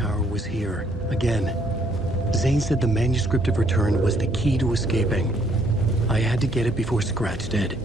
tower was here, again. Zane said the manuscript of return was the key to escaping. I had to get it before Scratch did.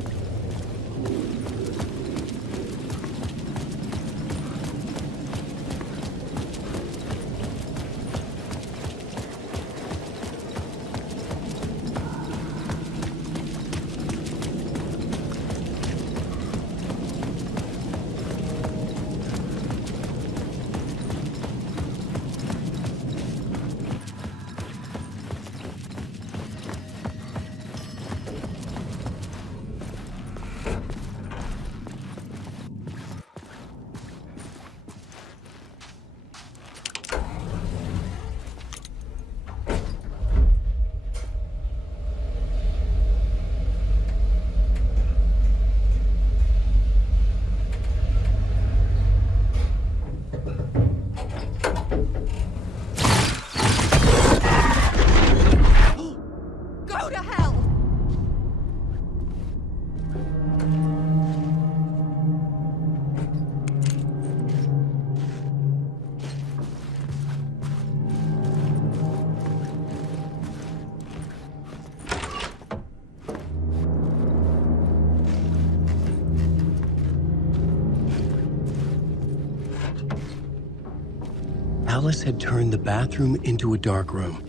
Alice had turned the bathroom into a dark room.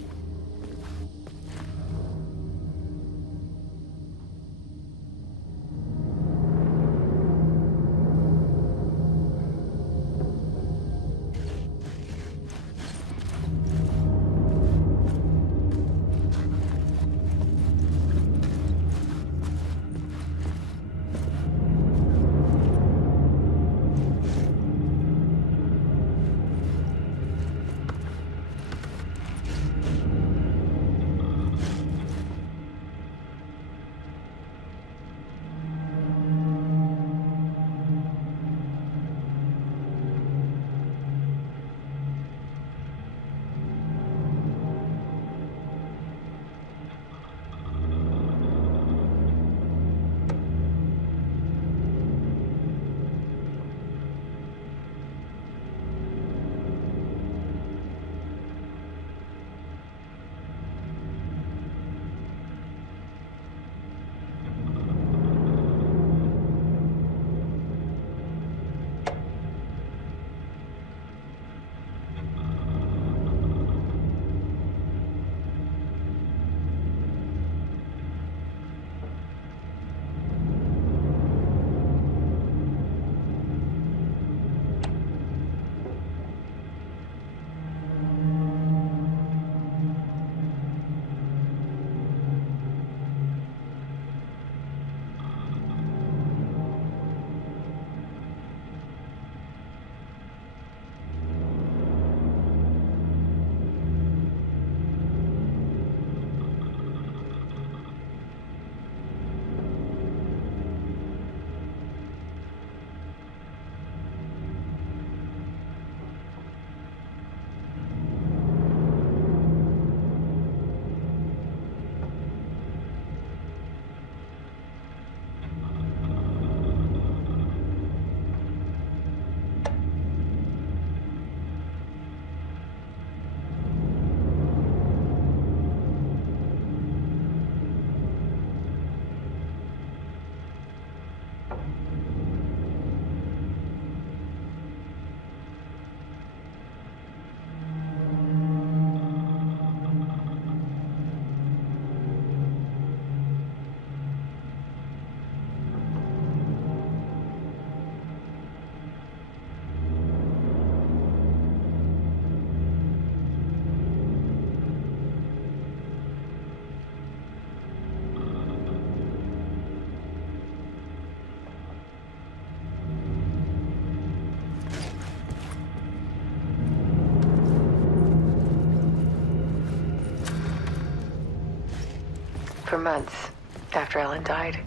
For months after Ellen died,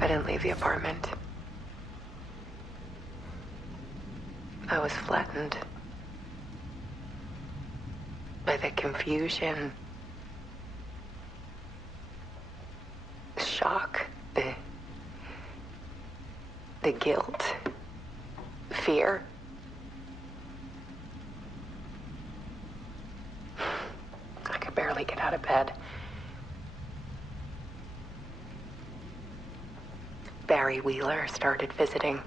I didn't leave the apartment. I was flattened by the confusion, the shock, the guilt, fear. out of bed. Barry Wheeler started visiting.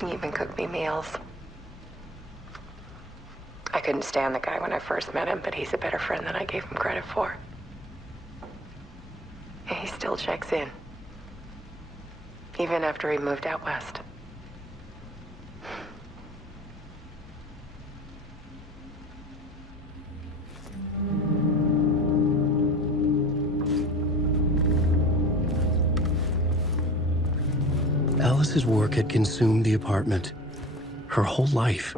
He even cooked me meals. I couldn't stand the guy when I first met him, but he's a better friend than I gave him credit for. And he still checks in. Even after he moved out west. Alice's work had consumed the apartment. Her whole life.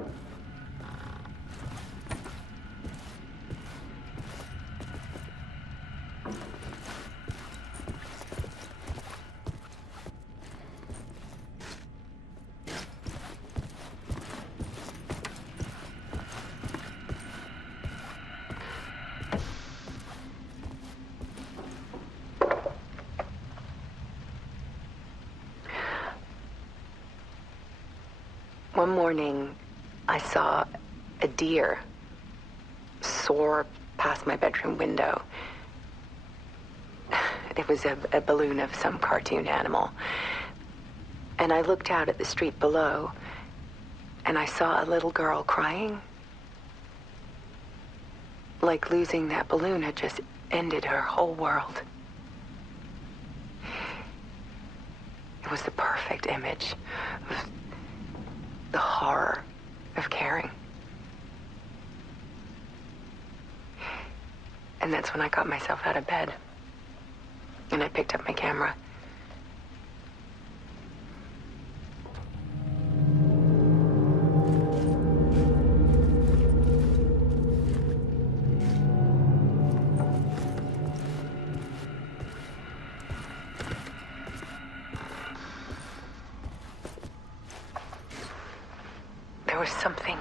One morning, I saw a deer soar past my bedroom window. It was a balloon of some cartoon animal. And I looked out at the street below, and I saw a little girl crying. Like losing that balloon had just ended her whole world. It was the perfect image of the horror of caring. And that's when I got myself out of bed. And I picked up my camera. There was something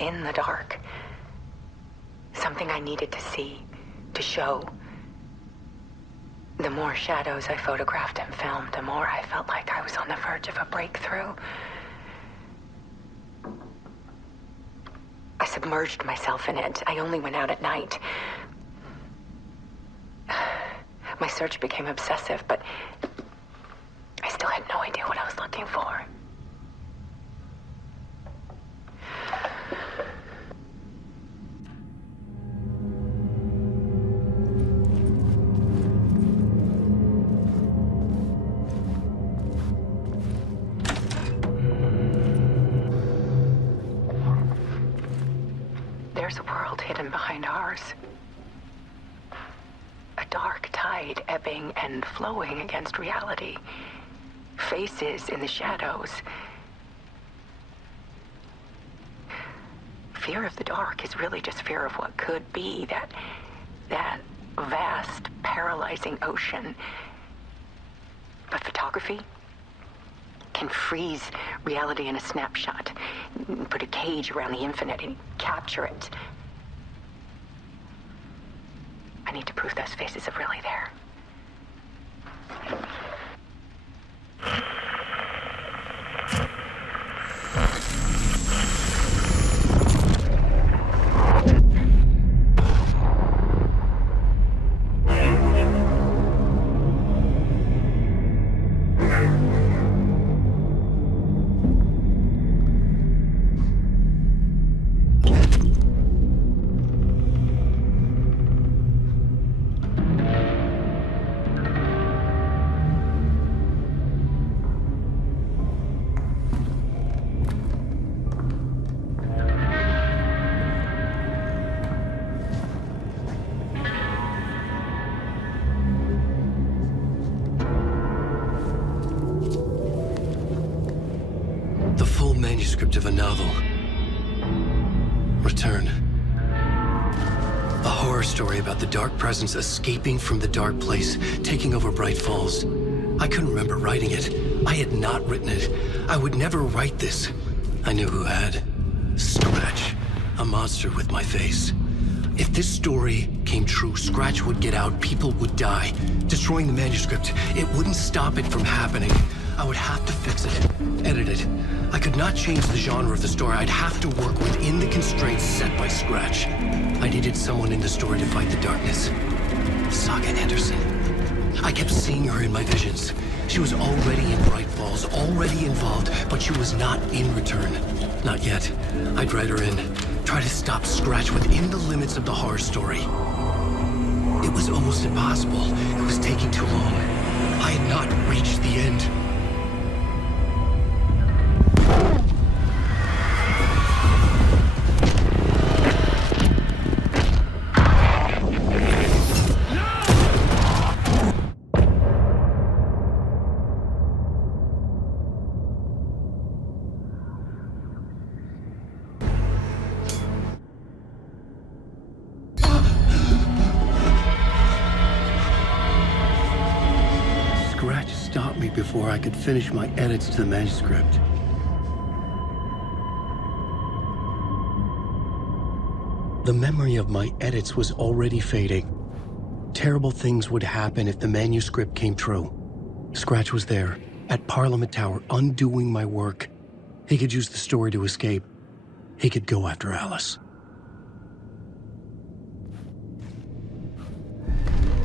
in the dark. Something I needed to see, to show. The more shadows I photographed and filmed, the more I felt like I was on the verge of a breakthrough. I submerged myself in it. I only went out at night. My search became obsessive, but I still had no idea what I was looking for. There's a world hidden behind ours. A dark tide ebbing and flowing against reality. Faces in the shadows. Fear of the dark is really just fear of what could be, that vast, paralyzing ocean. But photography can freeze reality in a snapshot, put a cage around the infinite and capture it. I need to prove those faces are really there. Manuscript of a novel. Return. A horror story about the dark presence escaping from the dark place, taking over Bright Falls. I couldn't remember writing it. I had not written it. I would never write this. I knew who had. Scratch. A monster with my face. If this story came true, Scratch would get out, people would die. Destroying the manuscript, it wouldn't stop it from happening. I would have to fix it, edit it. I could not change the genre of the story. I'd have to work within the constraints set by Scratch. I needed someone in the story to fight the darkness. Saga Anderson. I kept seeing her in my visions. She was already in Bright Falls, already involved, but she was not in Return. Not yet. I'd write her in, try to stop Scratch within the limits of the horror story. It was almost impossible. It was taking too long. I had not reached the end. Before I could finish my edits to the manuscript. The memory of my edits was already fading. Terrible things would happen if the manuscript came true. Scratch was there, at Parliament Tower, undoing my work. He could use the story to escape. He could go after Alice.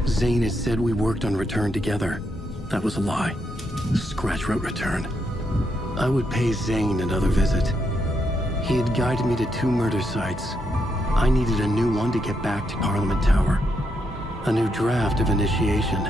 Zane had said we worked on Return together. That was a lie. Scratch wrote Return. I would pay Zane another visit. He had guided me to 2 murder sites. I needed a new one to get back to Parliament Tower. A new draft of Initiation.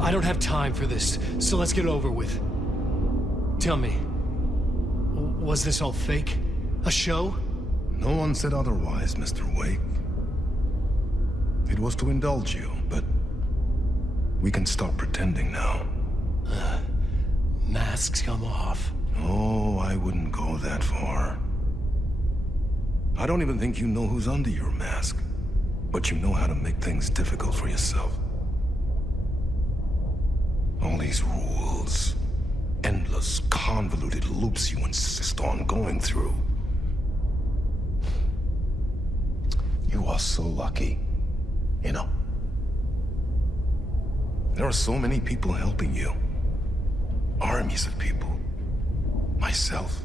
I don't have time for this, so let's get it over with. Tell me, was this all fake? A show? No one said otherwise, Mr. Wake. It was to indulge you, but we can stop pretending now. Masks come off. Oh, I wouldn't go that far. I don't even think you know who's under your mask, but you know how to make things difficult for yourself. All these rules, endless, convoluted loops you insist on going through. You are so lucky, you know. There are so many people helping you. Armies of people. Myself.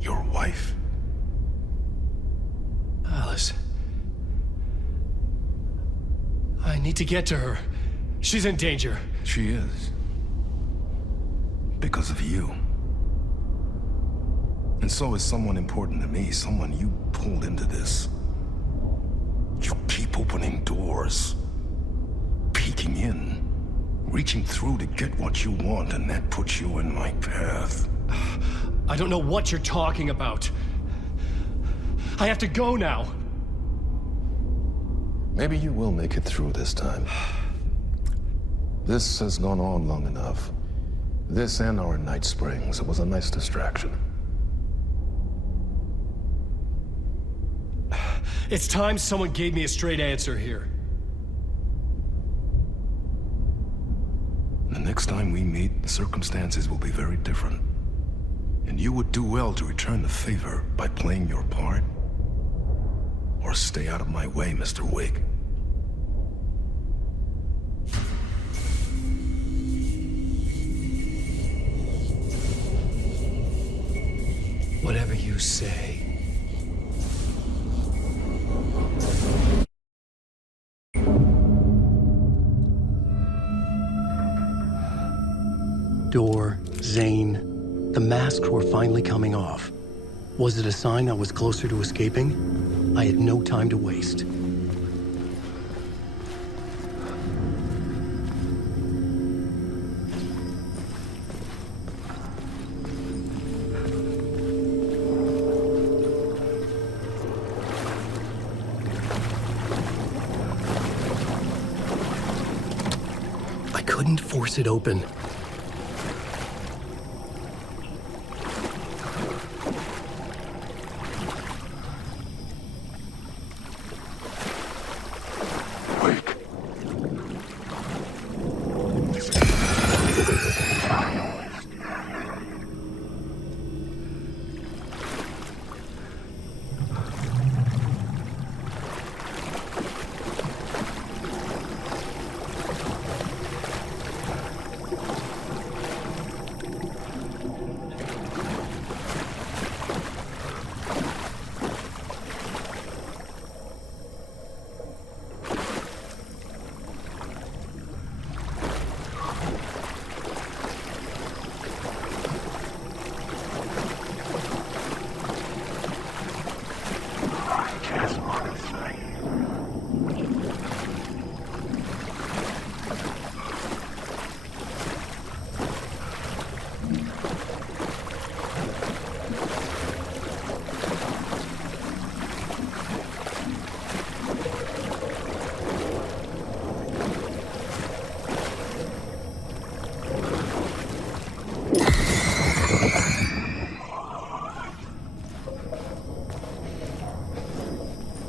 Your wife. Alice. I need to get to her. She's in danger. She is. Because of you. And so is someone important to me, someone you pulled into this. You keep opening doors, peeking in, Reaching through to get what you want, and that puts you in my path. I don't know what you're talking about. I have to go now. Maybe you will make it through this time. This has gone on long enough. This and our night springs. It was a nice distraction. It's time someone gave me a straight answer here. The next time we meet, the circumstances will be very different. And you would do well to return the favor by playing your part. Or stay out of my way, Mr. Wig. Whatever you say. Door, Zane. The masks were finally coming off. Was it a sign I was closer to escaping? I had no time to waste. I couldn't force it open.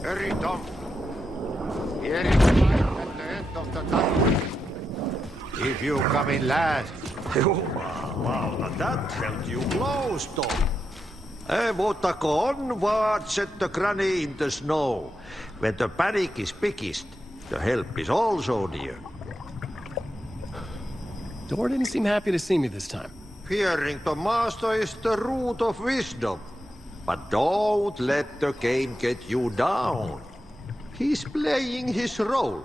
Hurry, Tom. Here is the light at the end of the tunnel. If you come in last. Well, that held you close, Tom. Mutta onward, said the granny in the snow. When the panic is biggest, the help is also near. Door didn't seem happy to see me this time. Fearing the master is the root of wisdom. But don't let the game get you down. He's playing his role.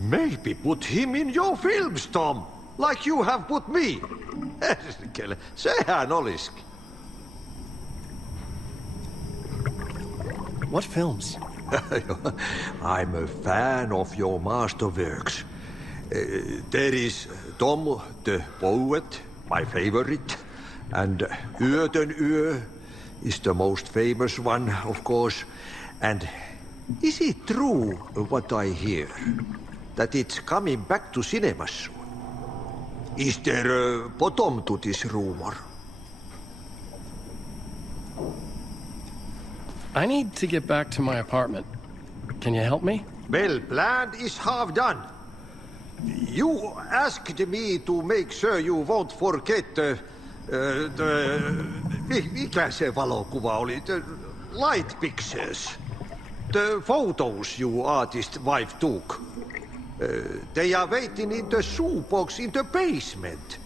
Maybe put him in your films, Tom, like you have put me. Sehän olisikin. What films? I'm a fan of your masterworks. There is Tom the Poet, my favorite, and Yöden Yö is the most famous one, of course. And is it true what I hear, that it's coming back to cinemas soon? Is there a bottom to this rumor? I need to get back to my apartment. Can you help me? Well, planned is half done. You asked me to make sure you won't forget mikä se valokuva oli? The light pictures. The photos your artist wife took. They are waiting in the shoebox in the basement.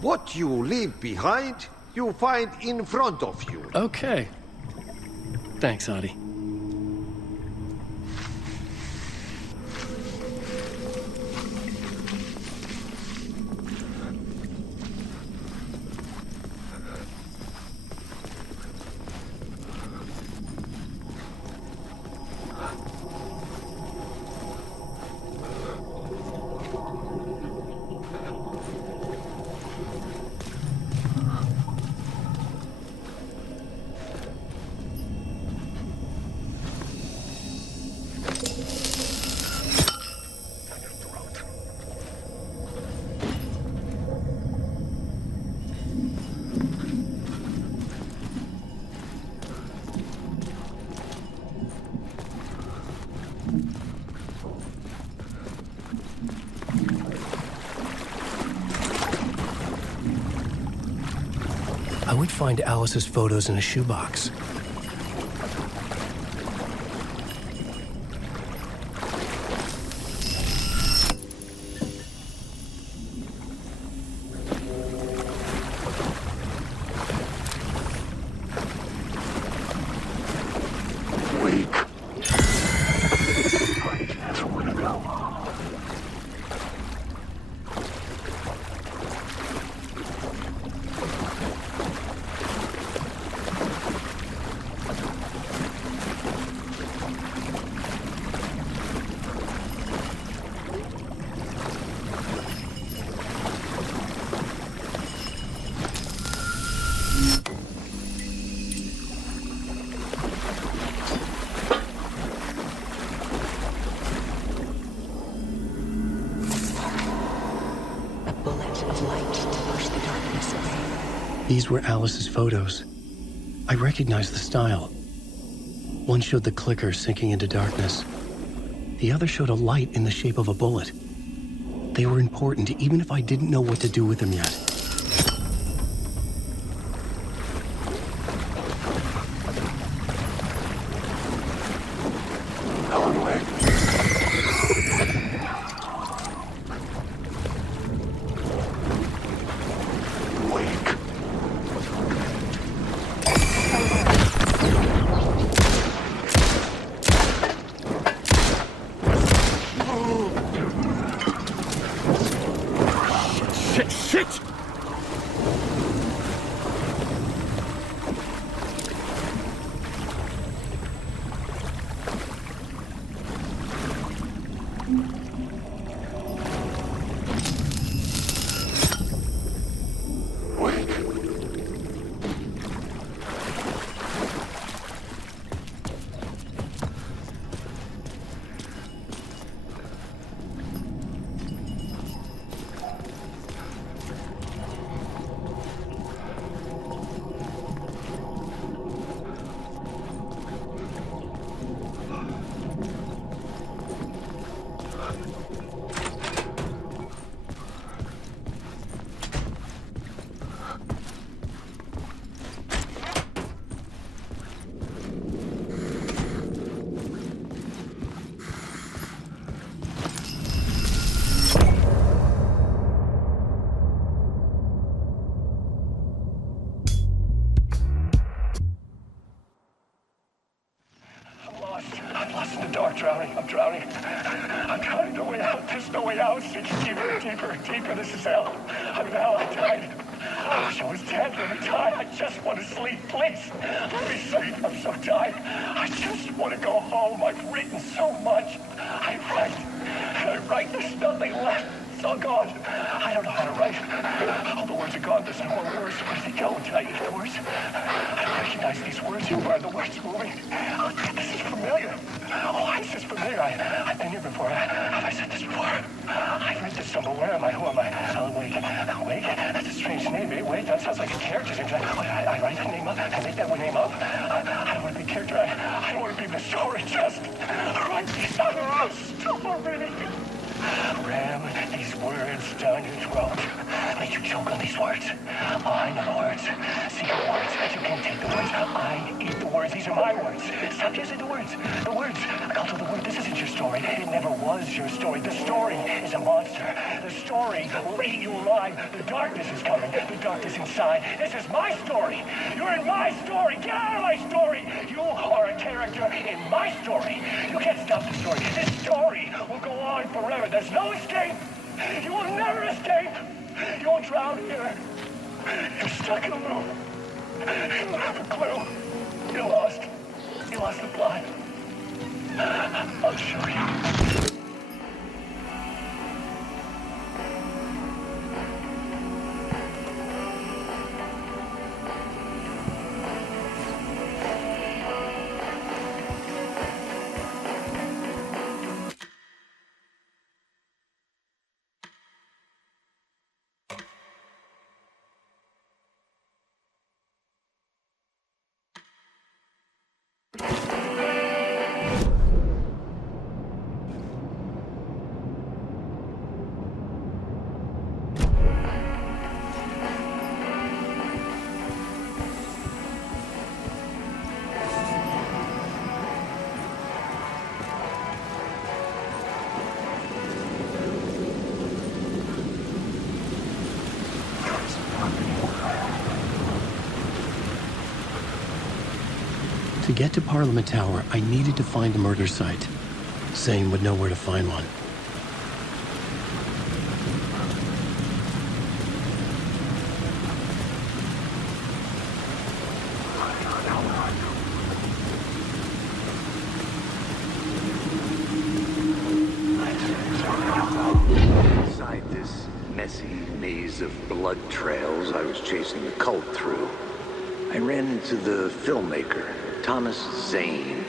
What you leave behind, you find in front of you. Okay. Thanks, Adi. would find Alice's photos in a shoebox. These were Alice's photos. I recognized the style. One showed the clicker sinking into darkness. The other showed a light in the shape of a bullet. They were important, even if I didn't know what to do with them yet. I'm drowning. I'm drowning. No way out. There's no way out. It's deeper, deeper, deeper. This is hell. I'm in hell. I died. I wish I was dead. Let me die. I just want to sleep. Please. Let me sleep. I'm so tired. I just want to go home. I've written so much. I write. There's nothing left. It's all gone. I don't know how to write. All the words are gone. There's no more words. Where did they go? Did I eat the words? I don't recognize these words. Who are the words moving? Oh, this is familiar. Oh, this is familiar. I've been here before. Have I said this before? I've read this somewhere. Where am I? Who am I? Wake. Wake? That's a strange name. Wait, that sounds like a character's name. I write that name up. I make that one name up. I don't want to be a character. I don't want to be the story. Just write these other story. Ram these words down your throat. Make you choke on these words. Oh, I know the words. Secret words. You can't take the words. I eat the words. These are my words. Stop using the words. The words. Alto, the word. This isn't your story. It never was your story. The story is a monster. The story will eat you alive. The darkness is coming. The darkness inside. This is my story. You're in my story. Get out of my story. You are a character in my story. You can't stop the story. This story will go on forever. There's no escape. You will never escape. You won't drown here. You're stuck in a room. You don't have a clue. You're lost. You lost the plot. I'll show you. To get to Parliament Tower, I needed to find a murder site. Zane would know where to find one. Inside this messy maze of blood trails I was chasing the cult through, I ran into the filmmaker, Thomas Zane,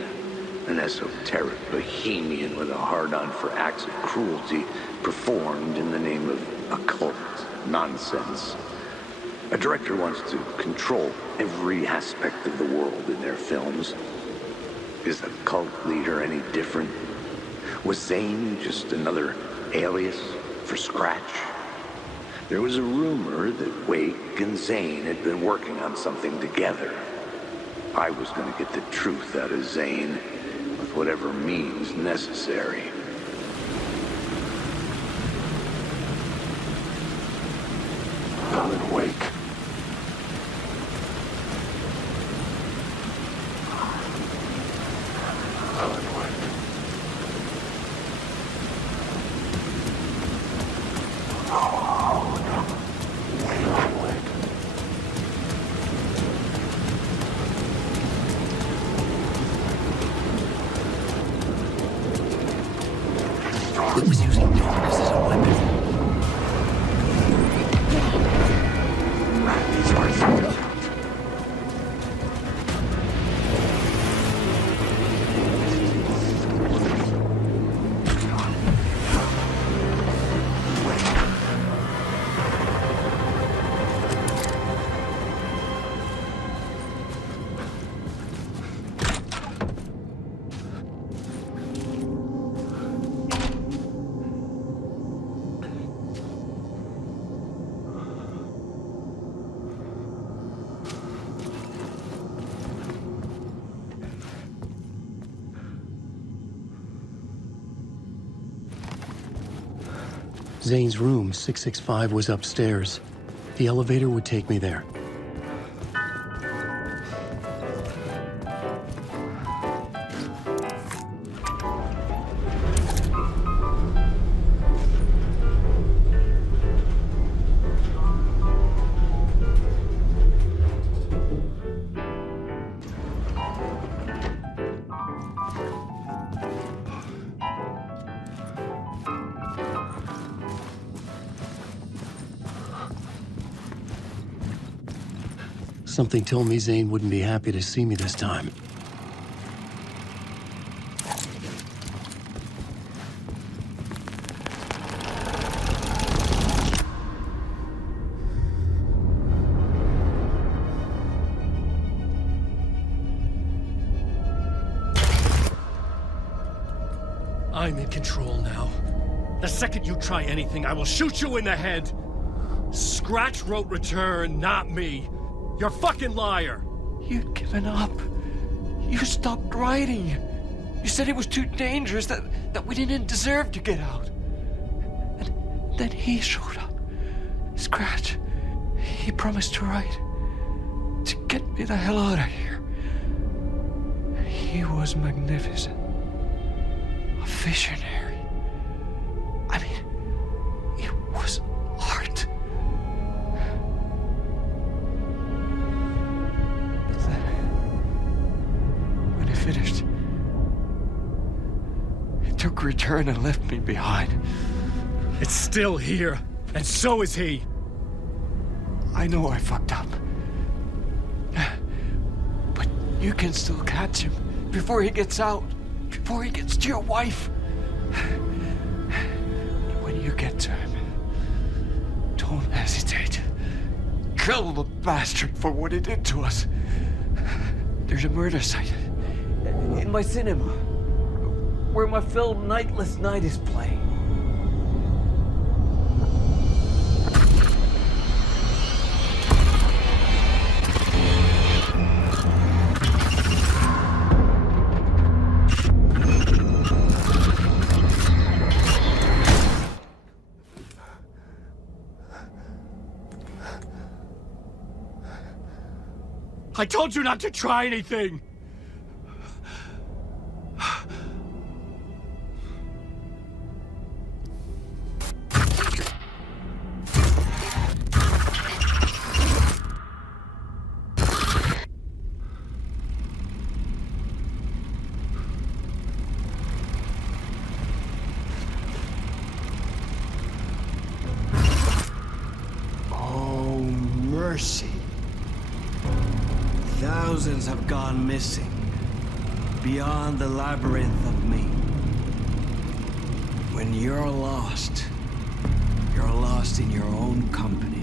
an esoteric bohemian with a hard-on for acts of cruelty performed in the name of occult nonsense. A director wants to control every aspect of the world in their films. Is a cult leader any different? Was Zane just another alias for Scratch? There was a rumor that Wake and Zane had been working on something together. I was going to get the truth out of Zane with whatever means necessary. Alan Wake. Alan Wake. It was using darkness as a weapon. Zane's room, 665, was upstairs. The elevator would take me there. Something told me Zane wouldn't be happy to see me this time. I'm in control now. The second you try anything, I will shoot you in the head. Scratch wrote Return, not me. You're a fucking liar. You'd given up. You stopped writing. You said it was too dangerous, that we didn't deserve to get out. And then he showed up. Scratch. He promised to write. To get me the hell out of here. He was magnificent. A visionary. I mean, it was art. But then, when he finished, he took Return and left me behind. It's still here, and so is he. I know I fucked up. But you can still catch him before he gets out. Before he gets to your wife. When you get to him, don't hesitate. Kill the bastard for what he did to us. There's a murder site in my cinema where my film Nightless Night is playing. I told you not to try anything! mercy. Thousands have gone missing, beyond the labyrinth of me. When you're lost in your own company.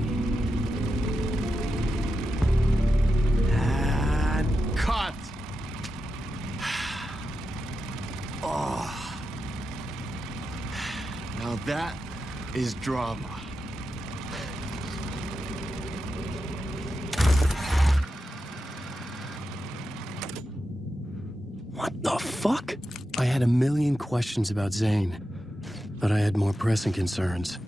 And cut! Oh. Now that is drama. What the fuck? I had a million questions about Zane, but I had more pressing concerns.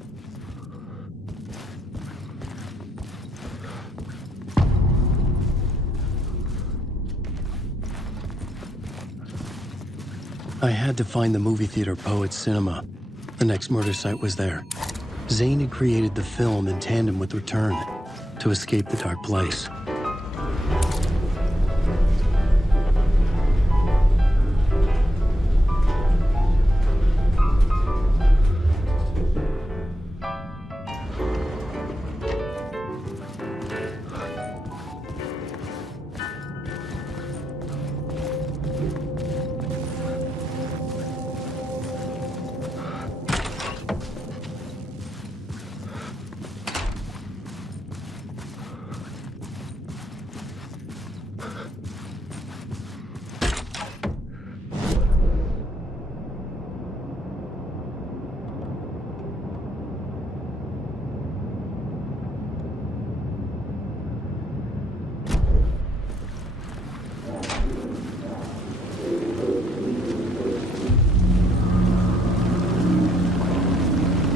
I had to find the movie theater Poets Cinema. The next murder site was there. Zane had created the film in tandem with Return to escape the dark place.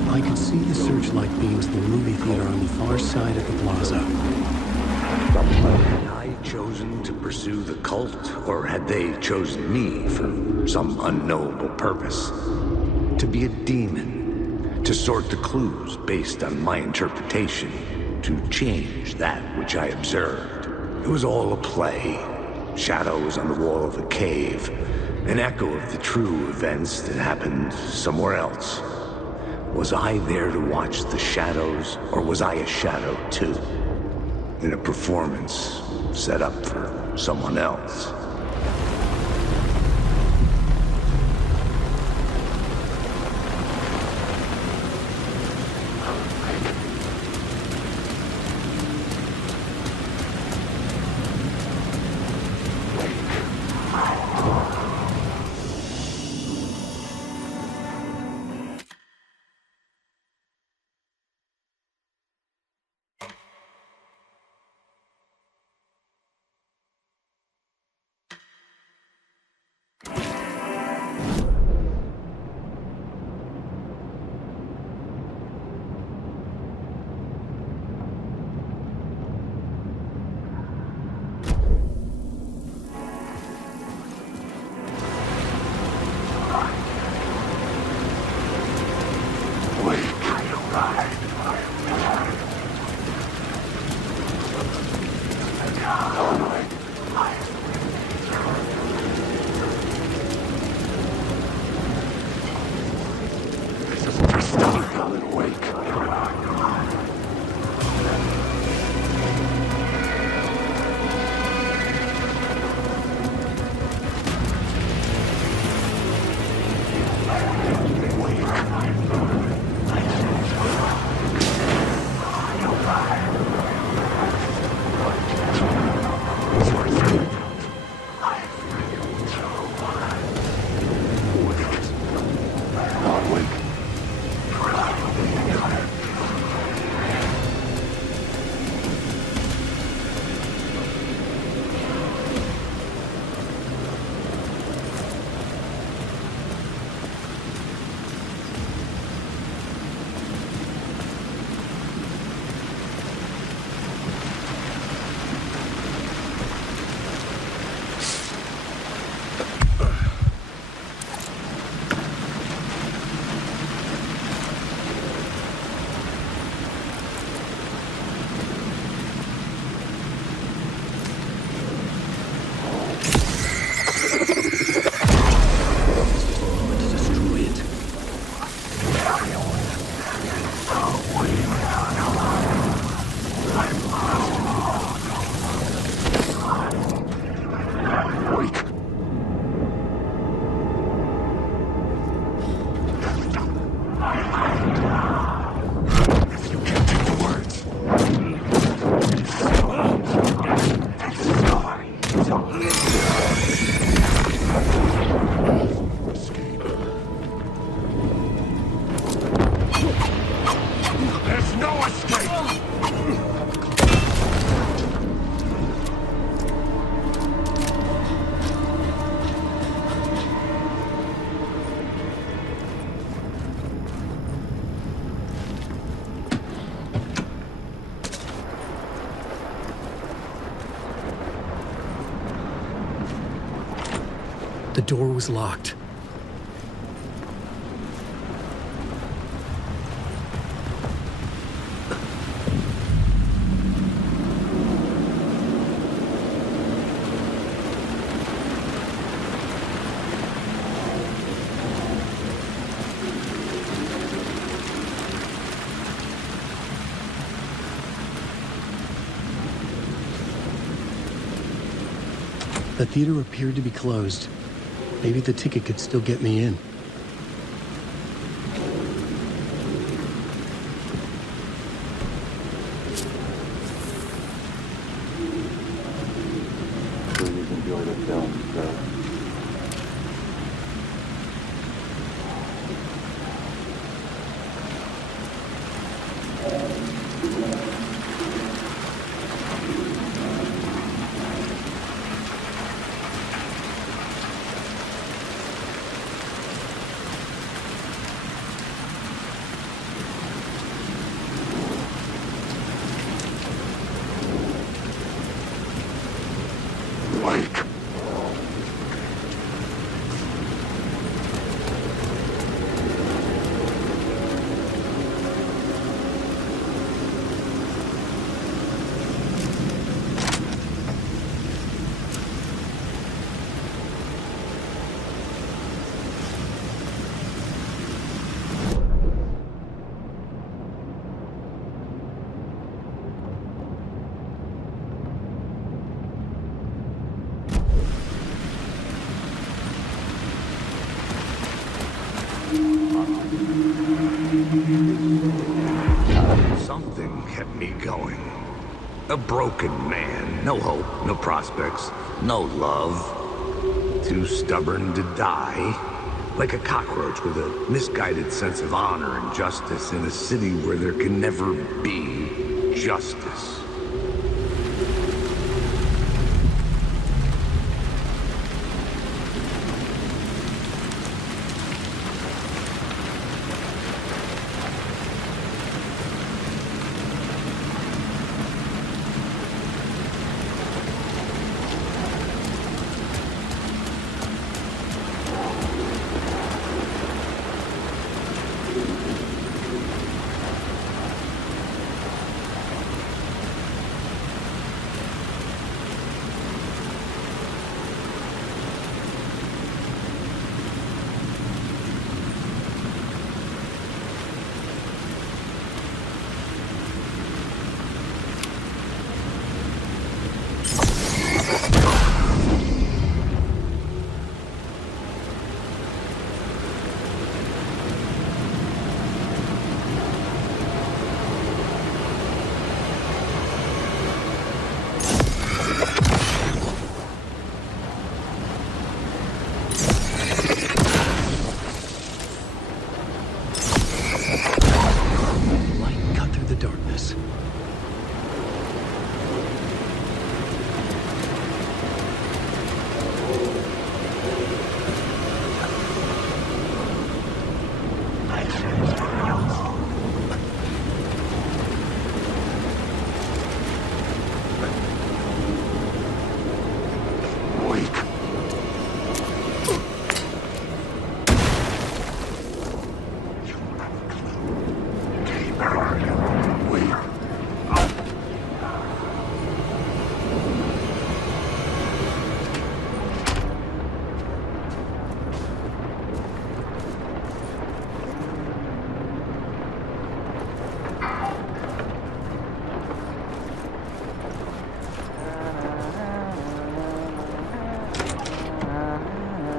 I could see the searchlight beams of the movie theater on the far side of the plaza. Had I chosen to pursue the cult, or had they chosen me for some unknowable purpose? To be a demon, to sort the clues based on my interpretation, to change that which I observed. It was all a play. Shadows on the wall of the cave, an echo of the true events that happened somewhere else. Was I there to watch the shadows, or was I a shadow too? In a performance set up for someone else. no escape! The door was locked. The theater appeared to be closed. Maybe the ticket could still get me in. Please enjoy the film, sir. Something kept me going. A broken man. No hope, no prospects, no love. Too stubborn to die. Like a cockroach with a misguided sense of honor and justice in a city where there can never be justice.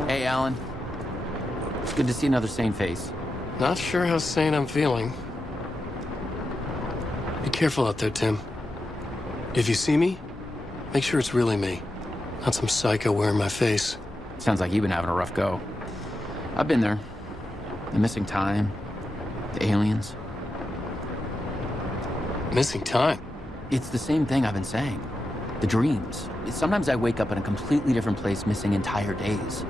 Hey, Alan. It's good to see another sane face. Not sure how sane I'm feeling. Be careful out there, Tim. If you see me, make sure it's really me, not some psycho wearing my face. Sounds like you've been having a rough go. I've been there. The missing time, the aliens. Missing time? It's the same thing I've been saying. The dreams. Sometimes I wake up in a completely different place, missing entire days.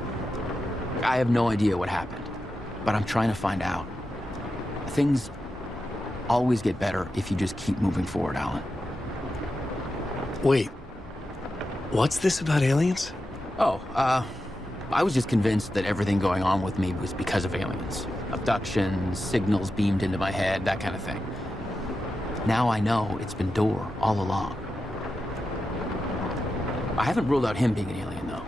I have no idea what happened, but I'm trying to find out. Things always get better if you just keep moving forward, Alan. Wait. What's this about aliens? Oh, I was just convinced that everything going on with me was because of aliens. Abductions, signals beamed into my head, that kind of thing. Now I know it's been Door all along. I haven't ruled out him being an alien, though.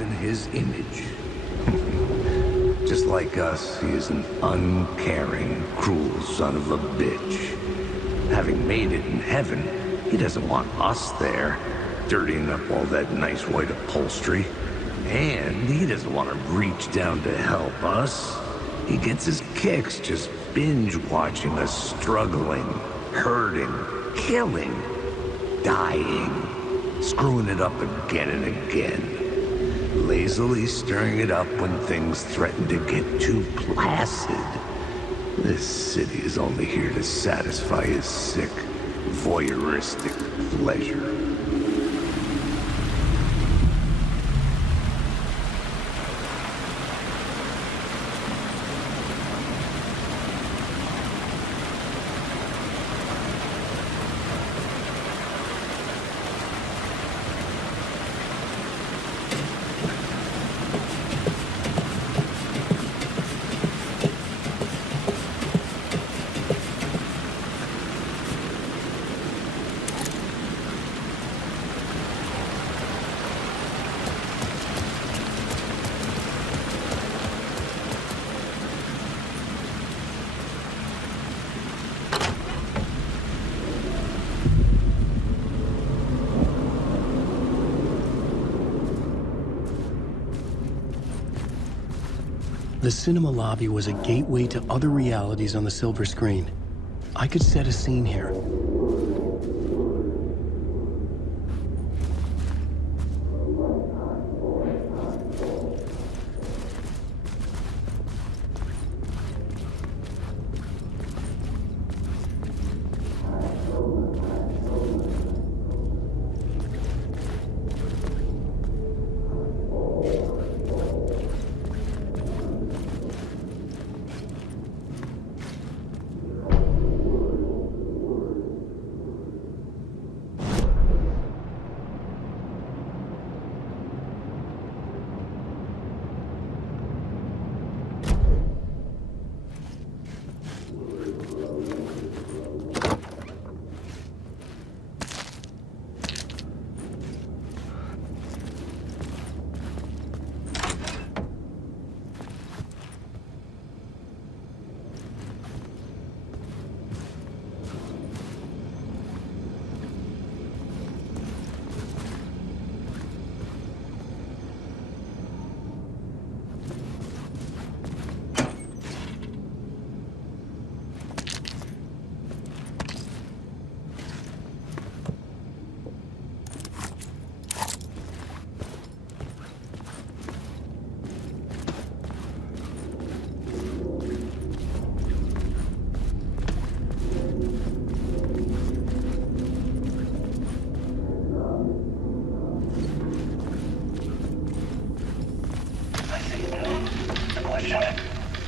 In his image. Just like us, he is an uncaring, cruel son of a bitch. Having made it in heaven, he doesn't want us there, dirtying up all that nice white upholstery. And he doesn't want to reach down to help us. He gets his kicks just binge-watching us struggling, hurting, killing, dying, screwing it up again and again. Lazily stirring it up when things threaten to get too placid. This city is only here to satisfy his sick, voyeuristic pleasure. The cinema lobby was a gateway to other realities on the silver screen. I could set a scene here.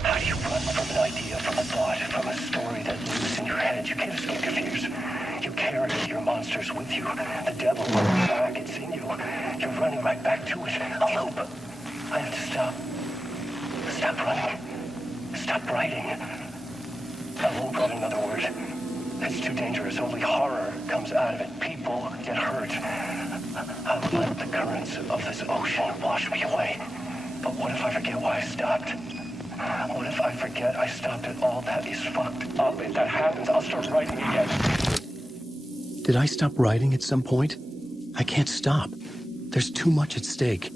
How do you run from an idea, from a thought, from a story that lives in your head? You can't escape your fears. You carry your monsters with you. The devil running back, it's in you. You're running right back to it. A loop. I have to stop. Stop running. Stop writing. I won't write another word. It's too dangerous. Only horror comes out of it. People get hurt. I'll let the currents of this ocean wash me away. But what if I forget why I stopped? What if I forget I stopped at all? That is fucked up. If that happens, I'll start writing again. Did I stop writing at some point? I can't stop. There's too much at stake.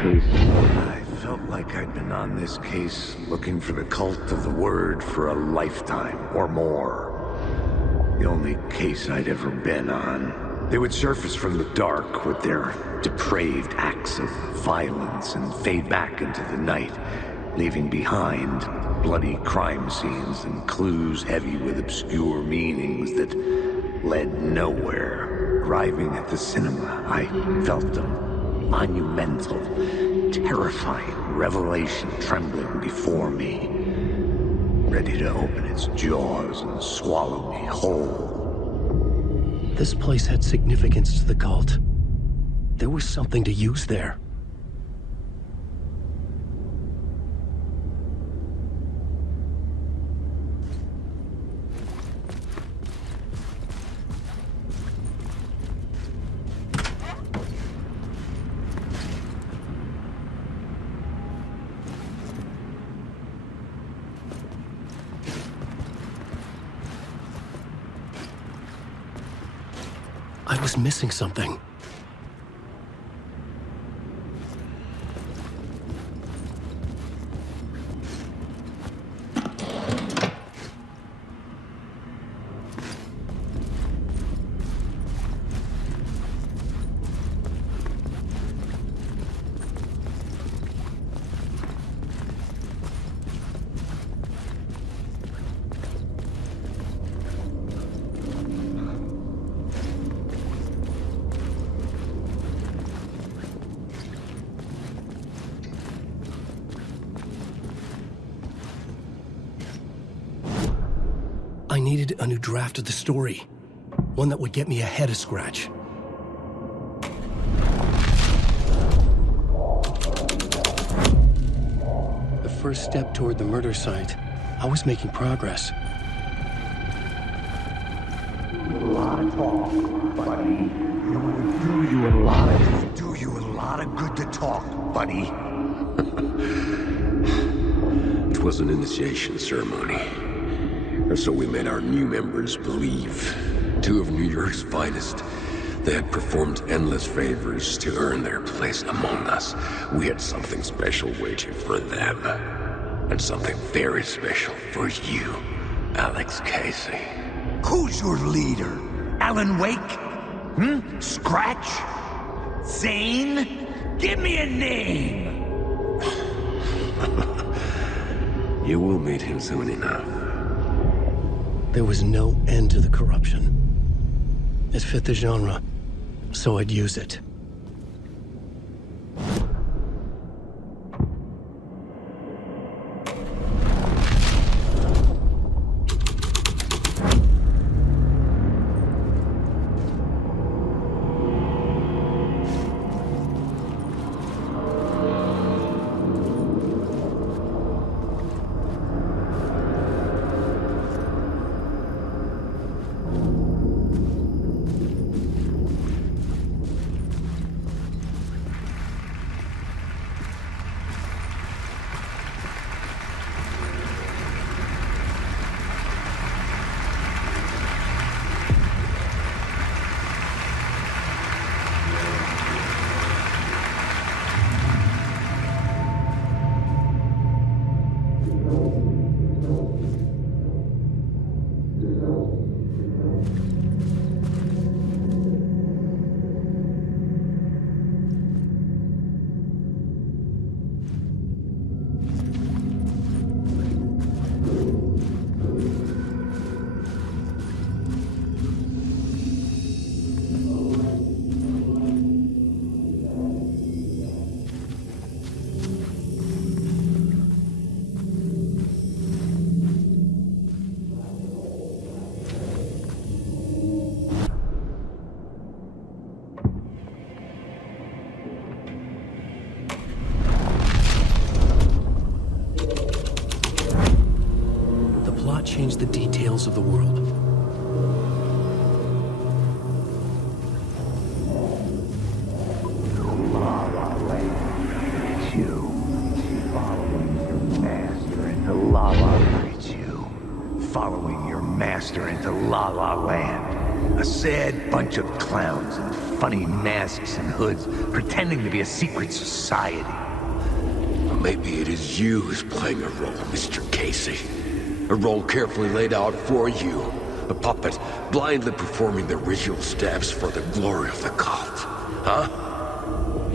I felt like I'd been on this case looking for the cult of the word for a lifetime or more. The only case I'd ever been on. They would surface from the dark with their depraved acts of violence and fade back into the night, leaving behind bloody crime scenes and clues heavy with obscure meanings that led nowhere. Arriving at the cinema, I felt them. Monumental, terrifying revelation trembling before me, ready to open its jaws and swallow me whole. This place had significance to the cult. There was something to use there. I was missing something. I needed a new draft of the story. One that would get me ahead of Scratch. The first step toward the murder site. I was making progress. A lot of talk, buddy. It will do you a lot of good to talk, buddy. It was an initiation ceremony. Or so we made our new members believe. 2 of New York's finest. They had performed endless favors to earn their place among us. We had something special waiting for them. And something very special for you, Alex Casey. Who's your leader? Alan Wake? Scratch? Zane? Give me a name! You will meet him soon enough. There was no end to the corruption. It fit the genre, so I'd use it. Change the details of the world. La La Land. It's you. Following your master into La La Land. It's you. Following your master into La La Land. A sad bunch of clowns in funny masks and hoods pretending to be a secret society. Maybe it is you who's playing a role, Mr. Casey. A role carefully laid out for you. A puppet blindly performing the ritual steps for the glory of the cult. Huh?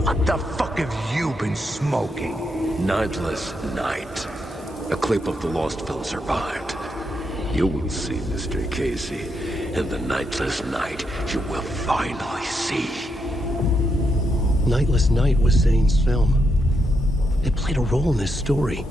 What the fuck have you been smoking? Nightless Night. A clip of the lost film survived. You will see, Mr. Casey. In the Nightless Night, you will finally see. Nightless Night was Zane's film. It played a role in this story.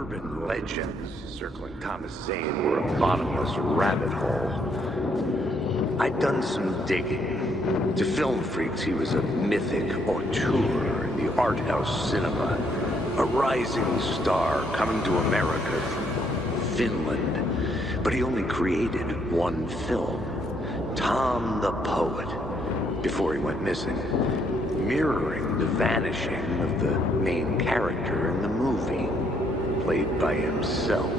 urban legends circling Thomas Zane were a bottomless rabbit hole. I'd done some digging. To film freaks, he was a mythic auteur in the art house cinema, a rising star coming to America from Finland. But he only created one film, Tom the Poet, before he went missing, mirroring the vanishing of the main character in the movie, played by himself.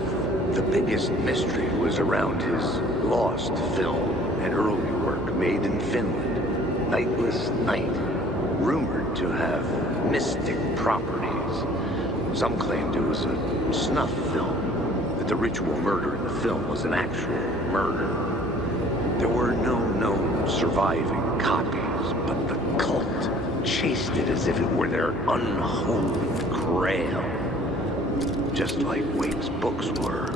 The biggest mystery was around his lost film, an early work made in Finland, Nightless Night, rumored to have mystic properties. Some claimed it was a snuff film, that the ritual murder in the film was an actual murder. There were no known surviving copies, but the cult chased it as if it were their unholy grail, just like Wake's books were.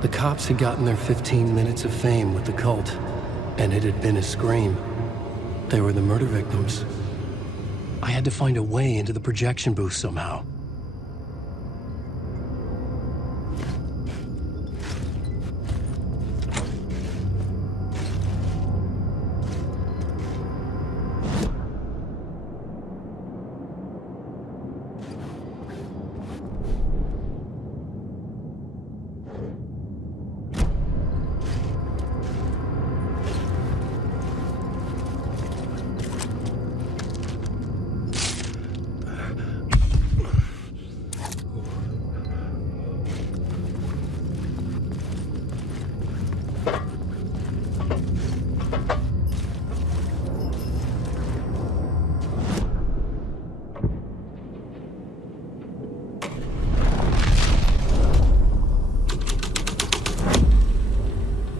The cops had gotten their 15 minutes of fame with the cult, and it had been a scream. They were the murder victims. I had to find a way into the projection booth somehow.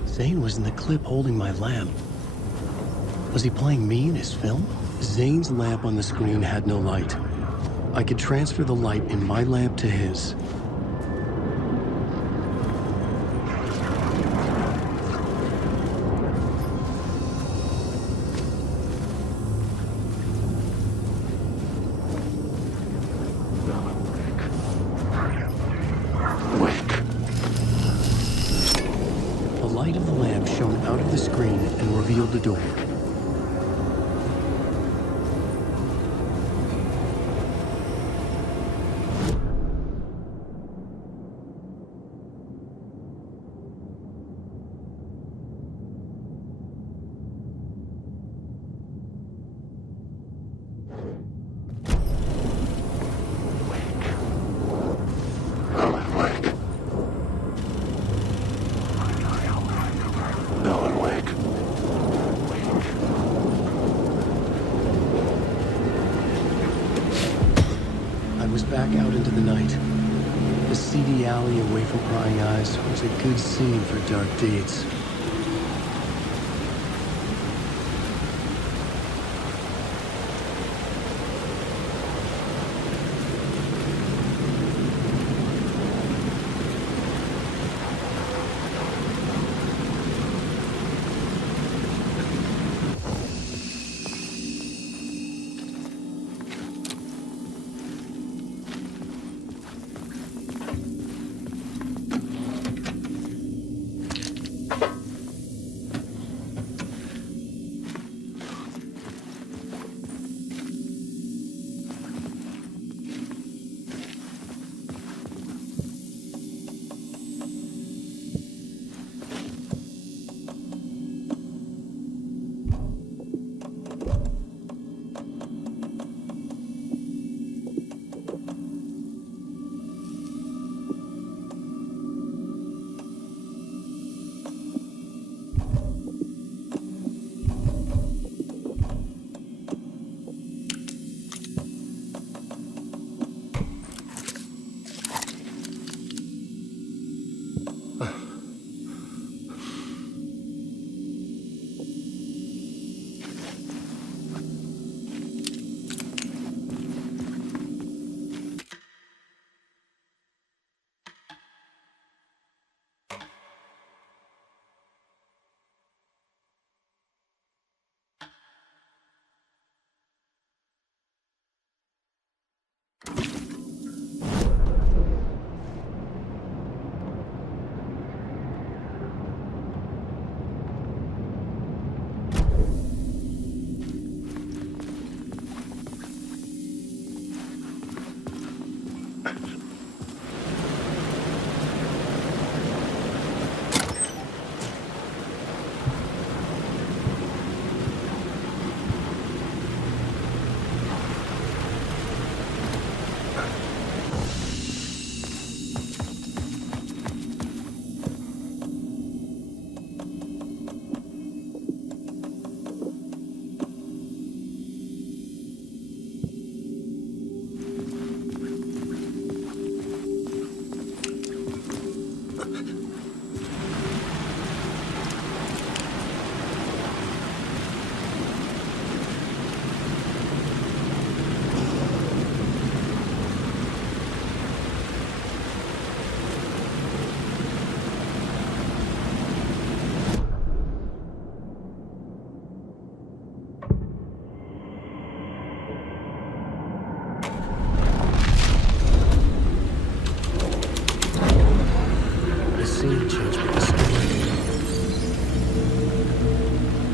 Zane was in the clip holding my lamp. Was he playing me in his film? Zane's lamp on the screen had no light. I could transfer the light in my lamp to his. The door. back out into the night. The seedy alley away from prying eyes was a good scene for dark deeds.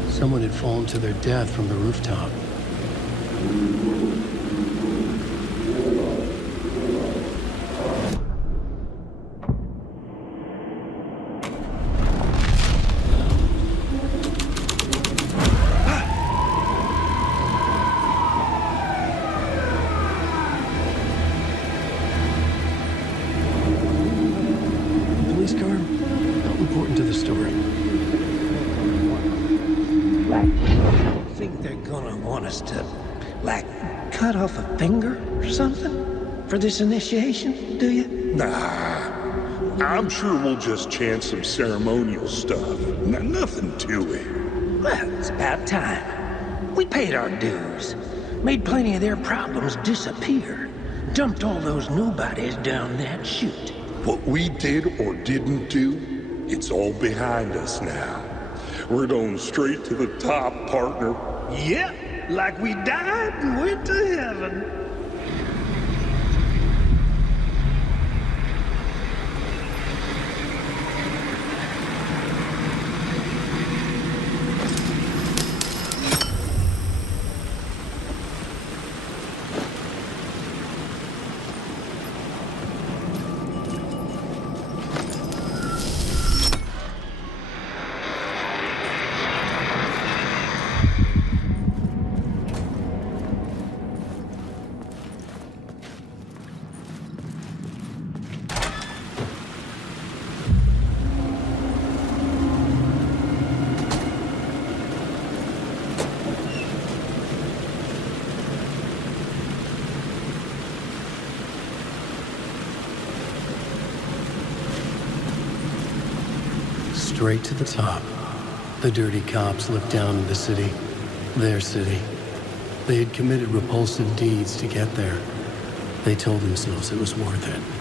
Someone had fallen to their death from the rooftop. Police car? Not important to the story. Think they're gonna want us to, like, cut off a finger or something for this initiation, do you? Nah, I'm sure we'll just chant some ceremonial stuff. Nothing to it. Well, it's about time. We paid our dues, made plenty of their problems disappear, dumped all those nobodies down that chute. What we did or didn't do, it's all behind us now. We're going straight to the top, partner. Yep, like we died and went to heaven. straight to the top. The dirty cops looked down on the city. Their city. They had committed repulsive deeds to get there. They told themselves it was worth it.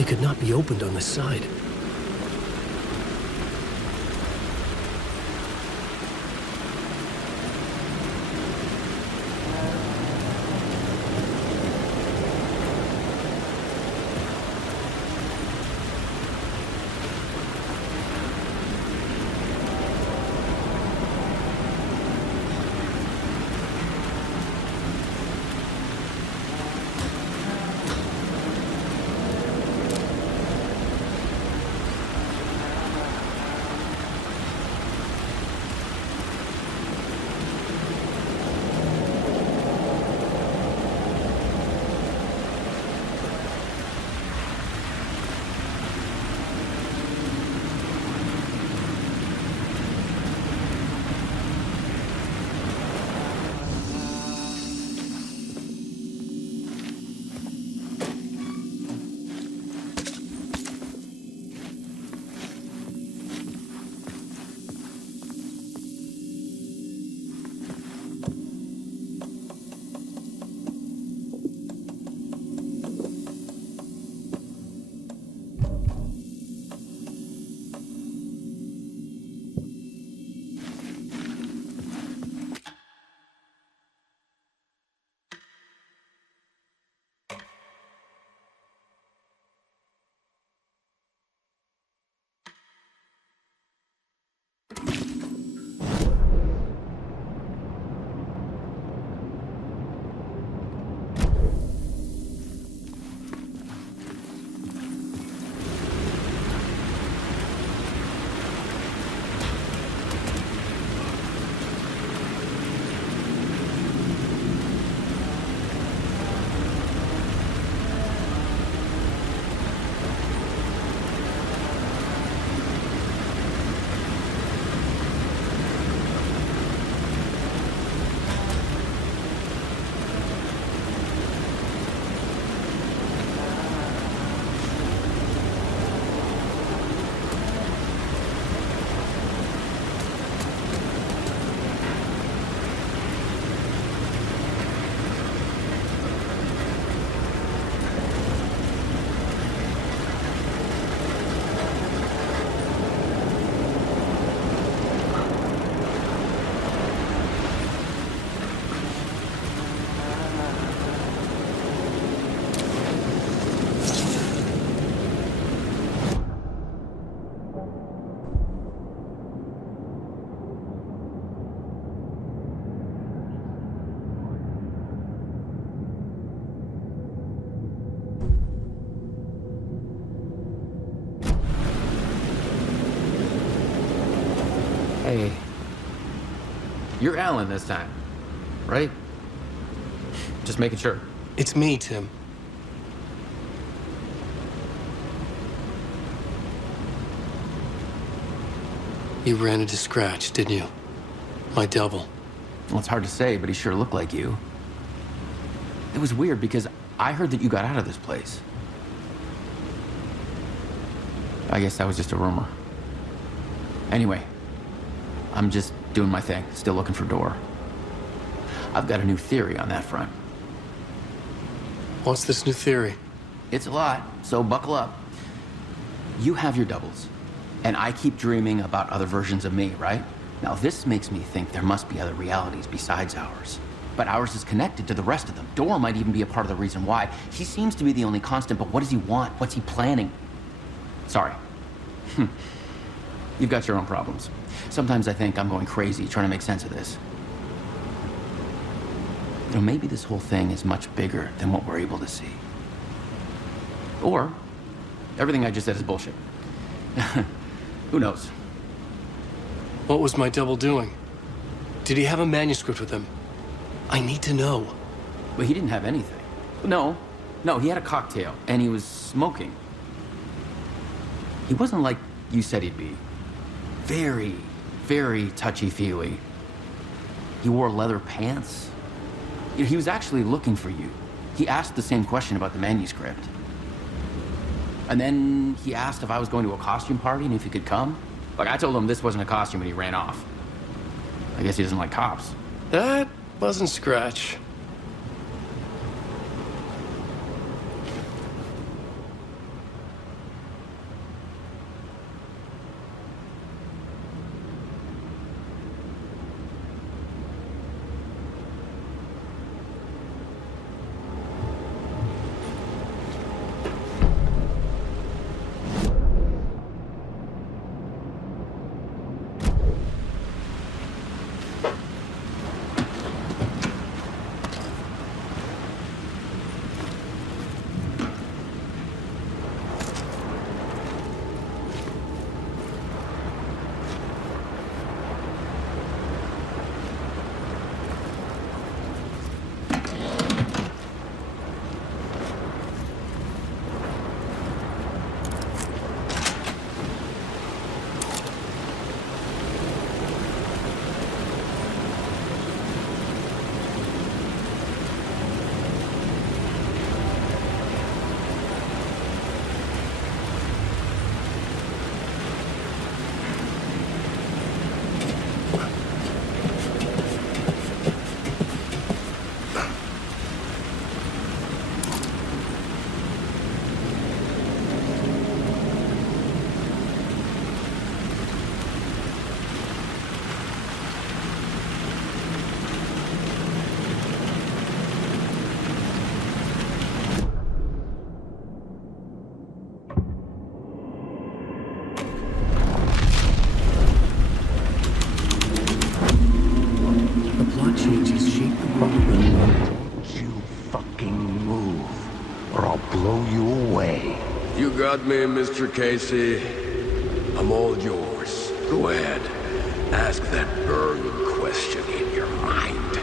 It could not be opened on the side. Hey. You're Alan this time, right? Just making sure. It's me, Tim. You ran into Scratch, didn't you? My double. Well, it's hard to say, but he sure looked like you. It was weird because I heard that you got out of this place. I guess that was just a rumor. Anyway, I'm just doing my thing, still looking for Door. I've got a new theory on that front. What's this new theory? It's a lot, so buckle up. You have your doubles, and I keep dreaming about other versions of me, right? Now, this makes me think there must be other realities besides ours. But ours is connected to the rest of them. Door might even be a part of the reason why. He seems to be the only constant, but what does he want? What's he planning? Sorry. You've got your own problems. Sometimes I think I'm going crazy trying to make sense of this. You know, maybe this whole thing is much bigger than what we're able to see. Or, everything I just said is bullshit. Who knows? What was my double doing? Did he have a manuscript with him? I need to know. Well, he didn't have anything. No, he had a cocktail, and he was smoking. He wasn't like you said he'd be. Very, very touchy-feely. He wore leather pants. You know, he was actually looking for you. He asked the same question about the manuscript. And then he asked if I was going to a costume party and if he could come. Like, I told him this wasn't a costume and he ran off. I guess he doesn't like cops. That wasn't Scratch. Got me, Mr. Casey. I'm all yours. Go ahead. Ask that burning question in your mind.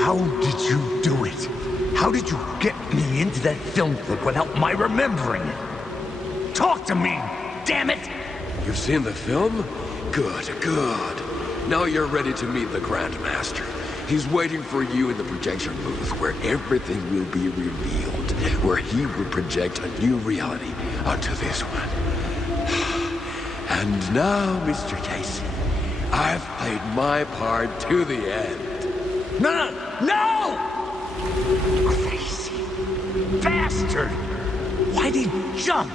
How did you do it? How did you get me into that film clip without my remembering it? Talk to me, damn it! You've seen the film? Good, good. Now you're ready to meet the Grandmaster. He's waiting for you in the projection booth where everything will be revealed, where he will project a new reality onto this one. And now, Mr. Casey, I've played my part to the end. No! Crazy bastard! Why'd he jump?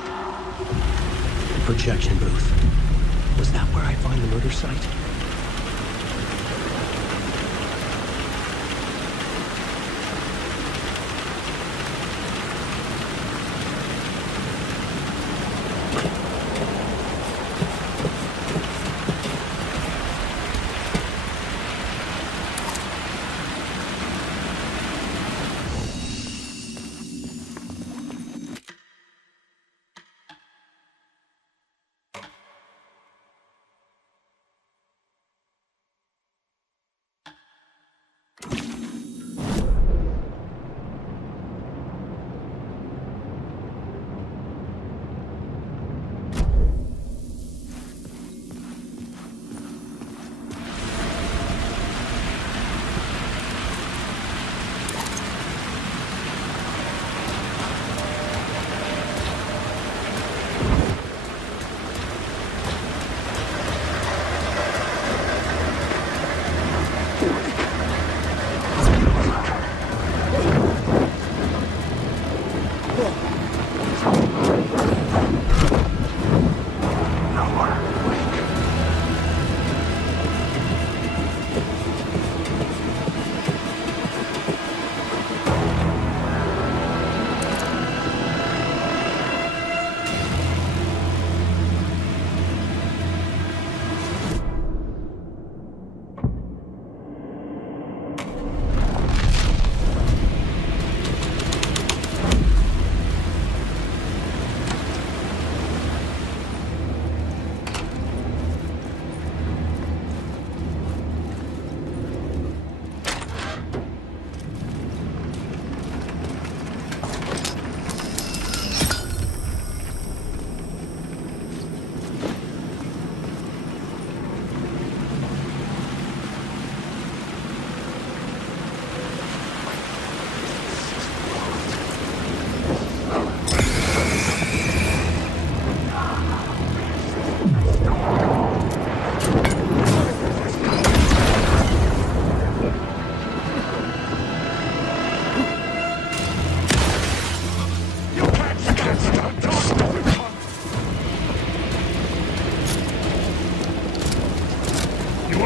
Projection booth. Was that where I find the murder site?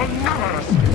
will never escape.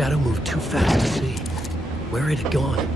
shadow moved too fast to see. Where had it gone?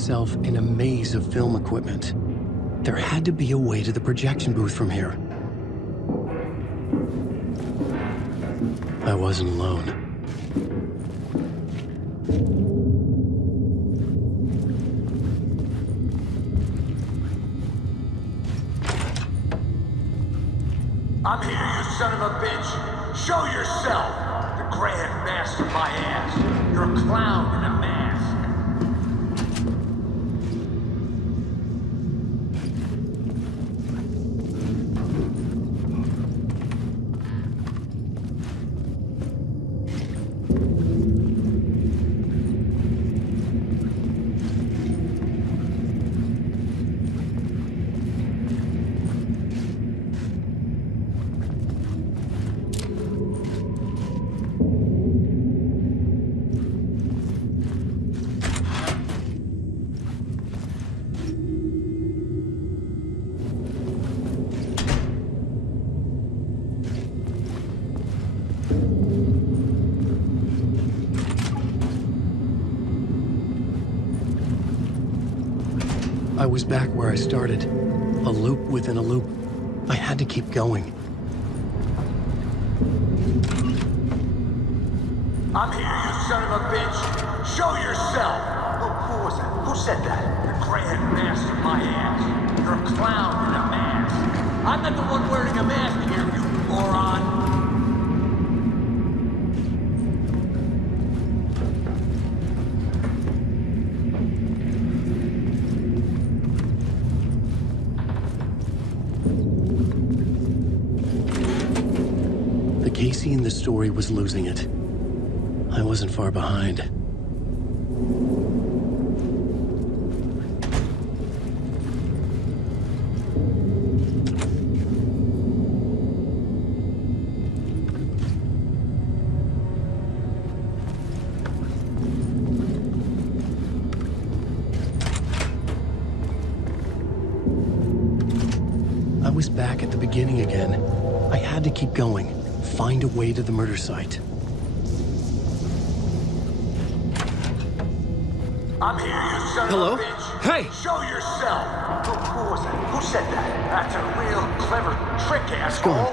myself in a maze of film equipment. There had to be a way to the projection booth from here. I wasn't alone. I'm here, you son of a bitch! Show yourself! The Grand Master my ass! You're a clown in a mask! I was back where I started. A loop within a loop. I had to keep going. I'm here, you son of a bitch! Show yourself! Who was that? Who said that? The Grand Master my ass! You're a clown in a mask! I'm not the one wearing a mask here, you moron! Casey in the story was losing it. I wasn't far behind. I was back at the beginning again. I had to keep going. Find a way to the murder site. I'm here, you son Hello? of a bitch! Hey! Show yourself! Who was that? Who said that? That's a real clever trick, asshole!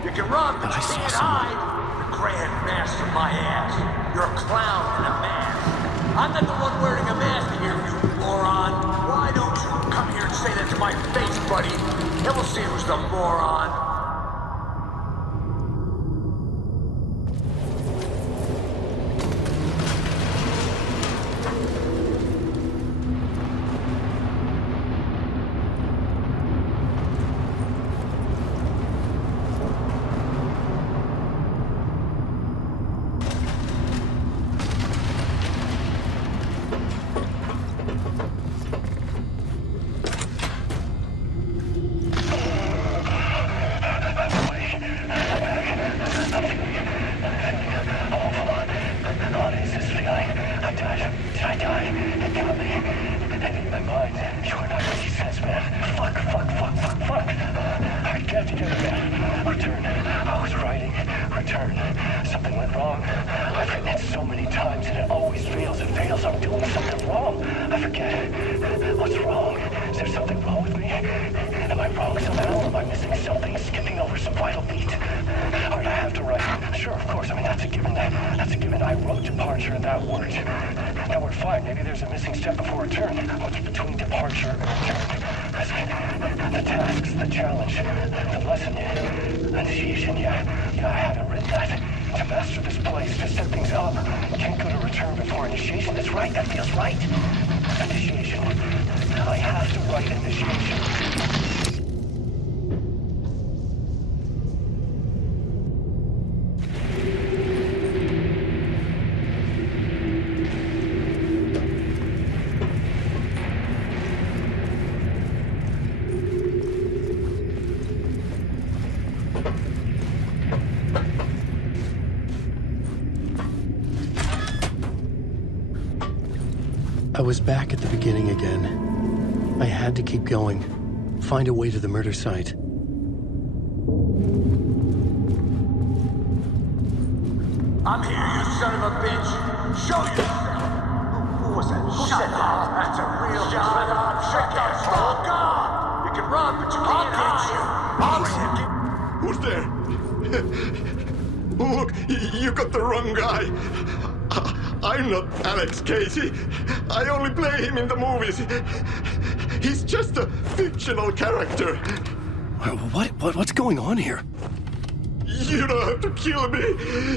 You can run, but you can't hide! The Grand Master my ass! You're a clown in a mask! I'm not the one wearing a mask here, you moron! Why don't you come here and say that to my face, buddy? And we'll see who's the moron! I was back at the beginning again. I had to keep going. Find a way to the murder site. I'm here, you son of a bitch! Show yourself! Who was that? Who said that? That's a real clever trick, asshole. God! You can run, but you can't hide. Who's there? Look, you got the wrong guy. I'm not Alex Casey. I only play him in the movies. He's just a fictional character. What's going on here? You don't have to kill me.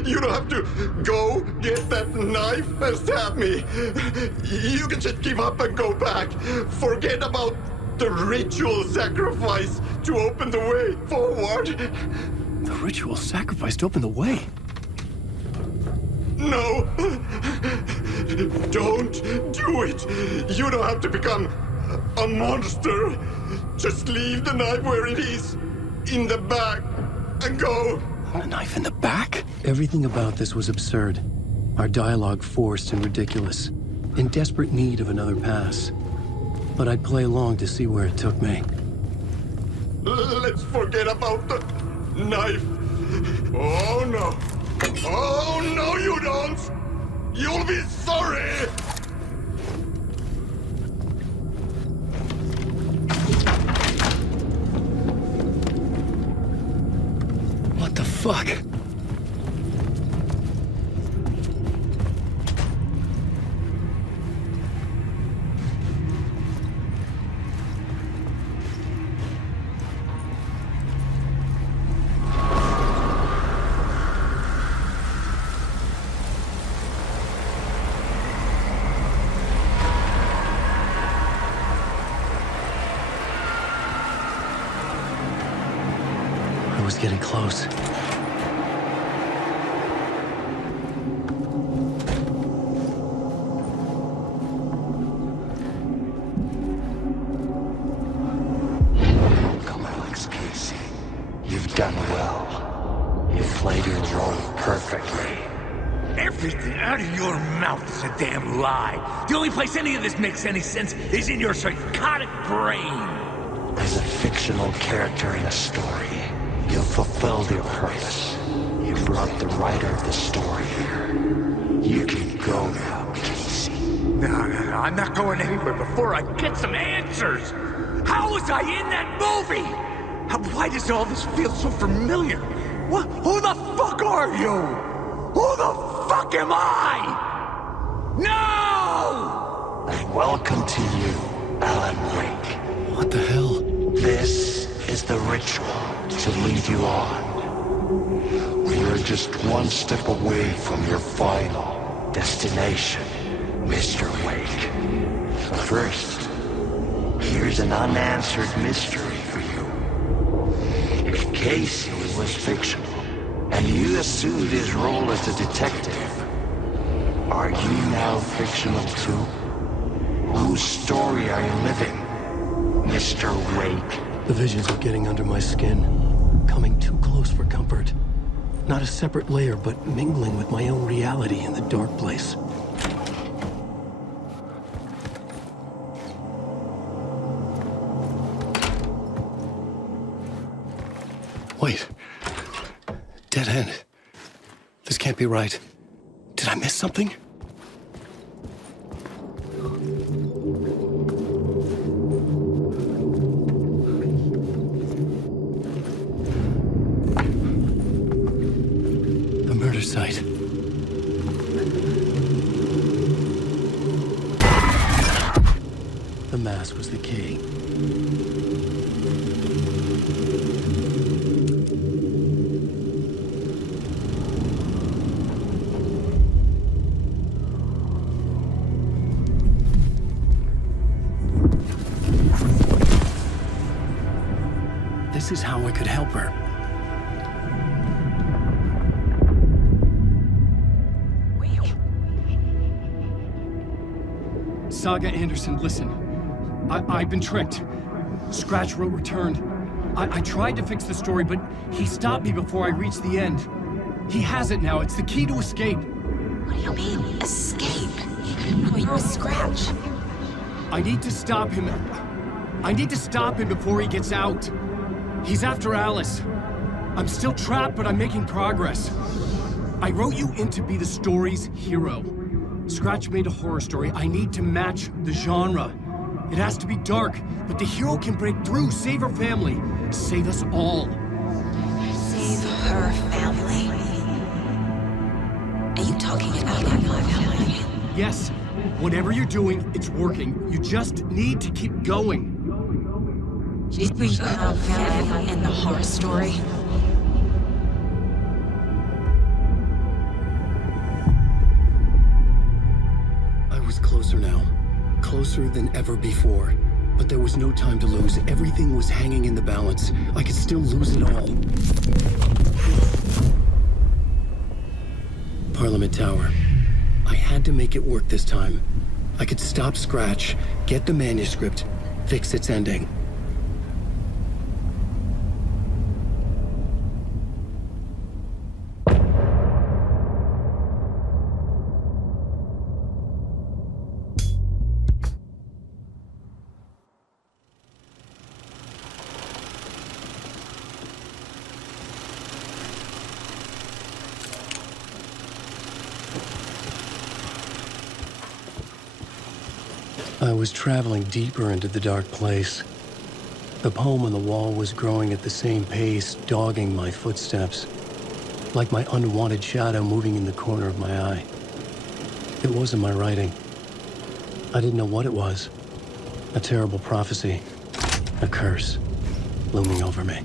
You don't have to go get that knife and stab me. You can just give up and go back. Forget about the ritual sacrifice to open the way forward. The ritual sacrifice to open the way? No! Don't do it! You don't have to become a monster. Just leave the knife where it is, in the back, and go. A knife in the back? Everything about this was absurd. Our dialogue forced and ridiculous. In desperate need of another pass. But I'd play along to see where it took me. Let's forget about the knife. Oh no. Oh no, you don't! You'll be sorry! What the fuck? Was getting close. Come, Alex Casey. You've done well. You've played your role perfectly. Everything out of your mouth is a damn lie. The only place any of this makes any sense is in your psychotic brain. As a fictional character in a story, you've fulfilled your purpose. You brought the writer of the story here. You can go now, Casey. No, I'm not going anywhere before I get some answers. How was I in that movie? Why does all this feel so familiar? What? Who the fuck are you? Who the fuck am I? No! And welcome to you, Alan Wake. What the hell? This is the ritual to lead you on. We're just one step away from your final destination, Mr. Wake. But first, here's an unanswered mystery for you. If Casey was fictional, and you assumed his role as a detective, are you now fictional too? Whose story are you living, Mr. Wake? The visions are getting under my skin, coming too close for comfort. Not a separate layer, but mingling with my own reality in the dark place. Wait. Dead end. This can't be right. Did I miss something? The murder site. The mask was the key. This is how I could help her. Saga Anderson, listen. I've been tricked. Scratch wrote returned. I tried to fix the story, but he stopped me before I reached the end. He has it now. It's the key to escape. What do you mean, escape? Oh, you're a Scratch. I need to stop him. I need to stop him before he gets out. He's after Alice. I'm still trapped, but I'm making progress. I wrote you in to be the story's hero. Scratch made a horror story. I need to match the genre. It has to be dark, but the hero can break through, save her family, save us all. Save her family? Are you talking about my family? Yes. Whatever you're doing, it's working. You just need to keep going. Did we have family in the horror story? I was closer now. Closer than ever before. But there was no time to lose. Everything was hanging in the balance. I could still lose it all. Parliament Tower. I had to make it work this time. I could stop Scratch, get the manuscript, fix its ending. I was traveling deeper into the dark place. The poem on the wall was growing at the same pace, dogging my footsteps, like my unwanted shadow moving in the corner of my eye. It wasn't my writing. I didn't know what it was. A terrible prophecy, a curse, looming over me.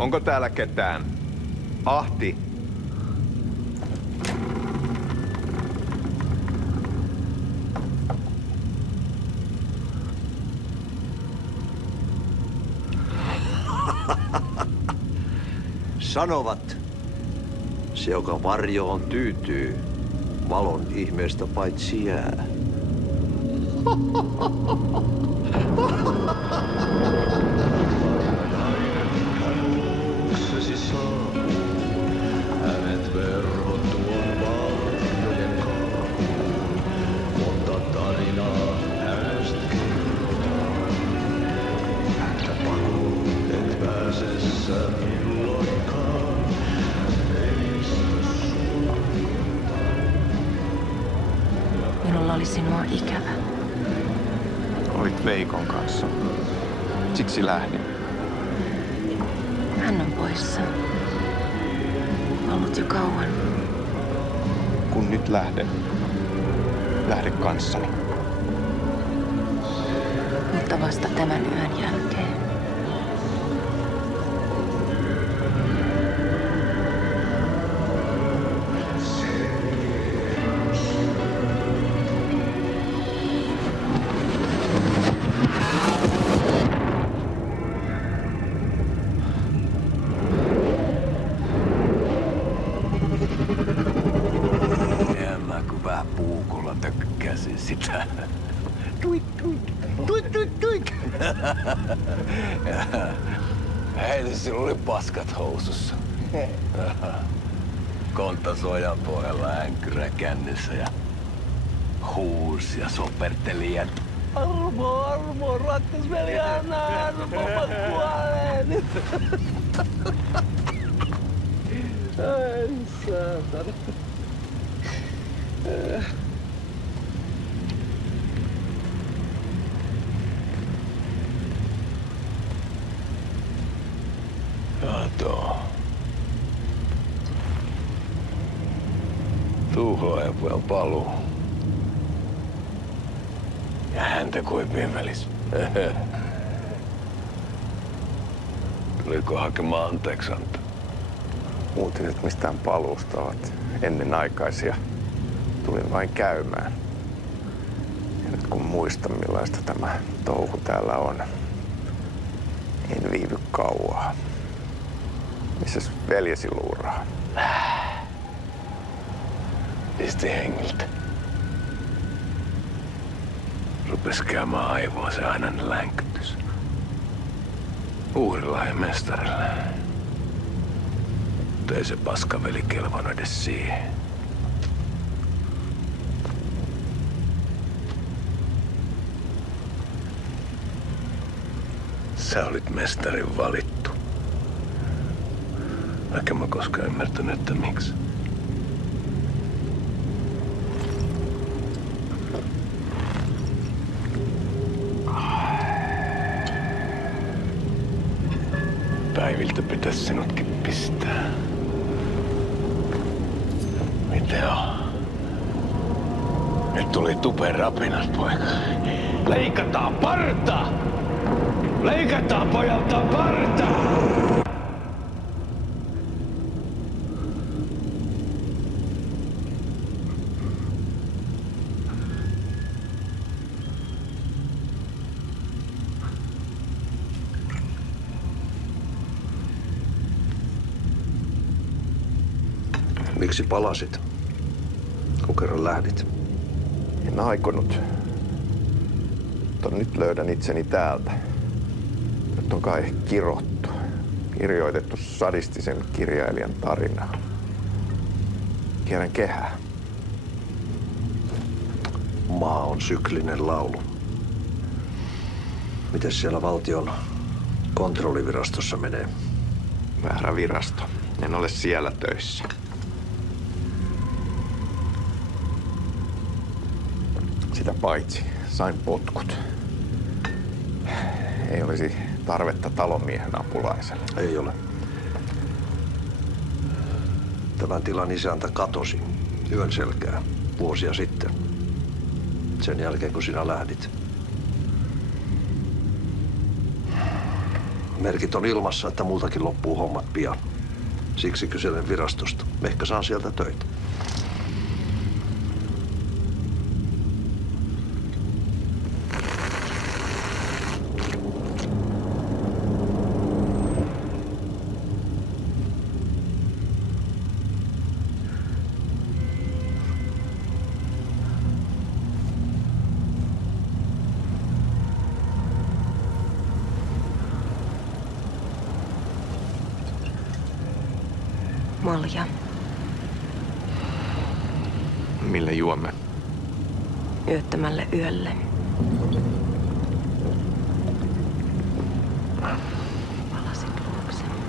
Onko täällä ketään? Ahti. Sanovat, se joka varjoon tyytyy, valon ihmeestä paitsi jää. Hänet verhot tuon valtioiden karkuun, mutta tarinaa hänestä kerrotaan. Häntä pakoon et pääse sä milloinkaan, ei sä Minulla oli sinua ikävä. Olit Veikon kanssa. Siksi lähdin. Hän on poissa. Ollut jo kauan. Kun nyt lähden, lähde kanssani. Mutta vasta tämän yön jälkeen. Sitä. Tuik, tuik, tuik, tuik, tuik. Hei, sillä oli paskat housussa. Kontta sojan pohjalla änkyrä kännissä ja huusi ja soperteli ja armo, rakkas veli, anna armo, mä kuolen. Ai saatana. Kato. Tuhlaajan pojan paluu. Ja häntä kuin pimmelis. Tuliko hakemaan anteeksiantoa? Uutiset mistään paluusta ovat ennenaikaisia. Tulin vain käymään. Ja nyt kun muistan millaista tämä touhu täällä on, en viivy kauaa. Missäs veljesi luuraa? Pisti hengiltä. Rupes käymään aivoa se ainainen länkytys. Uurilla ja mestarilla. Mutta ei se paskaveli kelvannut edes siihen. Sä olit mestarin valittu. Vaikka mä koskaan ymmärtänyt, että miksi. Päiviltä pitäis sinutkin pistää. Mitä on? Nyt tuli tupen rapinat, poika. Leikataan parta! Leikataan pojalta parta! Miksi palasit, kun kerran lähdit? En aikonut. Mutta nyt löydän itseni täältä. Nyt on kai kirottu. Kirjoitettu sadistisen kirjailijan tarinaa. Kierrän kehää. Maa on syklinen laulu. Mites siellä valtion kontrollivirastossa menee? Väärä virasto. En ole siellä töissä. Sitä paitsi sain potkut. Ei olisi tarvetta talonmiehen apulaiselle. Ei ole. Tämän tilan isäntä katosi yön selkää vuosia sitten. Sen jälkeen, kun sinä lähdit. Merkit on ilmassa, että multakin loppuu hommat pian. Siksi kyselen virastosta. Ehkä saan sieltä töitä. Malja. Millä juomme? Yöttömälle yölle. Palasit luoksemme.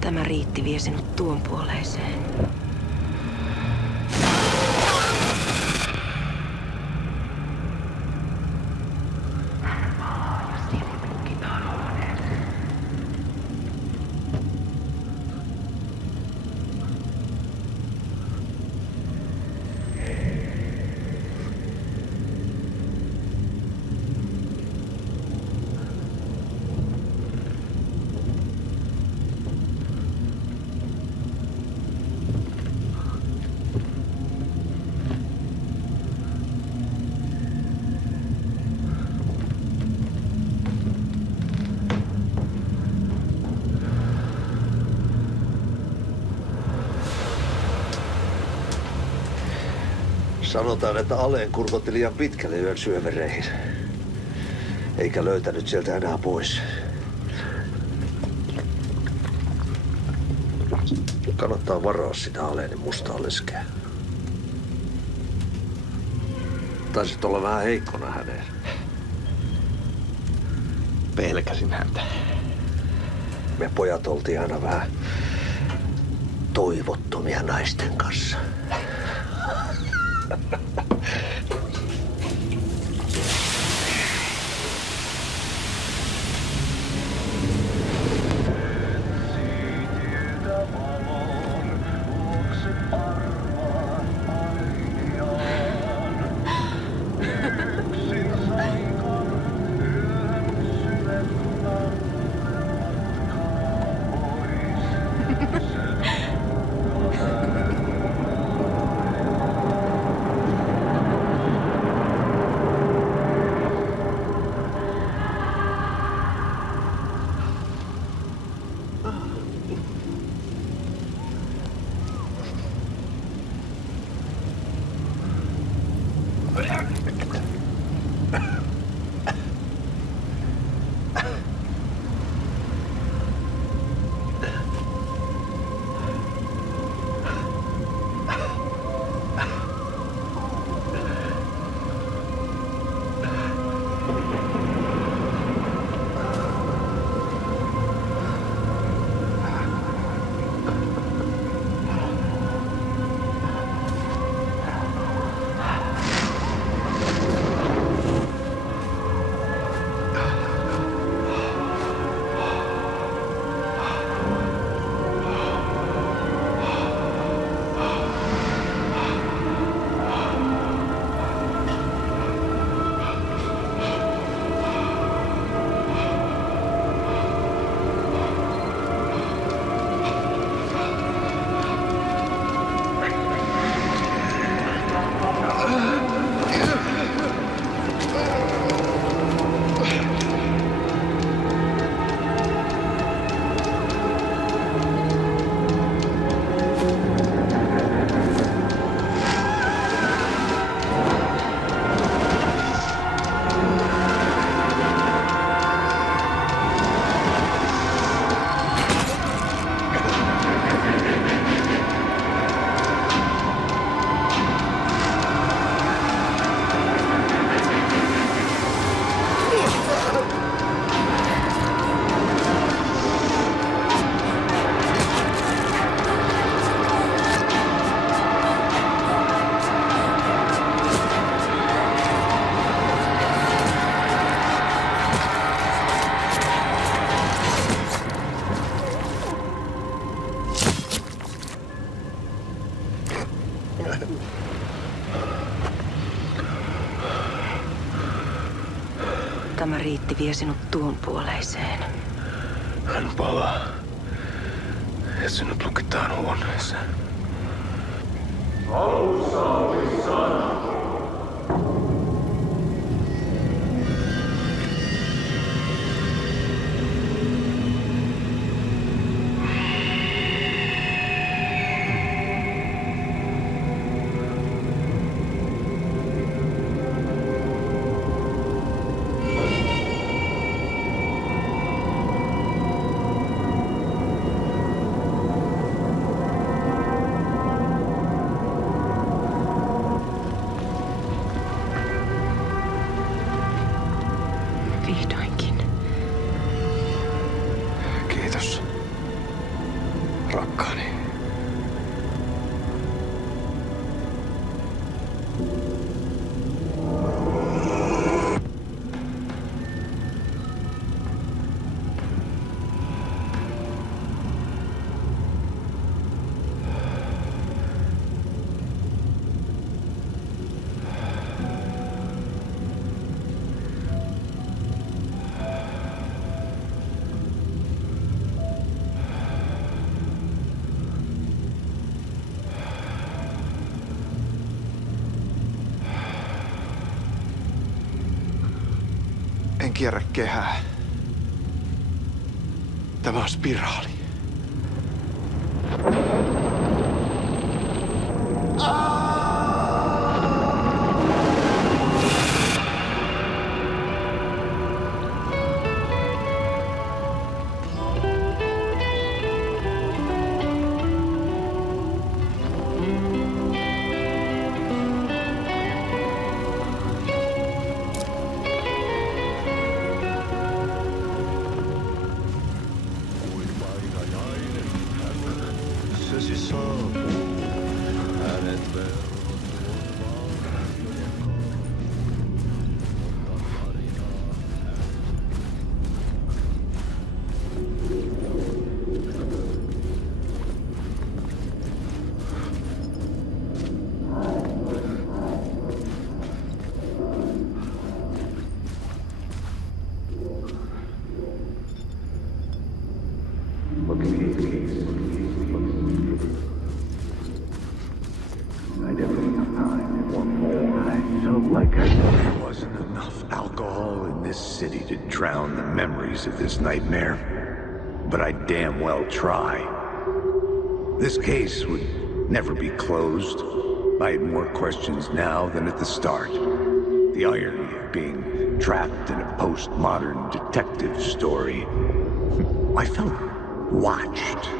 Tämä riitti vie sinut tuon puoleiseen. Sanotaan, että Aleen kurkotti liian pitkälle yön syövereihin. Eikä löytänyt sieltä enää pois. Kannattaa varaa sitä Aleenin mustaa leskeä. Taisit olla vähän heikkona häneen. Pelkäsin häntä. Me pojat oltiin aina vähän toivottomia naisten kanssa. Muutama riitti vie sinut tuon puoleiseen. Hän palaa. Ja sinut lukitaan huoneeseen. Alussa oli sana. Vihdoinkin. Kiitos, rakkaani. En kierrä kehää. Tämä on spiraali. To drown the memories of this nightmare, but I damn well try. This case would never be closed. I had more questions now than at the start. The irony of being trapped in a postmodern detective story. I felt watched.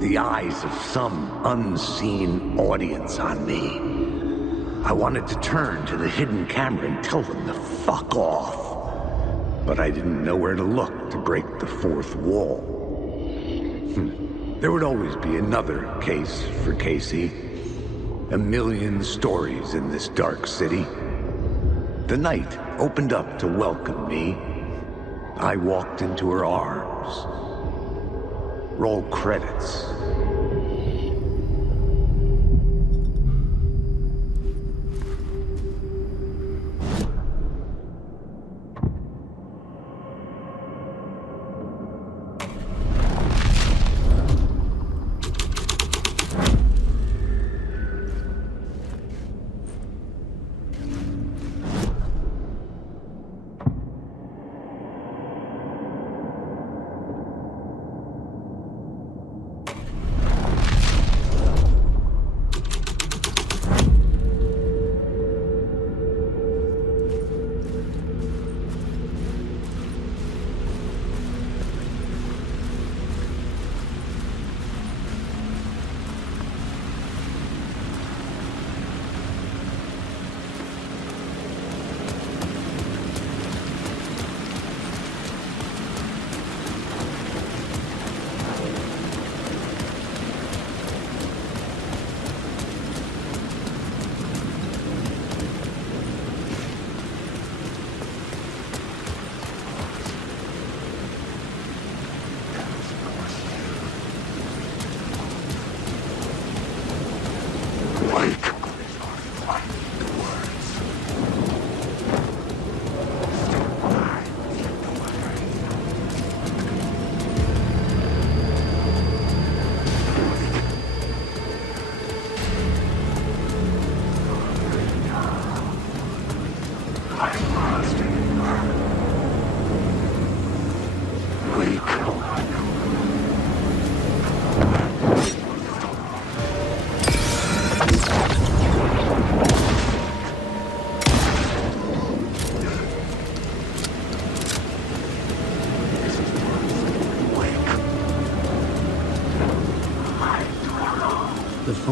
The eyes of some unseen audience on me. I wanted to turn to the hidden camera and tell them to fuck off. But I didn't know where to look to break the fourth wall. There would always be another case for Casey. A million stories in this dark city. The night opened up to welcome me. I walked into her arms. Roll credits.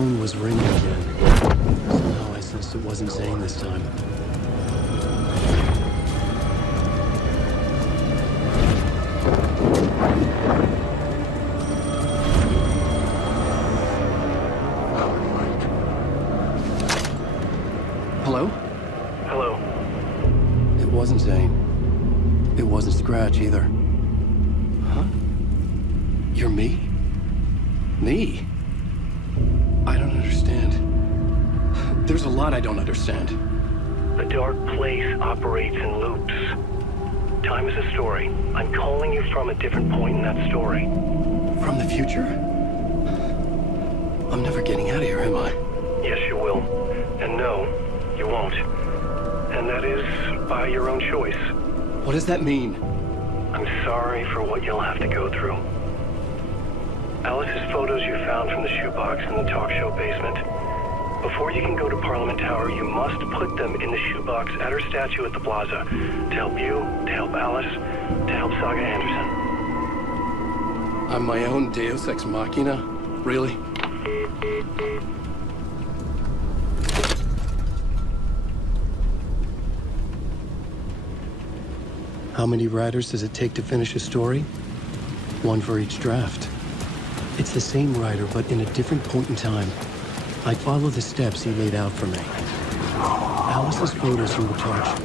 phone was ringing again. Somehow I sensed it wasn't Zane this time. Hello? Hello. It wasn't Zane. It wasn't Scratch either. Huh? You're me? Me? I don't understand. There's a lot I don't understand. The dark place operates in loops. Time is a story. I'm calling you from a different point in that story. From the future? I'm never getting out of here, am I? Yes, you will. And no, you won't. And that is by your own choice. What does that mean? I'm sorry for what you'll have to go through. Alice's photos you found from the shoebox in the talk show basement. Before you can go to Parliament Tower, you must put them in the shoebox at her statue at the plaza. To help you, to help Alice, to help Saga Anderson. I'm my own Deus Ex Machina? Really? How many writers does it take to finish a story? One for each draft. It's the same writer, but in a different point in time. I follow the steps he laid out for me. Alice's photos from the torch.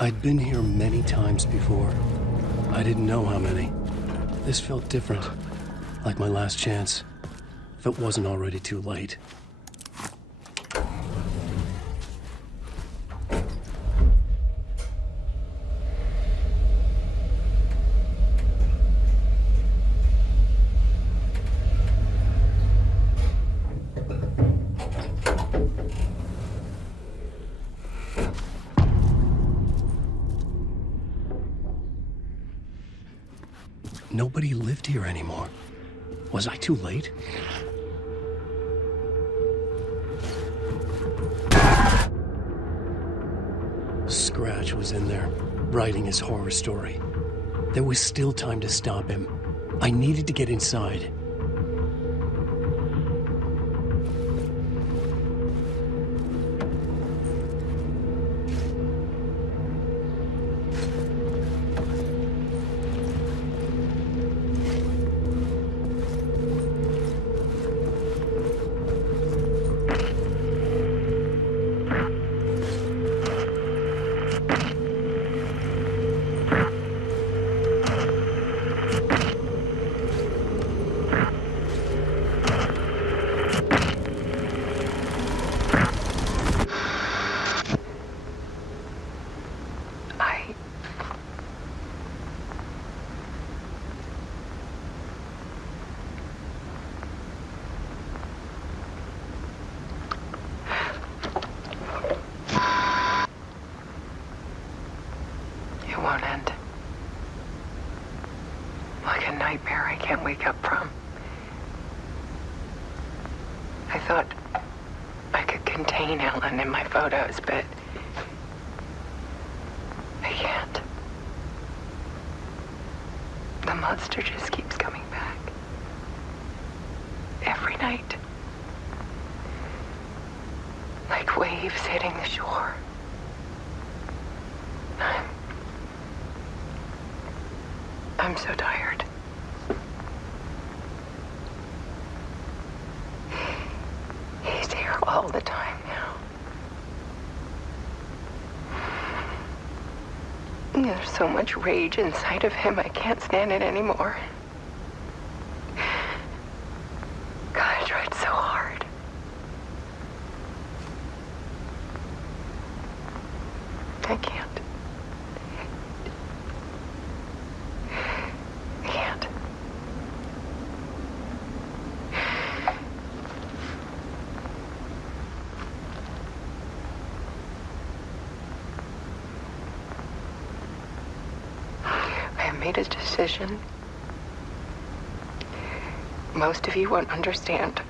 I'd been here many times before. I didn't know how many. This felt different, like my last chance, if it wasn't already too late. Nobody lived here anymore. Was I too late? Scratch was in there, writing his horror story. There was still time to stop him. I needed to get inside. In my photos, but I can't. The monster just keeps coming back. Every night. Like waves hitting the shore. I'm so tired. He's here all the time now. There's so much rage inside of him, I can't stand it anymore. God, I tried so hard. made a decision. Most of you won't understand.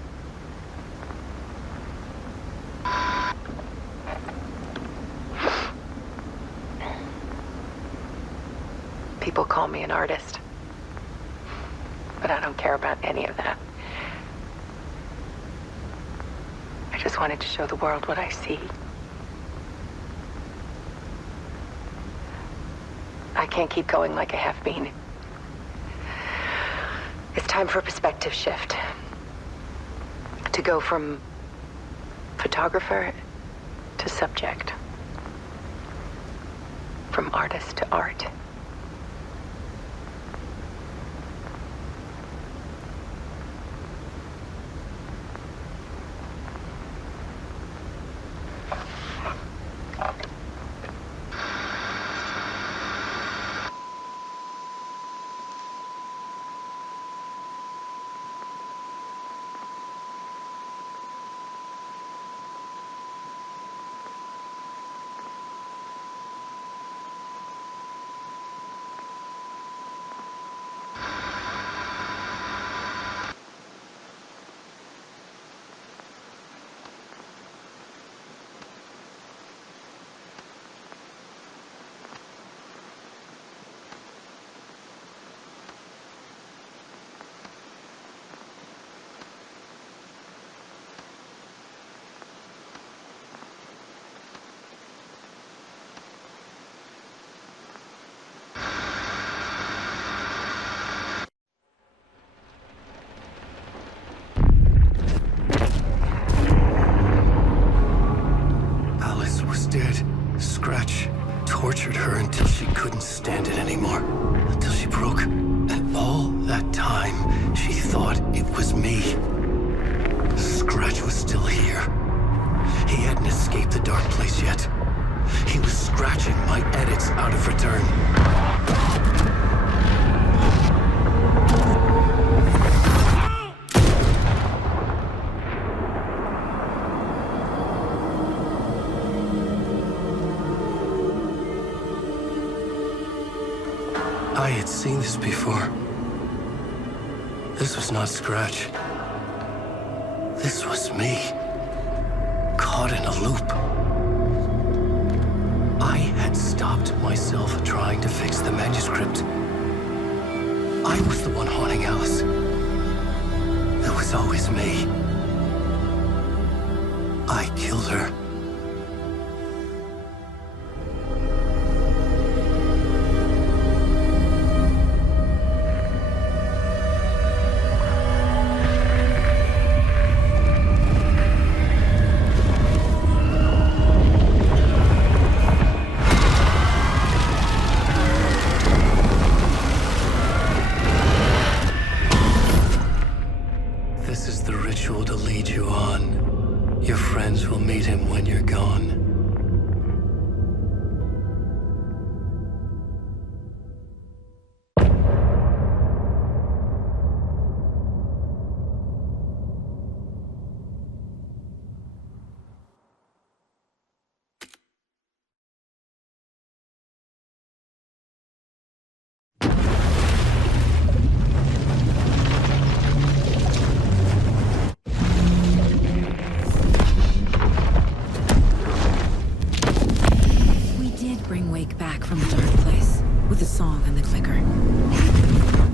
People call me an artist, but I don't care about any of that. I just wanted to show the world what I see. I can't keep going like I have been. It's time for a perspective shift. To go from photographer to subject. From artist to art. Dead. Scratch tortured her until she couldn't stand it anymore. Until she broke. And all that time, she thought it was me. Scratch was still here. He hadn't escaped the dark place yet. He was scratching my edits out of return. I had seen this before. This was not Scratch. This was me. Caught in a loop. I had stopped myself trying to fix the manuscript. I was the one haunting Alice. It was always me. I killed her. This is the ritual to lead you on. Your friends will meet him when you're gone. From the dark place, with the song and the clicker.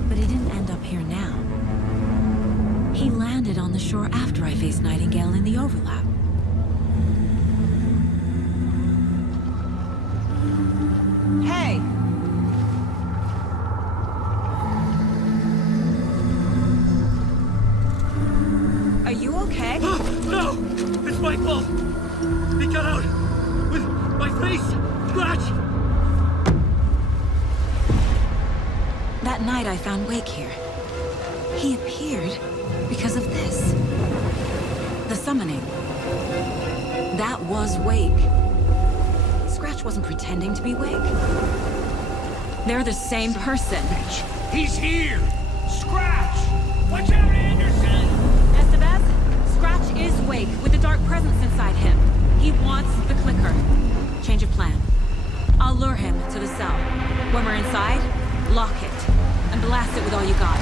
But he didn't end up here now. He landed on the shore after I faced Nightingale in the overlap. Hey! Are you okay? No! It's my fault! He got out! With my face! Scratch! That night I found Wake here. He appeared because of this. The summoning. That was Wake. Scratch wasn't pretending to be Wake. They're the same person. He's here! Scratch! Watch out, Anderson! Estevez, Scratch is Wake with the dark presence inside him. He wants the clicker. Change of plan. I'll lure him to the cell. When we're inside, Lock it, and blast it with all you got.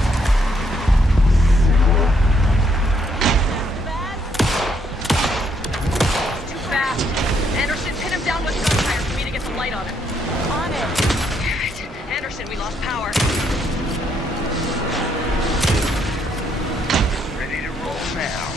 Too fast. Anderson, pin him down with gunfire for me to get the light on him. On it. Damn it. Anderson, we lost power. Ready to roll now.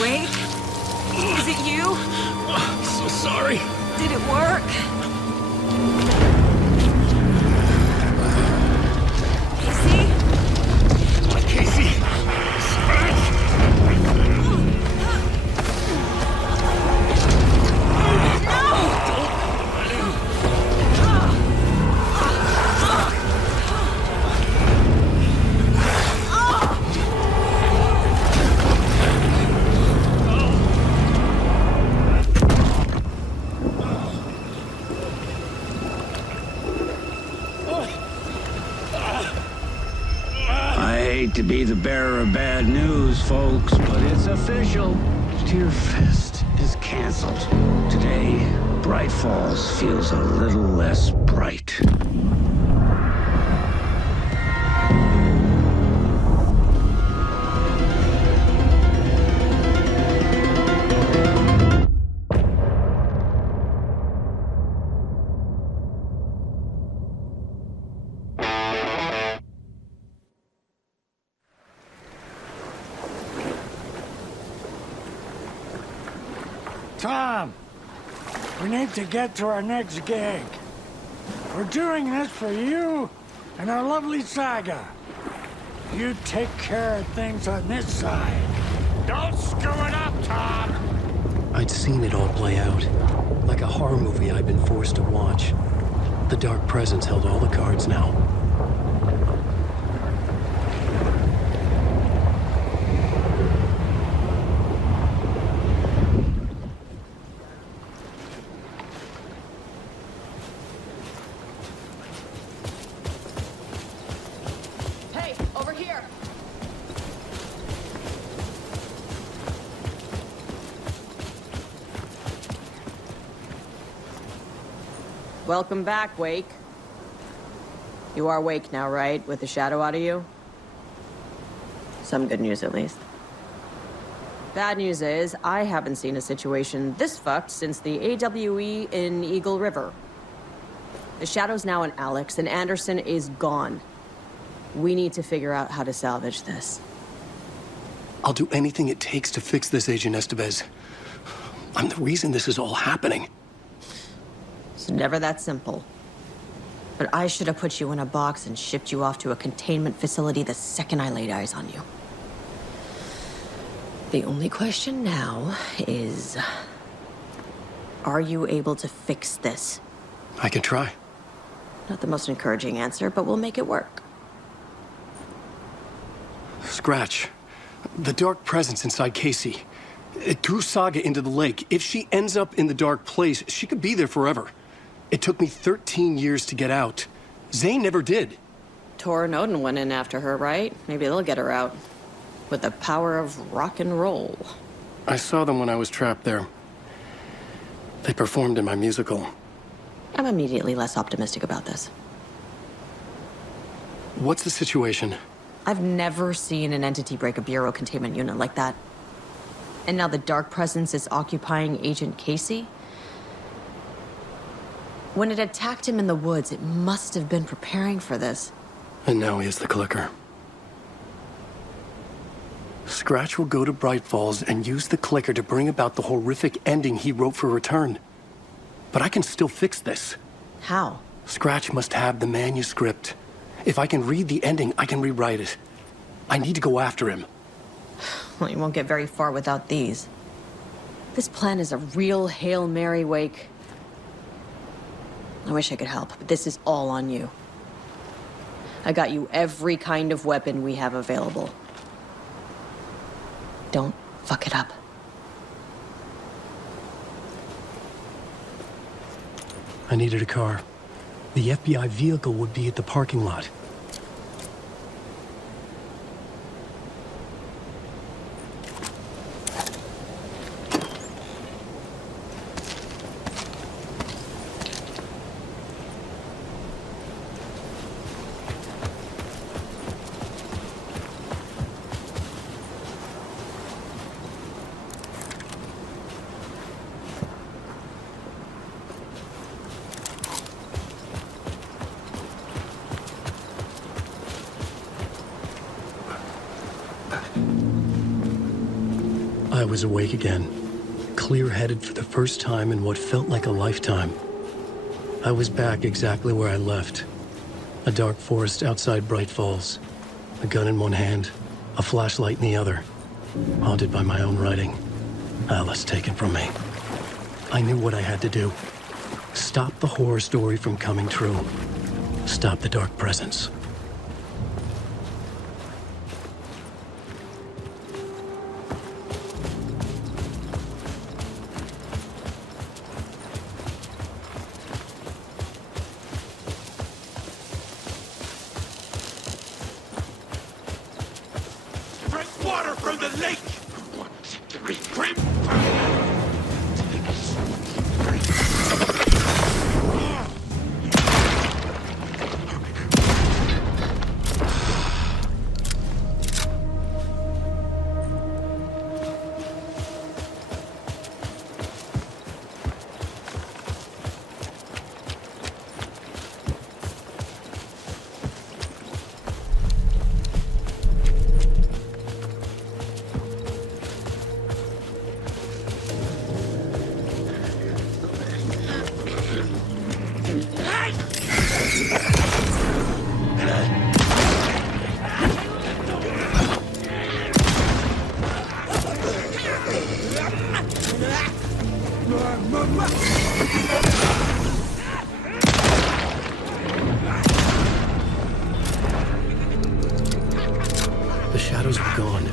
Wake? Is it you? I'm so sorry. Did it work? Casey? Scratch! To be the bearer of bad news, folks, but it's official. Tear Fest is canceled. Today, Bright Falls feels a little less bright. Tom, we need to get to our next gig. We're doing this for you and our lovely saga. You take care of things on this side. Don't screw it up, Tom! I'd seen it all play out. Like a horror movie I'd been forced to watch. The Dark Presence held all the cards now. Welcome back, Wake. You are Wake now, right? With the shadow out of you? Some good news, at least. Bad news is, I haven't seen a situation this fucked since the AWE in Eagle River. The shadow's now in Alex, and Anderson is gone. We need to figure out how to salvage this. I'll do anything it takes to fix this, Agent Estevez. I'm the reason this is all happening. It's never that simple. But I should have put you in a box and shipped you off to a containment facility the second I laid eyes on you. The only question now is, are you able to fix this? I can try. Not the most encouraging answer, but we'll make it work. Scratch. The Dark Presence inside Casey. It threw Saga into the lake. If she ends up in the dark place, she could be there forever. It took me 13 years to get out. Zane never did. Tor and Odin went in after her, right? Maybe they'll get her out. With the power of rock and roll. I saw them when I was trapped there. They performed in my musical. I'm immediately less optimistic about this. What's the situation? I've never seen an entity break a bureau containment unit like that. And now the Dark Presence is occupying Agent Casey? When it attacked him in the woods, it must have been preparing for this. And now he has the clicker. Scratch will go to Bright Falls and use the clicker to bring about the horrific ending he wrote for Return. But I can still fix this. How? Scratch must have the manuscript. If I can read the ending, I can rewrite it. I need to go after him. Well, you won't get very far without these. This plan is a real Hail Mary, Wake. I wish I could help, but this is all on you. I got you every kind of weapon we have available. Don't fuck it up. I needed a car. The FBI vehicle would be at the parking lot. I was awake again, clear-headed for the first time in what felt like a lifetime. I was back exactly where I left. A dark forest outside Bright Falls. A gun in one hand, a flashlight in the other. Haunted by my own writing. Alice taken from me. I knew what I had to do. Stop the horror story from coming true. Stop the dark presence. The shadows were gone,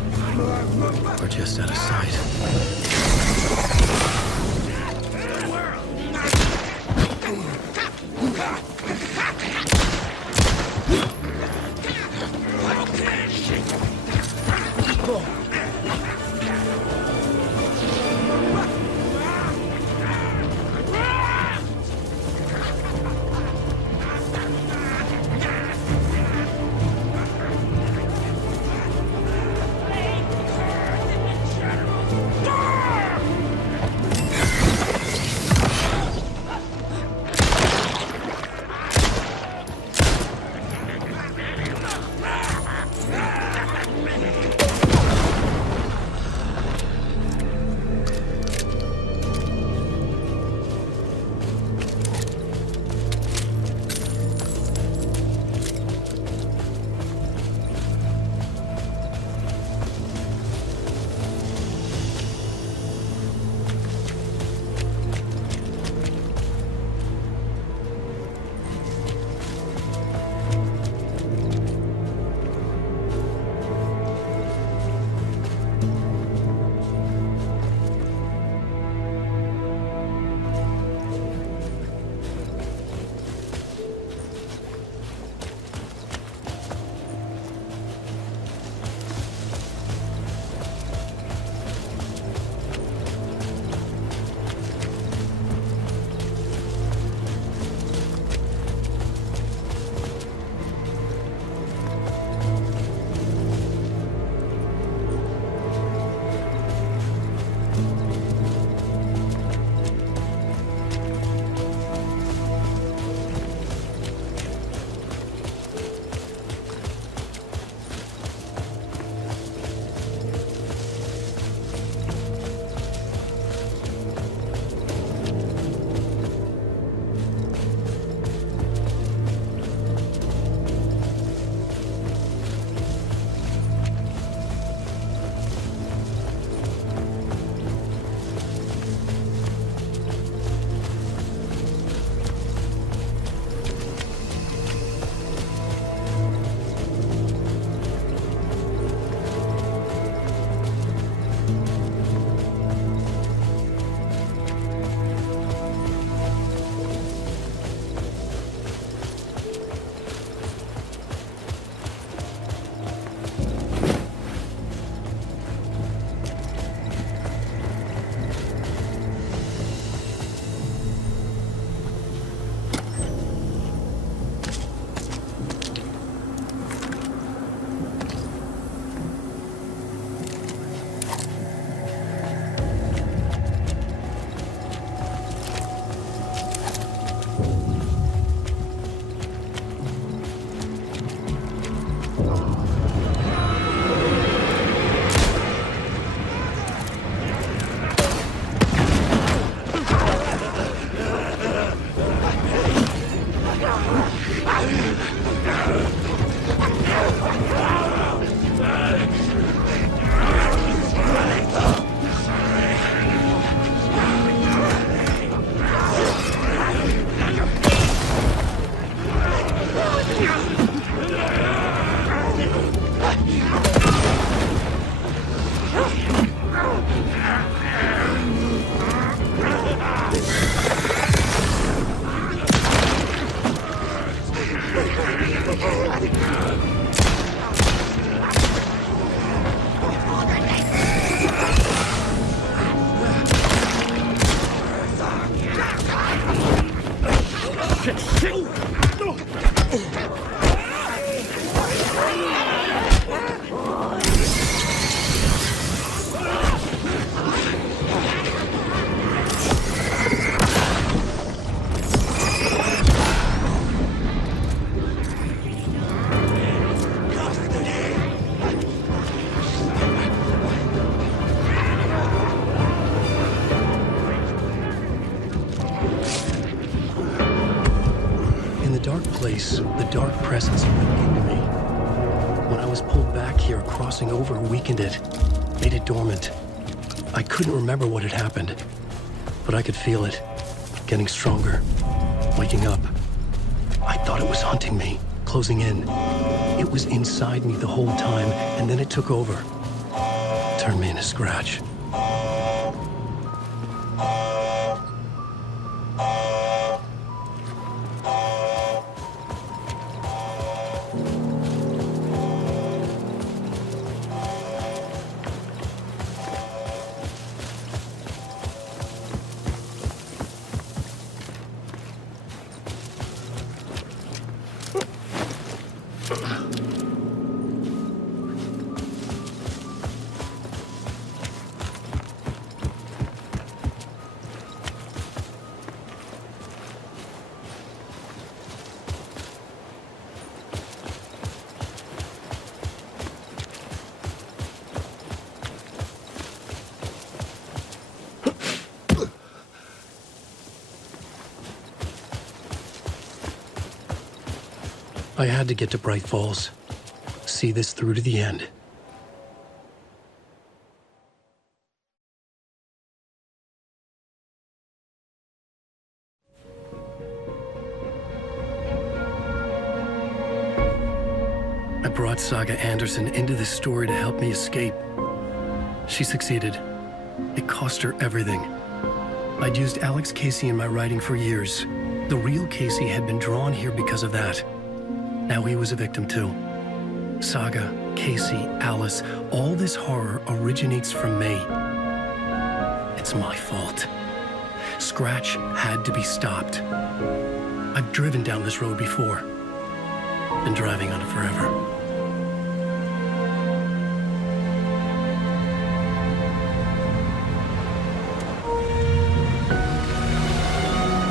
or just out of sight. The dark presence linked into me. When I was pulled back here, crossing over weakened it, made it dormant. I couldn't remember what had happened, but I could feel it, getting stronger, waking up. I thought it was hunting me, closing in. It was inside me the whole time, and then it took over. Turned me into Scratch. I had to get to Bright Falls. See this through to the end. I brought Saga Anderson into this story to help me escape. She succeeded. It cost her everything. I'd used Alex Casey in my writing for years. The real Casey had been drawn here because of that. Now he was a victim too. Saga, Casey, Alice, all this horror originates from me. It's my fault. Scratch had to be stopped. I've driven down this road before. Been driving on it forever.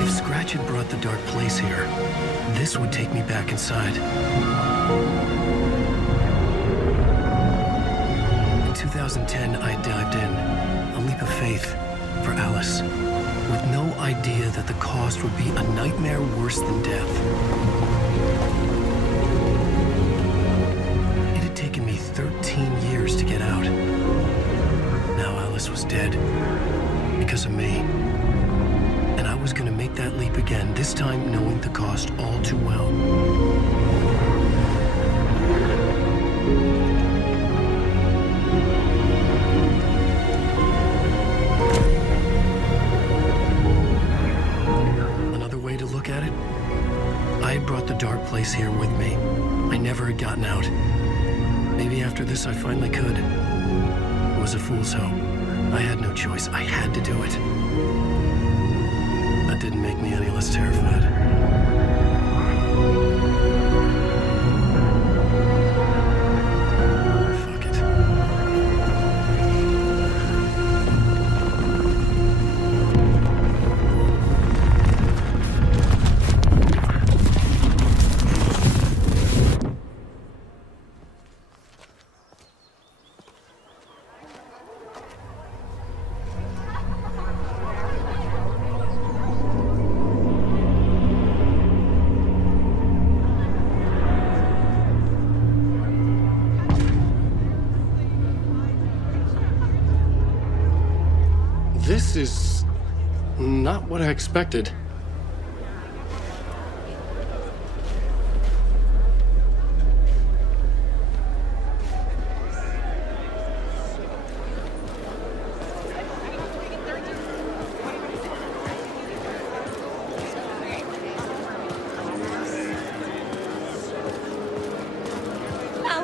If Scratch had brought the dark place here, this would take me back inside. In 2010, I dived in, a leap of faith for Alice, with no idea that the cost would be a nightmare worse than death. It had taken me 13 years to get out. Now Alice was dead, because of me. And I was going to make that leap again, this time knowing the cost all too well. Another way to look at it, I had brought the dark place here with me. I never had gotten out. Maybe after this I finally could. It was a fool's hope. I had no choice. I had to do it. That didn't make me any less terrified. Fuck it. This is not what I expected.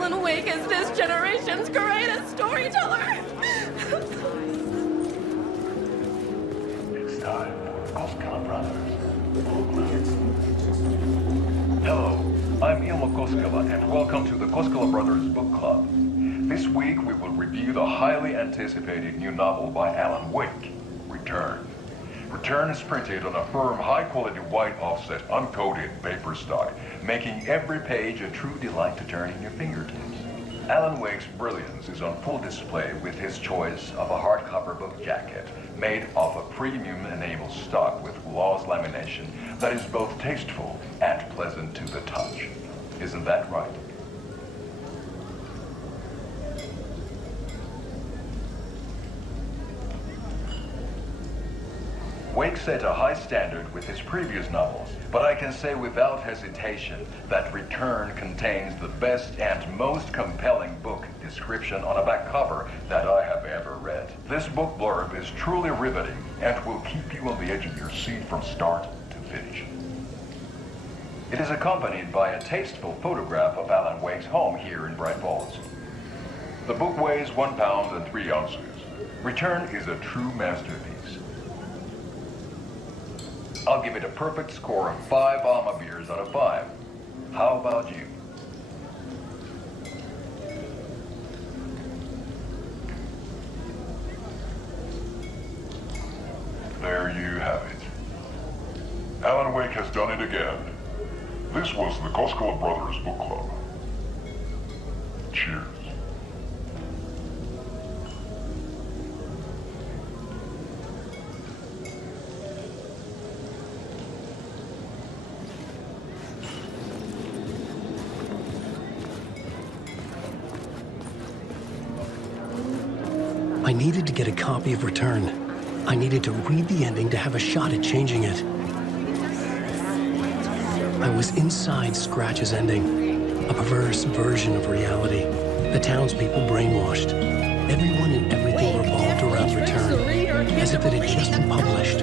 Alan Wake is this generation's greatest storyteller. It's time for Koskela Brothers Book Club. Hello, I'm Ilmo Koskela, and welcome to the Koskela Brothers Book Club. This week we will review the highly anticipated new novel by Alan Wake, Return. Return is printed on a firm, high-quality white offset, uncoated paper stock, making every page a true delight to turn in your fingertips. Alan Wake's brilliance is on full display with his choice of a hardcover book jacket made of a premium enamel stock with gloss lamination that is both tasteful and pleasant to the touch. Isn't that right? Wake set a high standard with his previous novels, but I can say without hesitation that Return contains the best and most compelling book description on a back cover that I have ever read. This book blurb is truly riveting and will keep you on the edge of your seat from start to finish. It is accompanied by a tasteful photograph of Alan Wake's home here in Bright Falls. The book weighs 1 pound and 3 ounces. Return is a true masterpiece. I'll give it a perfect score of 5 Alma beers out of 5. How about you? There you have it. Alan Wake has done it again. This was the Koskela Brothers Book Club. Cheers. I needed to get a copy of Return. I needed to read the ending to have a shot at changing it. I was inside Scratch's ending, a perverse version of reality. The townspeople brainwashed. Everyone and everything revolved around Return, as if it had just been published.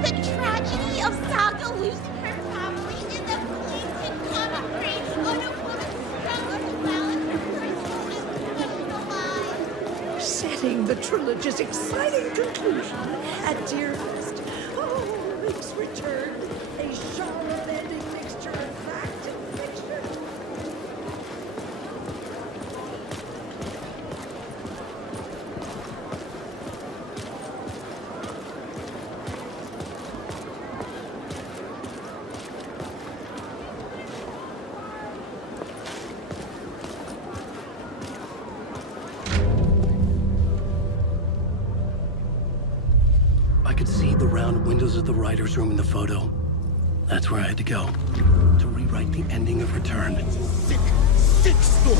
The tragedy of Saga losing her family in the fleeting conflict on a woman's struggle to balance her personal and professional lives. Setting the trilogy's exciting conclusion at Dearest. Oh, Wake's Return, a genre-bending mixture of fact and fiction. I could see the round windows of the writer's room in the photo. That's where I had to go, to rewrite the ending of Return. Sick story.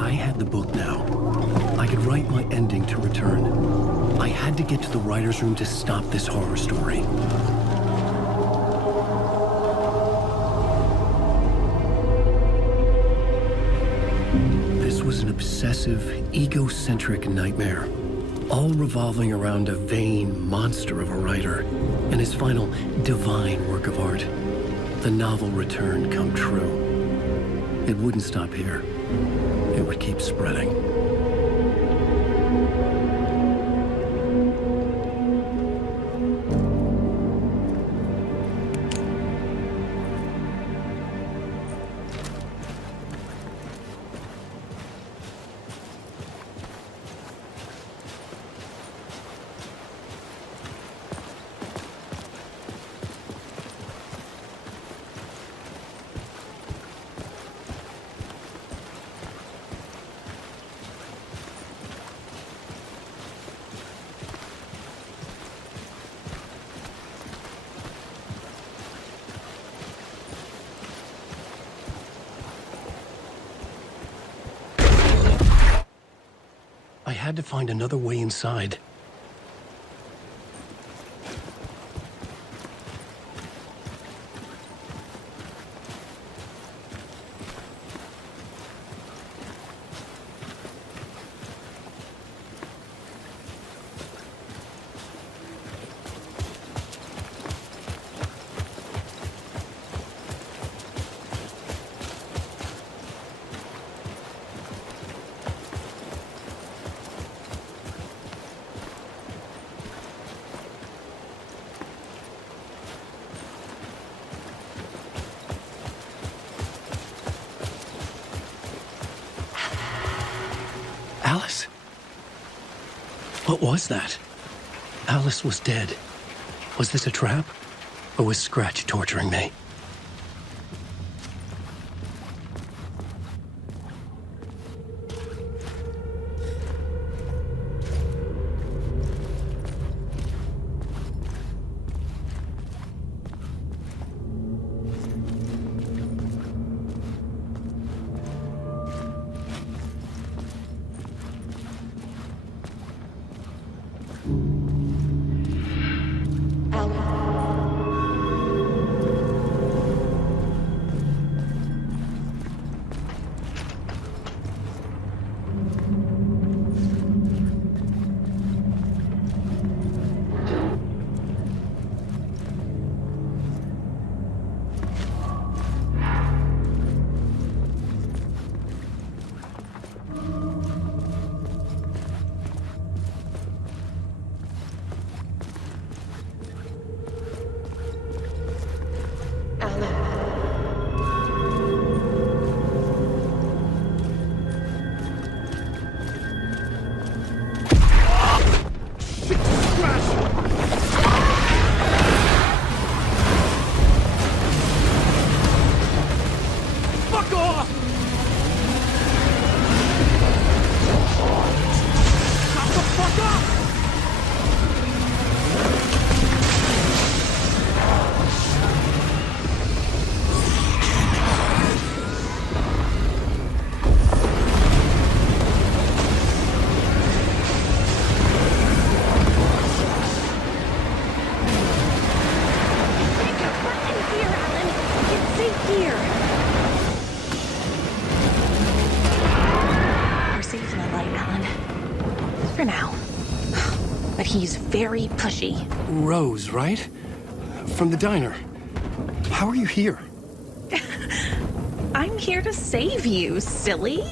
I had the book now. I could write my ending to Return. I had to get to the writer's room to stop this horror story. This was an obsessive, egocentric nightmare, all revolving around a vain monster of a writer and his final divine work of art. The novel Return come true. It wouldn't stop here. It would keep spreading. I had to find another way inside. What was that? Alice was dead. Was this a trap? Or was Scratch torturing me? He's very pushy. Rose, right? From the diner. How are you here? I'm here to save you, silly.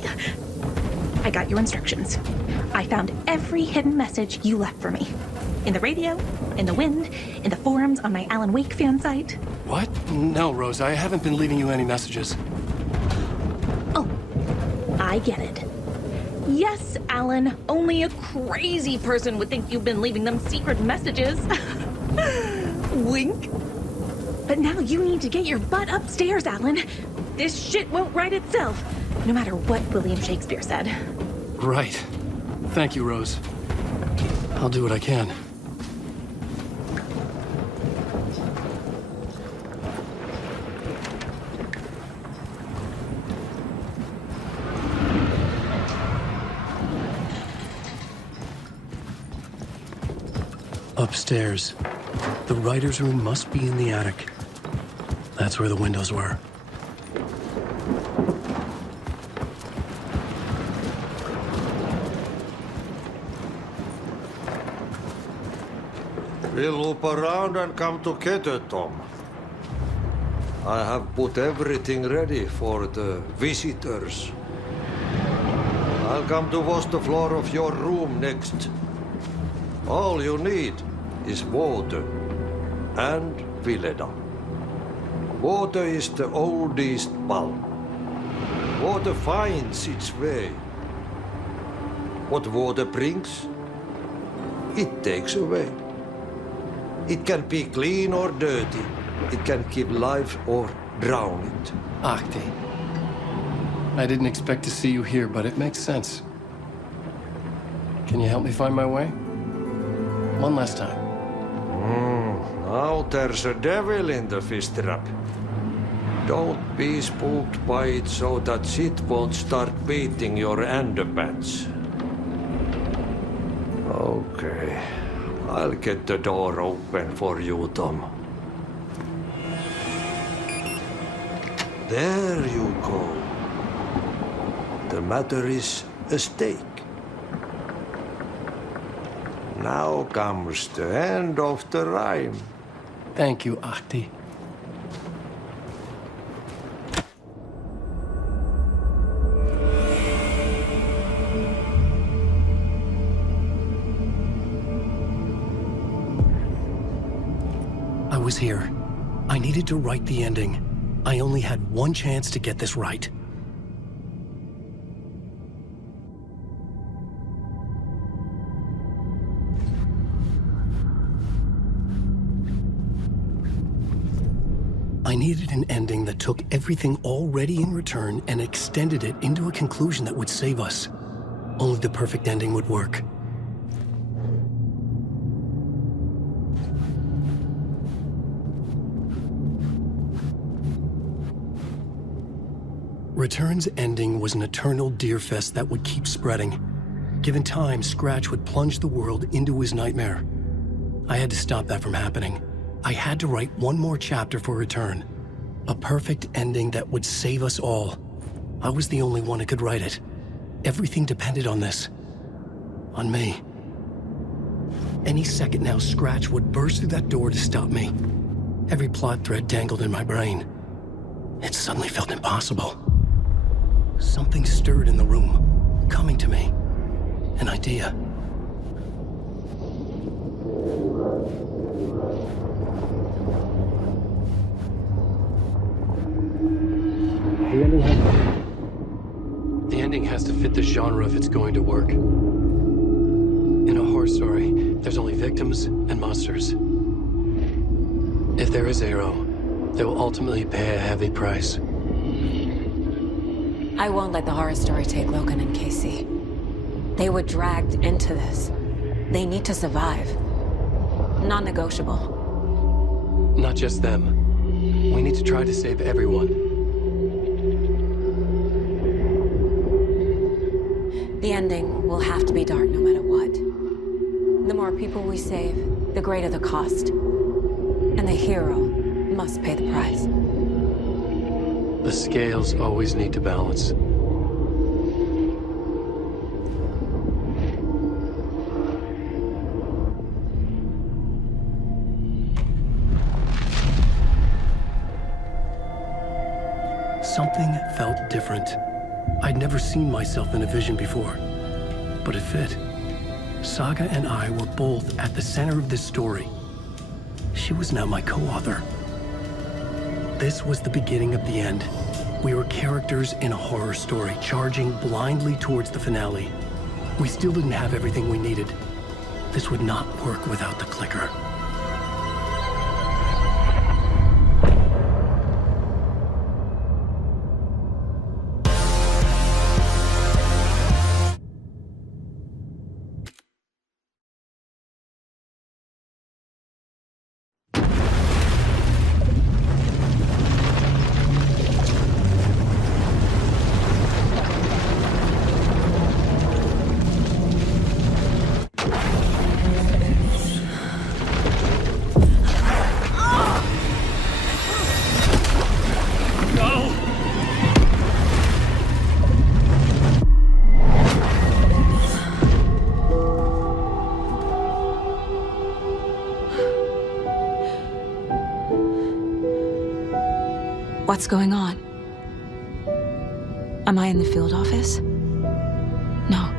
I got your instructions. I found every hidden message you left for me. In the radio, in the wind, in the forums on my Alan Wake fan site. What? No, Rose, I haven't been leaving you any messages. Oh, I get it. Yes, Alan, only a crazy person would think you've been leaving them secret messages. Wink. But now you need to get your butt upstairs, Alan. This shit won't right itself, no matter what William Shakespeare said. Right. Thank you, Rose. I'll do what I can. Upstairs. The writer's room must be in the attic. That's where the windows were. We'll loop around and come together, Tom. I have put everything ready for the visitors. I'll come to wash the floor of your room next. All you need is water and Vileda. Water is the oldest bulb. Water finds its way. What water brings, it takes away. It can be clean or dirty. It can keep life or drown it. Ahti. I didn't expect to see you here, but it makes sense. Can you help me find my way? One last time. Now there's a devil in the fish trap. Don't be spooked by it so that shit won't start beating your underpants. Okay. I'll get the door open for you, Tom. There you go. The matter is a stake. Now comes the end of the rhyme. Thank you, Ahti. I was here. I needed to write the ending. I only had one chance to get this right. I needed an ending that took everything already in return and extended it into a conclusion that would save us. Only the perfect ending would work. Return's ending was an eternal deerfest that would keep spreading. Given time, Scratch would plunge the world into his nightmare. I had to stop that from happening. I had to write one more chapter for Return. A perfect ending that would save us all. I was the only one who could write it. Everything depended on this. On me. Any second now, Scratch would burst through that door to stop me. Every plot thread dangled in my brain. It suddenly felt impossible. Something stirred in the room, coming to me. An idea. The ending has to fit the genre if it's going to work. In a horror story, there's only victims and monsters. If there is Arrow, they will ultimately pay a heavy price. I won't let the horror story take Logan and Casey. They were dragged into this. They need to survive. Non-negotiable. Not just them. We need to try to save everyone. The ending will have to be dark no matter what. The more people we save, the greater the cost. And the hero must pay the price. The scales always need to balance. Something felt different. I'd never seen myself in a vision before, but it fit. Saga and I were both at the center of this story. She was now my co-author. This was the beginning of the end. We were characters in a horror story, charging blindly towards the finale. We still didn't have everything we needed. This would not work without the clicker. What's going on? Am I in the field office? No.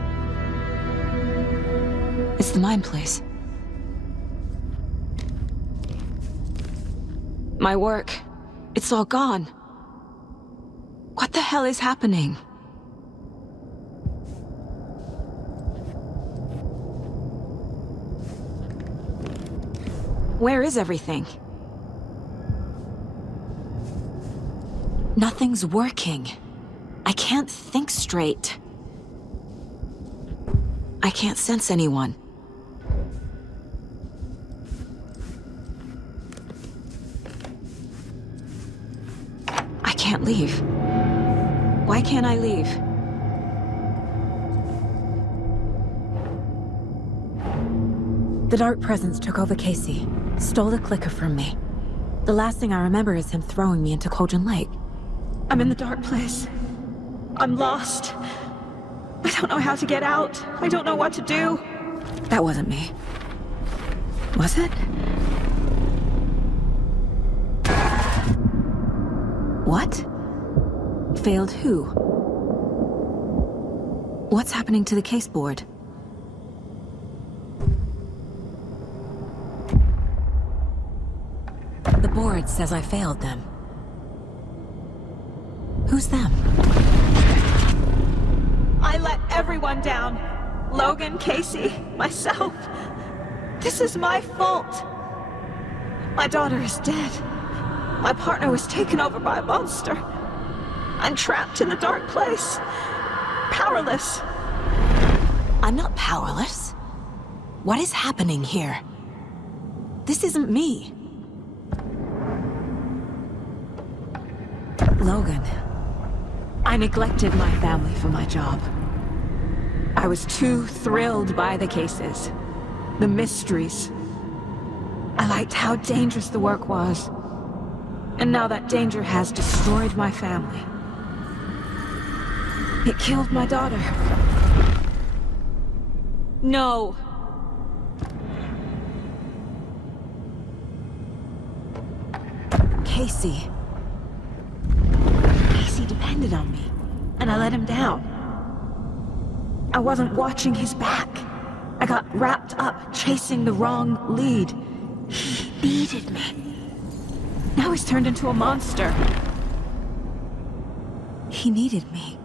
It's the mine place. My work. It's all gone. What the hell is happening? Where is everything? Nothing's working. I can't think straight. I can't sense anyone. I can't leave. Why can't I leave? The dark presence took over Casey, stole the clicker from me. The last thing I remember is him throwing me into Cauldron Lake. I'm in the dark place. I'm lost. I don't know how to get out. I don't know what to do. That wasn't me. Was it? What? Failed who? What's happening to the case board? The board says I failed them. Who's them? I let everyone down. Logan, Casey, myself. This is my fault. My daughter is dead. My partner was taken over by a monster. I'm trapped in the dark place. Powerless. I'm not powerless. What is happening here? This isn't me. Logan, I neglected my family for my job. I was too thrilled by the cases, the mysteries. I liked how dangerous the work was. And now that danger has destroyed my family. It killed my daughter. No. Casey. Casey depended on me, and I let him down. I wasn't watching his back. I got wrapped up chasing the wrong lead. He needed me. Now he's turned into a monster. He needed me.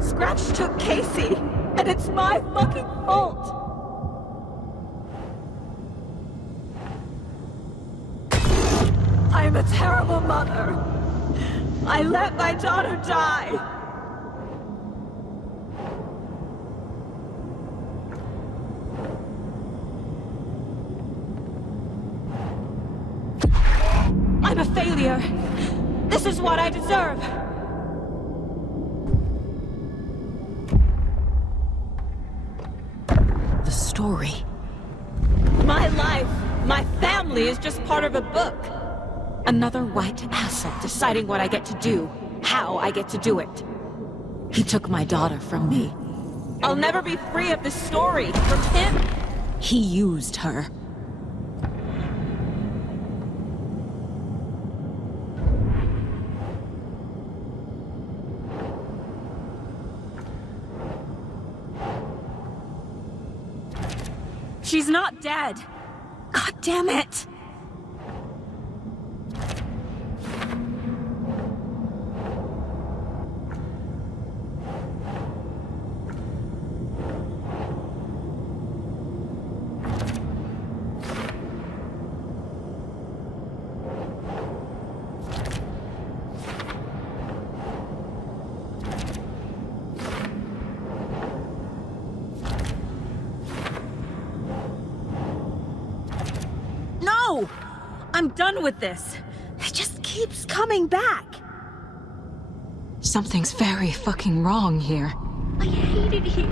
Scratch took Casey, and it's my fucking fault. I'm a terrible mother. I let my daughter die. I'm a failure. This is what I deserve. The story. My life, my family is just part of a book. Another white asshole deciding what I get to do, how I get to do it. He took my daughter from me. I'll never be free of this story from him. He used her. She's not dead. God damn it. No! I'm done with this. It just keeps coming back. Something's very fucking wrong here. I hate it here.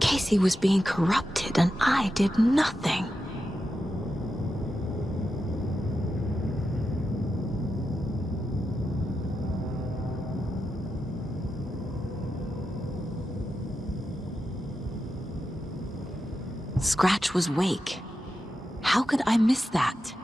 Casey was being corrupted and I did nothing. Scratch was Wake. How could I miss that?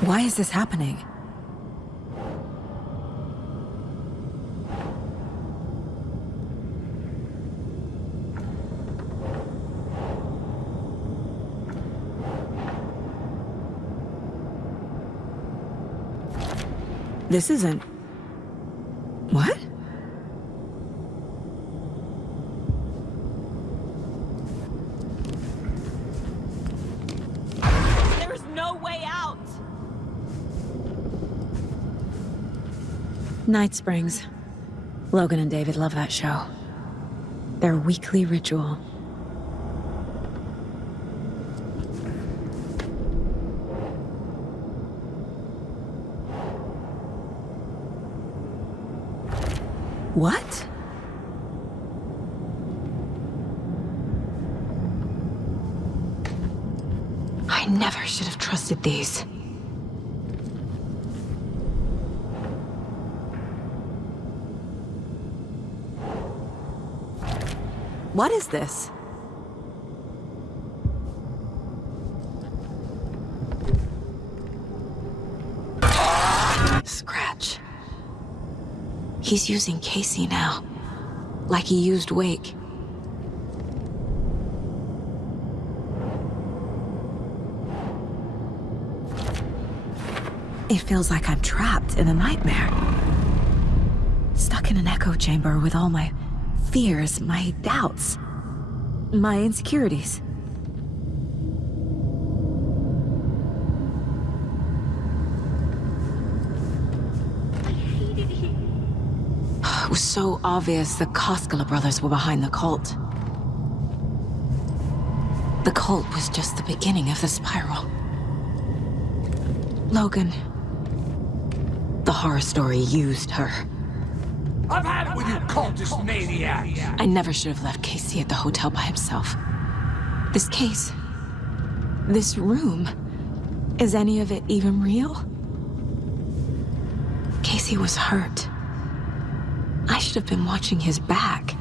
Why is this happening? This isn't... What? There is no way out. Night Springs. Logan and David love that show. Their weekly ritual. What? I never should have trusted these. What is this? Scratch. He's using Casey now, like he used Wake. It feels like I'm trapped in a nightmare. Stuck in an echo chamber with all my fears, my doubts, my insecurities. It was so obvious the Koskela brothers were behind the cult. The cult was just the beginning of the spiral. Logan, the horror story used her. I've had it with you cultist maniacs! I never should have left Casey at the hotel by himself. This case, this room, is any of it even real? Casey was hurt. I should have been watching his back.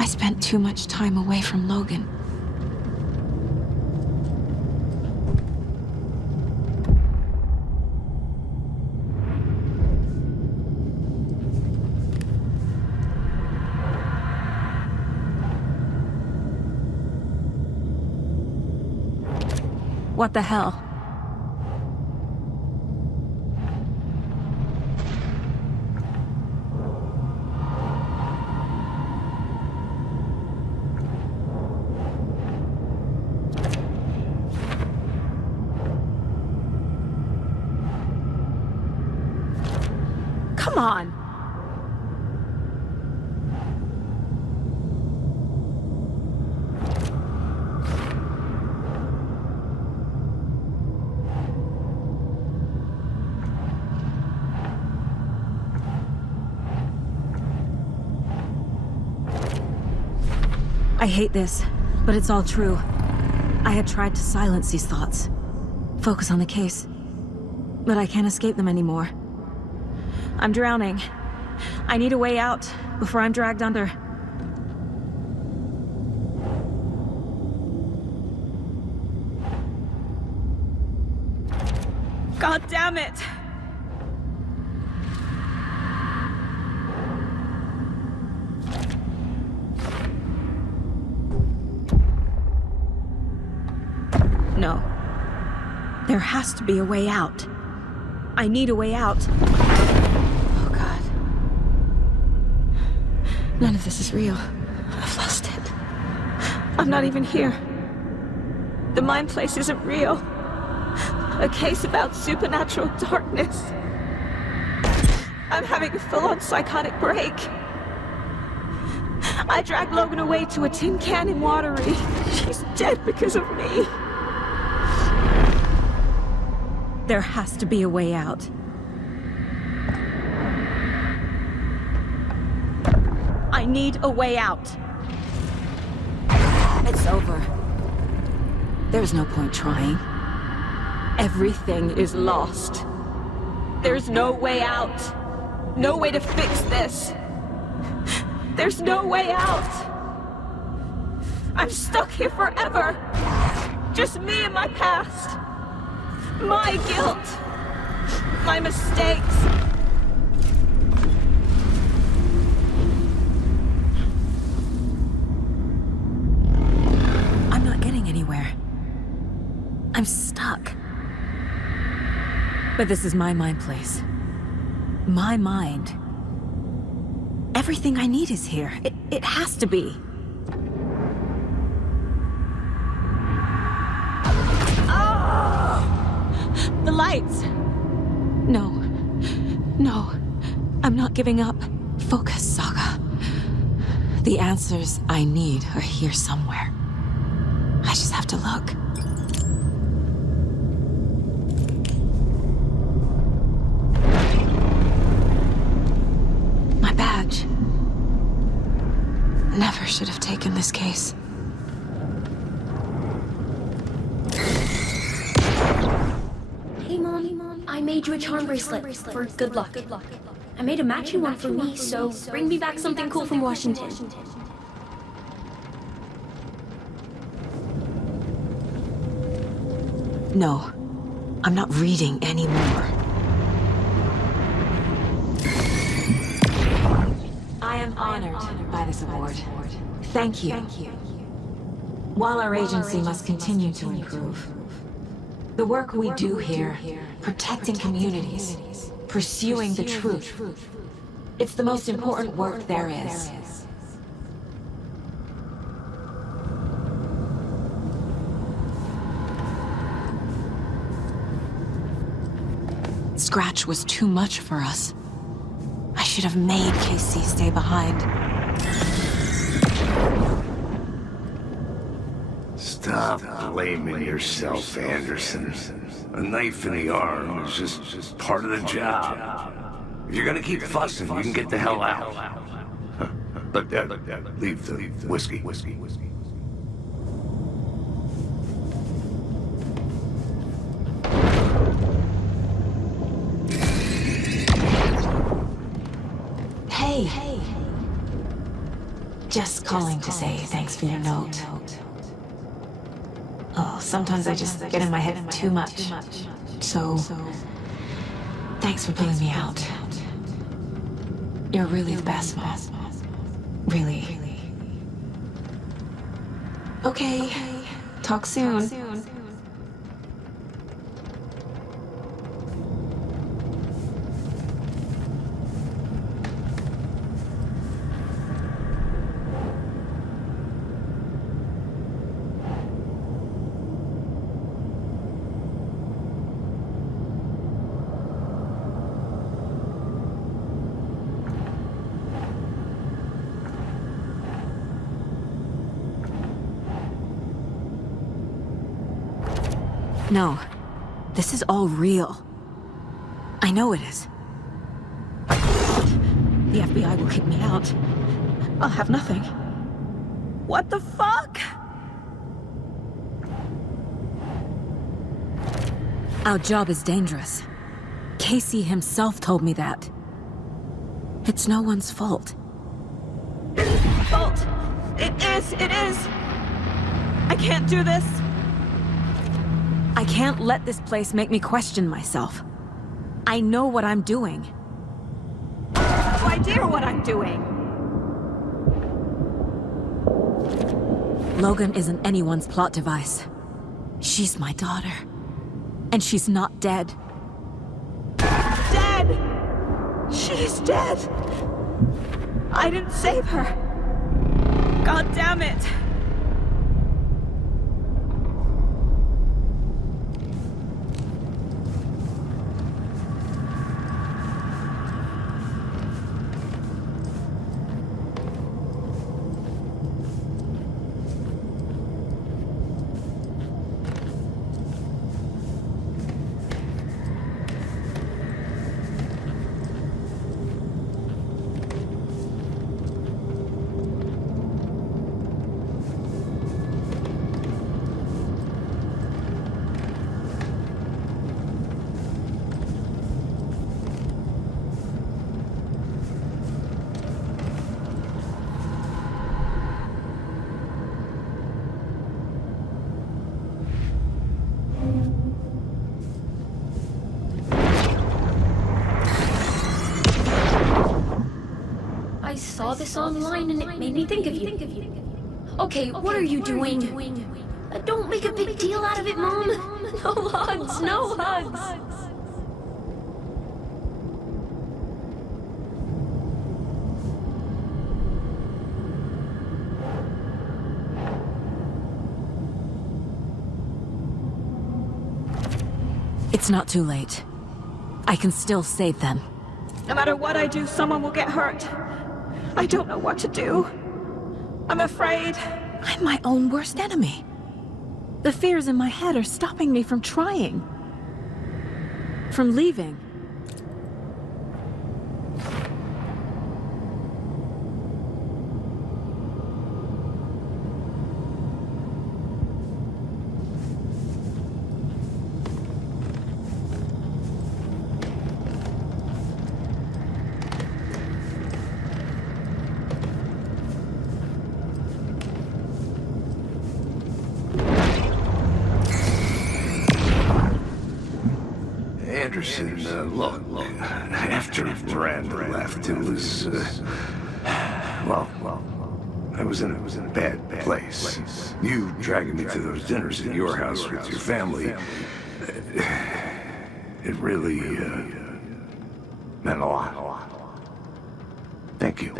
I spent too much time away from Logan. What the hell? Come on! I hate this, but it's all true. I had tried to silence these thoughts, focus on the case, but I can't escape them anymore. I'm drowning. I need a way out before I'm dragged under. God damn it! No. There has to be a way out. I need a way out. Oh, God. None of this is real. I've lost it. I'm not even here. The mind place isn't real. A case about supernatural darkness. I'm having a full-on psychotic break. I dragged Logan away to a tin can in Watery. She's dead because of me. There has to be a way out. I need a way out. It's over. There's no point trying. Everything is lost. There's no way out. No way to fix this. There's no way out. I'm stuck here forever. Just me and my past. My guilt. My mistakes. I'm not getting anywhere. I'm stuck. But this is my mind place. My mind. Everything I need is here. It has to be. The lights! No. No. I'm not giving up. Focus, Saga. The answers I need are here somewhere. I just have to look. My badge. Never should have taken this case. Hey, Mom. I made you a charm bracelet for good luck. I made a matching one for me, so bring me back something cool from Washington. No, I'm not reading anymore. I am honored by this award. Thank you. While our agency must continue to improve, the work we do here, protecting communities, pursuing the truth, it's the most important work there is. Scratch was too much for us. I should have made KC stay behind. Stop blaming yourself, Anderson. A knife in the arm is just part of the job. If you're gonna keep fussing, you can get the hell out. Look, leave the whiskey. Hey. Just calling to say thanks for your note. Oh, sometimes I just get in my head too much. So, thanks for pulling me out. You're really the best, Mom. Really. Okay. Talk soon. No, this is all real. I know it is. The FBI will kick me out. I'll have nothing. What the fuck? Our job is dangerous. Casey himself told me that. It's no one's fault. Fault! It is! I can't do this! I can't let this place make me question myself. I know what I'm doing. No idea what I'm doing. Logan isn't anyone's plot device. She's my daughter. And she's not dead. Dead! She's dead! I didn't save her. God damn it! I saw this online and it made me think of you. Okay, what are you doing? Don't make a big deal out of it, Mom. No hugs, no hugs. It's not too late. I can still save them. No matter what I do, someone will get hurt. I don't know what to do. I'm afraid. I'm my own worst enemy. The fears in my head are stopping me from trying. From leaving. Anderson, look, after Miranda left, it was, well, I was in a bad place. You dragging me to those dinners at your house with your family, it really, meant a lot. Thank you.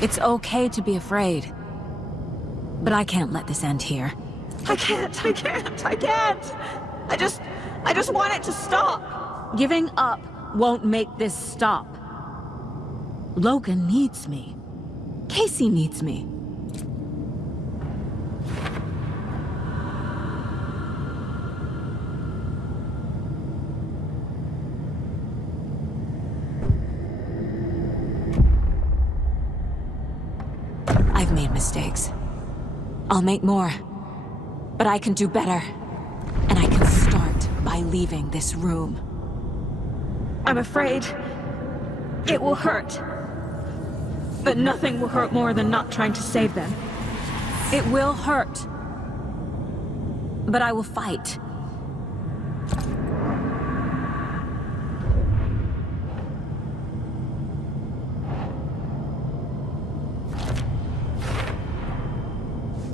It's okay to be afraid. But I can't let this end here. I can't. I just want it to stop. Giving up won't make this stop. Logan needs me. Casey needs me. I've made mistakes. I'll make more. But I can do better. And I can start by leaving this room. I'm afraid it will hurt. But nothing will hurt more than not trying to save them. It will hurt. But I will fight.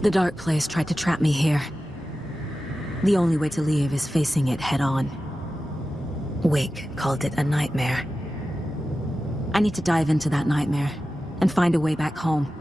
The dark place tried to trap me here. The only way to leave is facing it head-on. Wake called it a nightmare. I need to dive into that nightmare and find a way back home.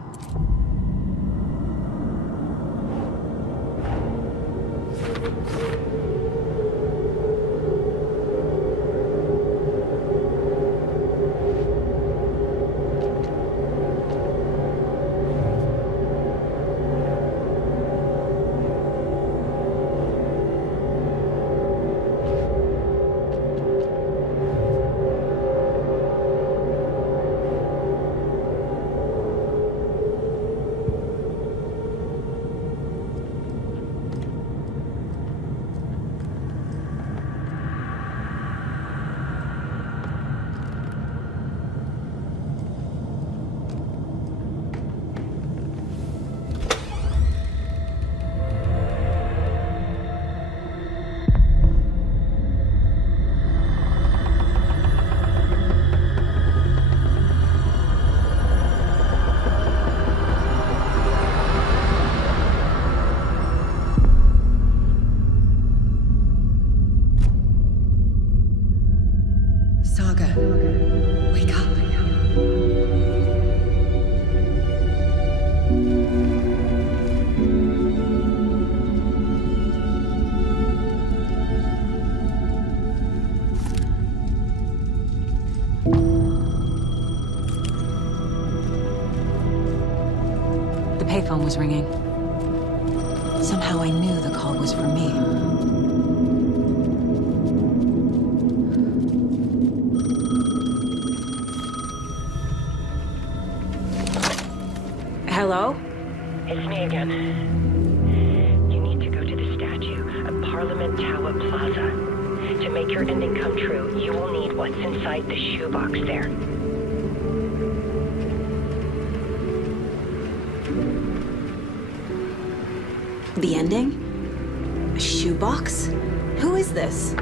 The payphone was ringing. Somehow I knew the call was for me. Hello? It's me again. You need to go to the statue at Parliament Tower Plaza. To make your ending come true, you will need what's inside the shoebox there. The ending? A shoebox? Who is this?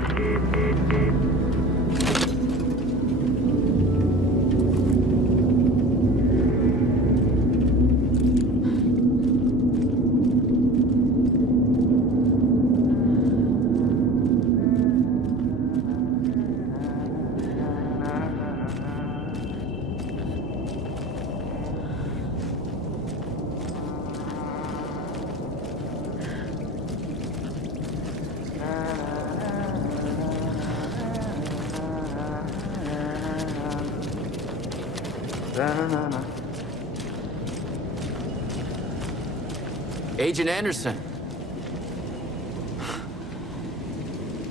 Agent Anderson.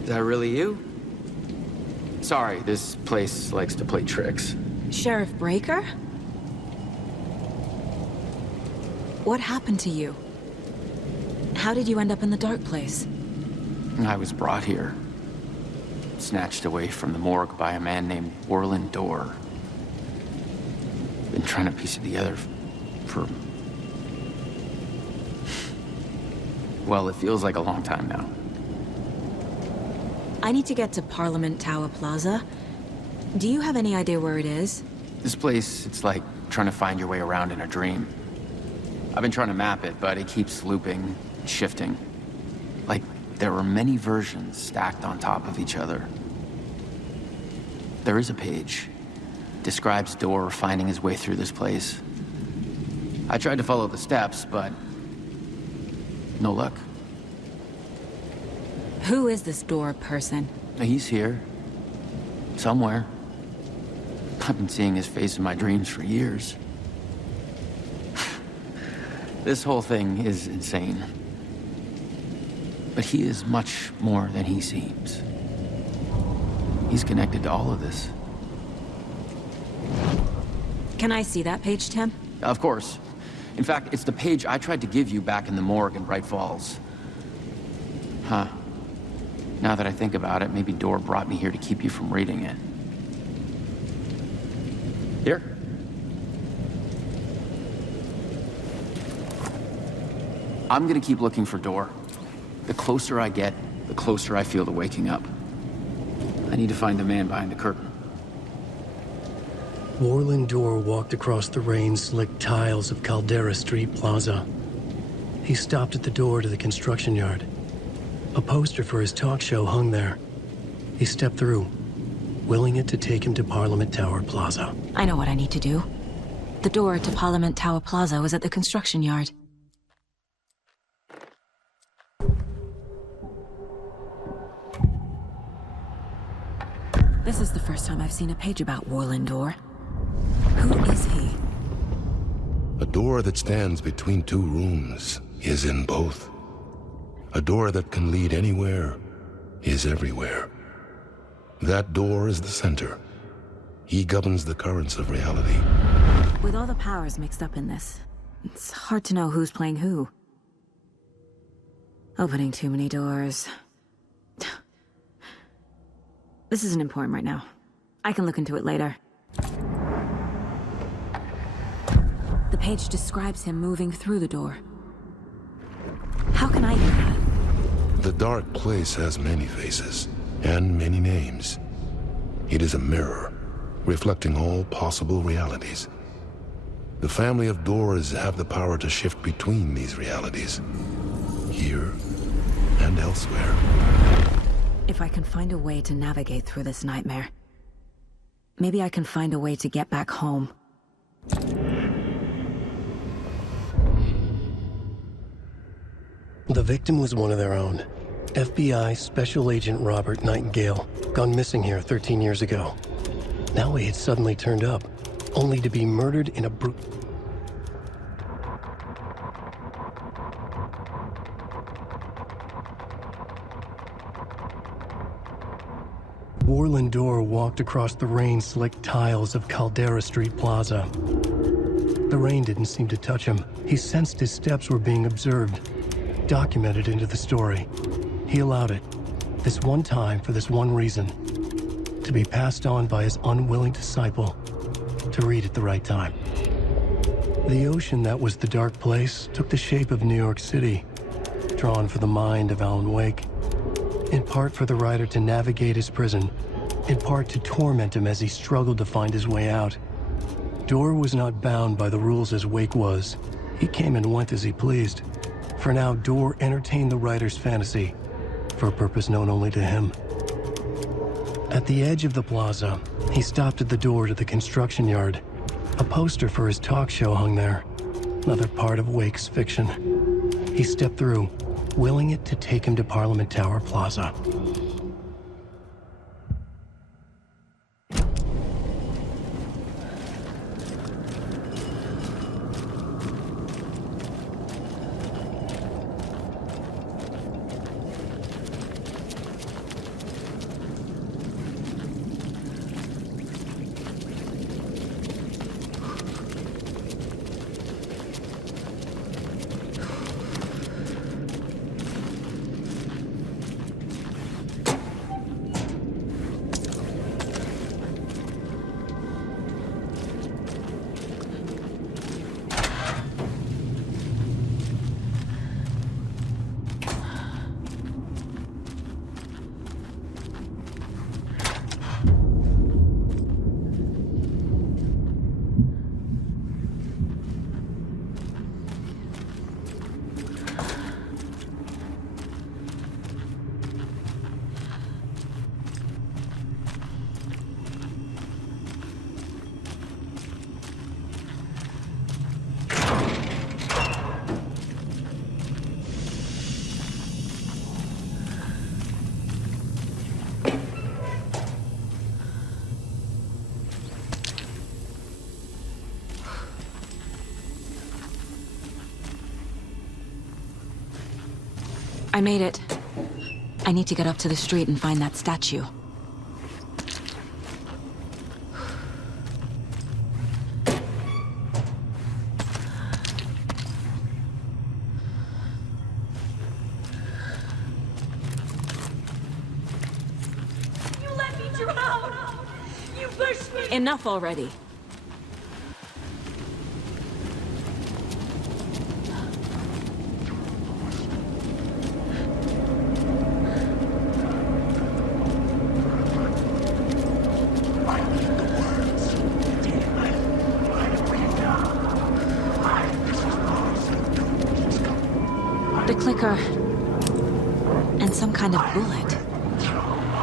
Is that really you? Sorry, this place likes to play tricks. Sheriff Breaker? What happened to you? How did you end up in the dark place? I was brought here. Snatched away from the morgue by a man named Orland Dorr. been trying to piece it together for... Well, it feels like a long time now. I need to get to Parliament Tower Plaza. Do you have any idea where it is? This place, it's like trying to find your way around in a dream. I've been trying to map it, but it keeps looping, shifting. Like there are many versions stacked on top of each other. There is a page. Describes Door finding his way through this place. I tried to follow the steps, but no luck. Who is this Door person? He's here. Somewhere. I've been seeing his face in my dreams for years. This whole thing is insane. But he is much more than he seems. He's connected to all of this. Can I see that page, Tim? Of course. In fact, it's the page I tried to give you back in the morgue in Bright Falls. Huh. Now that I think about it, maybe Door brought me here to keep you from reading it. Here. I'm gonna keep looking for Door. The closer I get, the closer I feel to waking up. I need to find the man behind the curtain. Warland Door walked across the rain-slicked tiles of Caldera Street Plaza. He stopped at the door to the construction yard. A poster for his talk show hung there. He stepped through, willing it to take him to Parliament Tower Plaza. I know what I need to do. The door to Parliament Tower Plaza was at the construction yard. This is the first time I've seen a page about Warland Door. Who is he? A door that stands between two rooms is in both. A door that can lead anywhere is everywhere. That door is the center. He governs the currents of reality. With all the powers mixed up in this, it's hard to know who's playing who. Opening too many doors. This isn't important right now. I can look into it later. The page describes him moving through the door. How can I do that? The dark place has many faces and many names. It is a mirror, reflecting all possible realities. The family of doors have the power to shift between these realities, here and elsewhere. If I can find a way to navigate through this nightmare, maybe I can find a way to get back home. The victim was one of their own. FBI Special Agent Robert Nightingale, gone missing here 13 years ago. Now he had suddenly turned up, only to be murdered in a Warland Door walked across the rain-slicked tiles of Caldera Street Plaza. The rain didn't seem to touch him. He sensed his steps were being observed, documented into the story. He allowed it, this one time for this one reason, to be passed on by his unwilling disciple, to read at the right time. The ocean that was the dark place took the shape of New York City, drawn for the mind of Alan Wake. In part for the writer to navigate his prison, in part to torment him as he struggled to find his way out. Door was not bound by the rules as Wake was. He came and went as he pleased. For now, Door entertained the writer's fantasy, for a purpose known only to him. At the edge of the plaza, he stopped at the door to the construction yard. A poster for his talk show hung there, another part of Wake's fiction. He stepped through, willing it to take him to Parliament Tower Plaza. I made it. I need to get up to the street and find that statue. You let me drown! You pushed me! Enough already. The clicker. And some kind of bullet.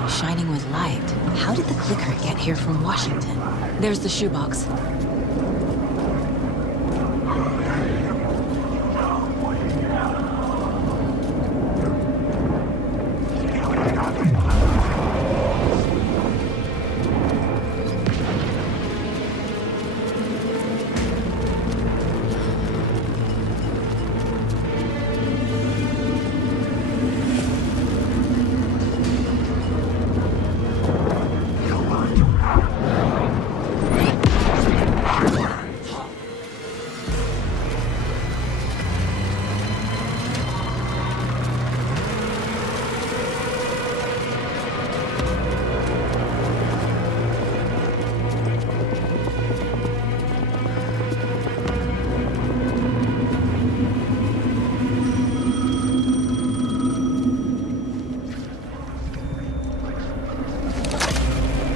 Shining with light. How did the clicker get here from Washington? There's the shoebox.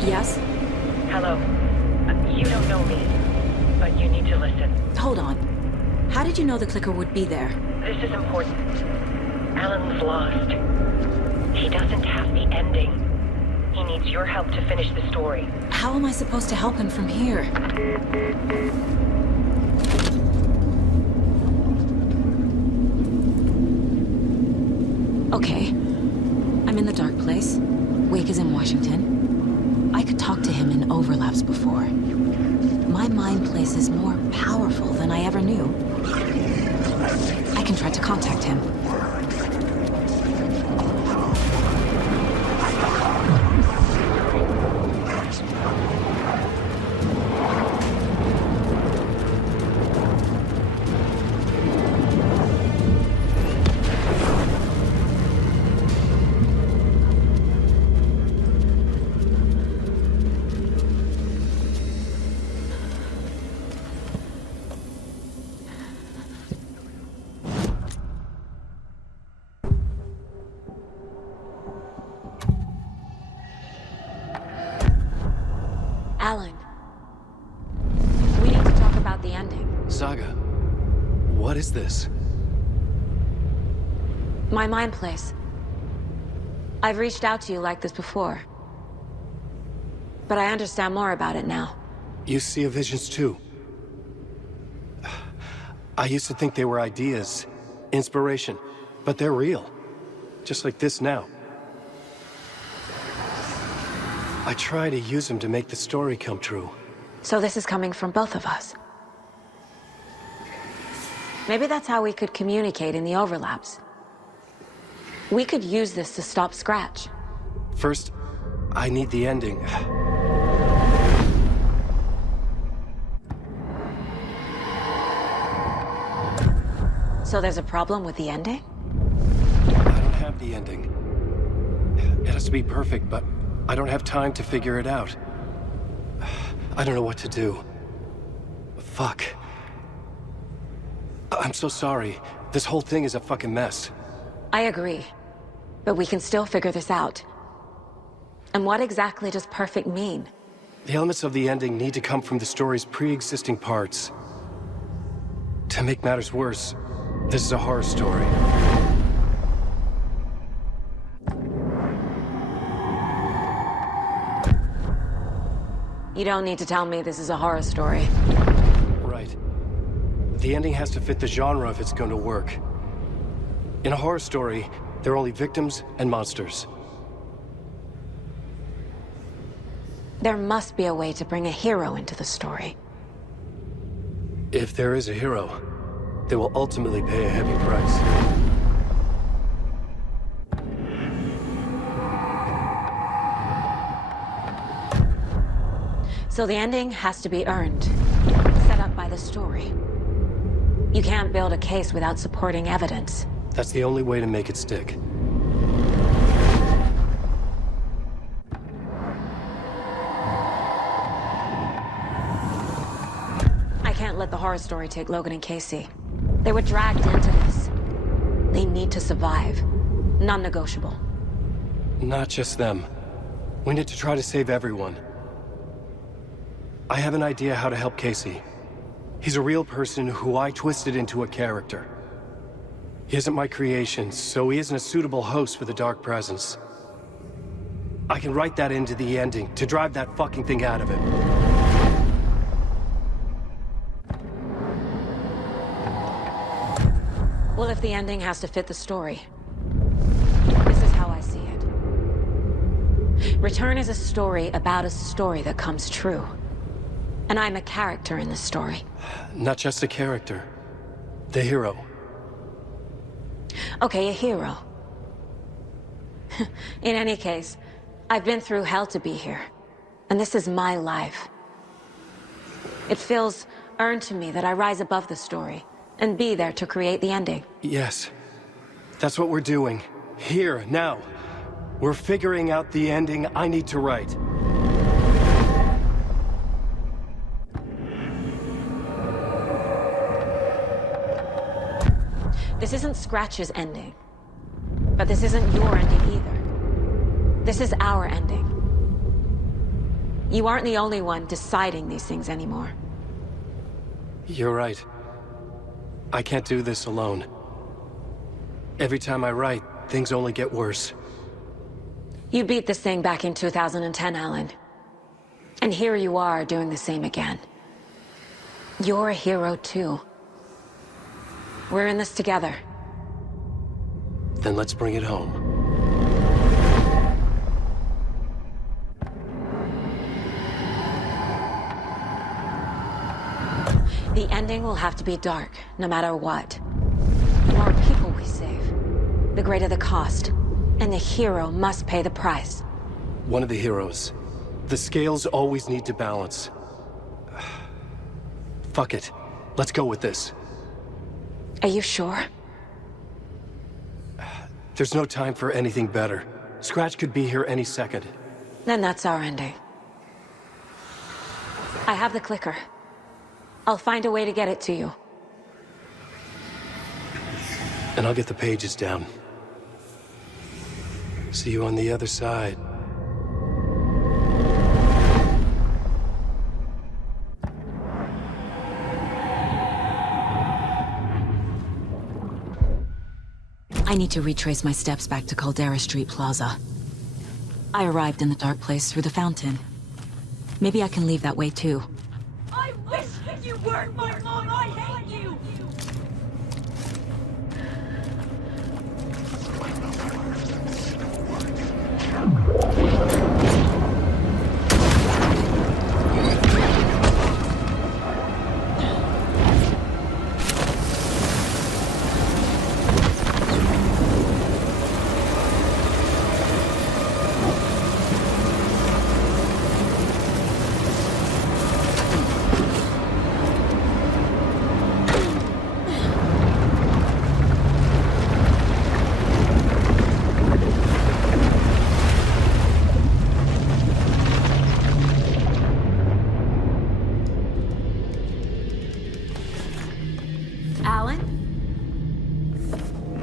Yes? Hello. You don't know me, but you need to listen. Hold on. How did you know the clicker would be there? This is important. Alan's lost. He doesn't have the ending. He needs your help to finish the story. How am I supposed to help him from here? Okay. I'm in the dark place. Wake is in Washington. I could talk to him in overlaps before. My mind place is more powerful than I ever knew. I can try to contact him. Alan. We need to talk about the ending. Saga, what is this? My mind place. I've reached out to you like this before. But I understand more about it now. You see visions too. I used to think they were ideas, inspiration, but they're real. Just like this now. I try to use them to make the story come true. So this is coming from both of us. Maybe that's how we could communicate in the overlaps. We could use this to stop Scratch. First, I need the ending. So there's a problem with the ending? I don't have the ending. It has to be perfect, but I don't have time to figure it out. I don't know what to do. Fuck. I'm so sorry. This whole thing is a fucking mess. I agree. But we can still figure this out. And what exactly does perfect mean? The elements of the ending need to come from the story's pre-existing parts. To make matters worse, this is a horror story. You don't need to tell me this is a horror story. Right. The ending has to fit the genre if it's going to work. In a horror story, there are only victims and monsters. There must be a way to bring a hero into the story. If there is a hero, they will ultimately pay a heavy price. So the ending has to be earned, set up by the story. You can't build a case without supporting evidence. That's the only way to make it stick. I can't let the horror story take Logan and Casey. They were dragged into this. They need to survive. Non-negotiable. Not just them. We need to try to save everyone. I have an idea how to help Casey. He's a real person who I twisted into a character. He isn't my creation, so he isn't a suitable host for the Dark Presence. I can write that into the ending to drive that fucking thing out of him. Well, if the ending has to fit the story, this is how I see it. Return is a story about a story that comes true. And I'm a character in the story. Not just a character. The hero. Okay, a hero. In any case, I've been through hell to be here. And this is my life. It feels earned to me that I rise above the story and be there to create the ending. Yes. That's what we're doing. Here, now. We're figuring out the ending I need to write. This isn't Scratch's ending. But this isn't your ending either. This is our ending. You aren't the only one deciding these things anymore. You're right. I can't do this alone. Every time I write, things only get worse. You beat this thing back in 2010, Alan. And here you are doing the same again. You're a hero too. We're in this together. Then let's bring it home. The ending will have to be dark, no matter what. The more people we save, the greater the cost. And the hero must pay the price. One of the heroes. The scales always need to balance. Fuck it. Let's go with this. Are you sure? There's no time for anything better. Scratch could be here any second. Then that's our ending. I have the clicker. I'll find a way to get it to you. And I'll get the pages down. See you on the other side. I need to retrace my steps back to Caldera Street Plaza. I arrived in the dark place through the fountain. Maybe I can leave that way too. I wish you weren't my mom. I hate you.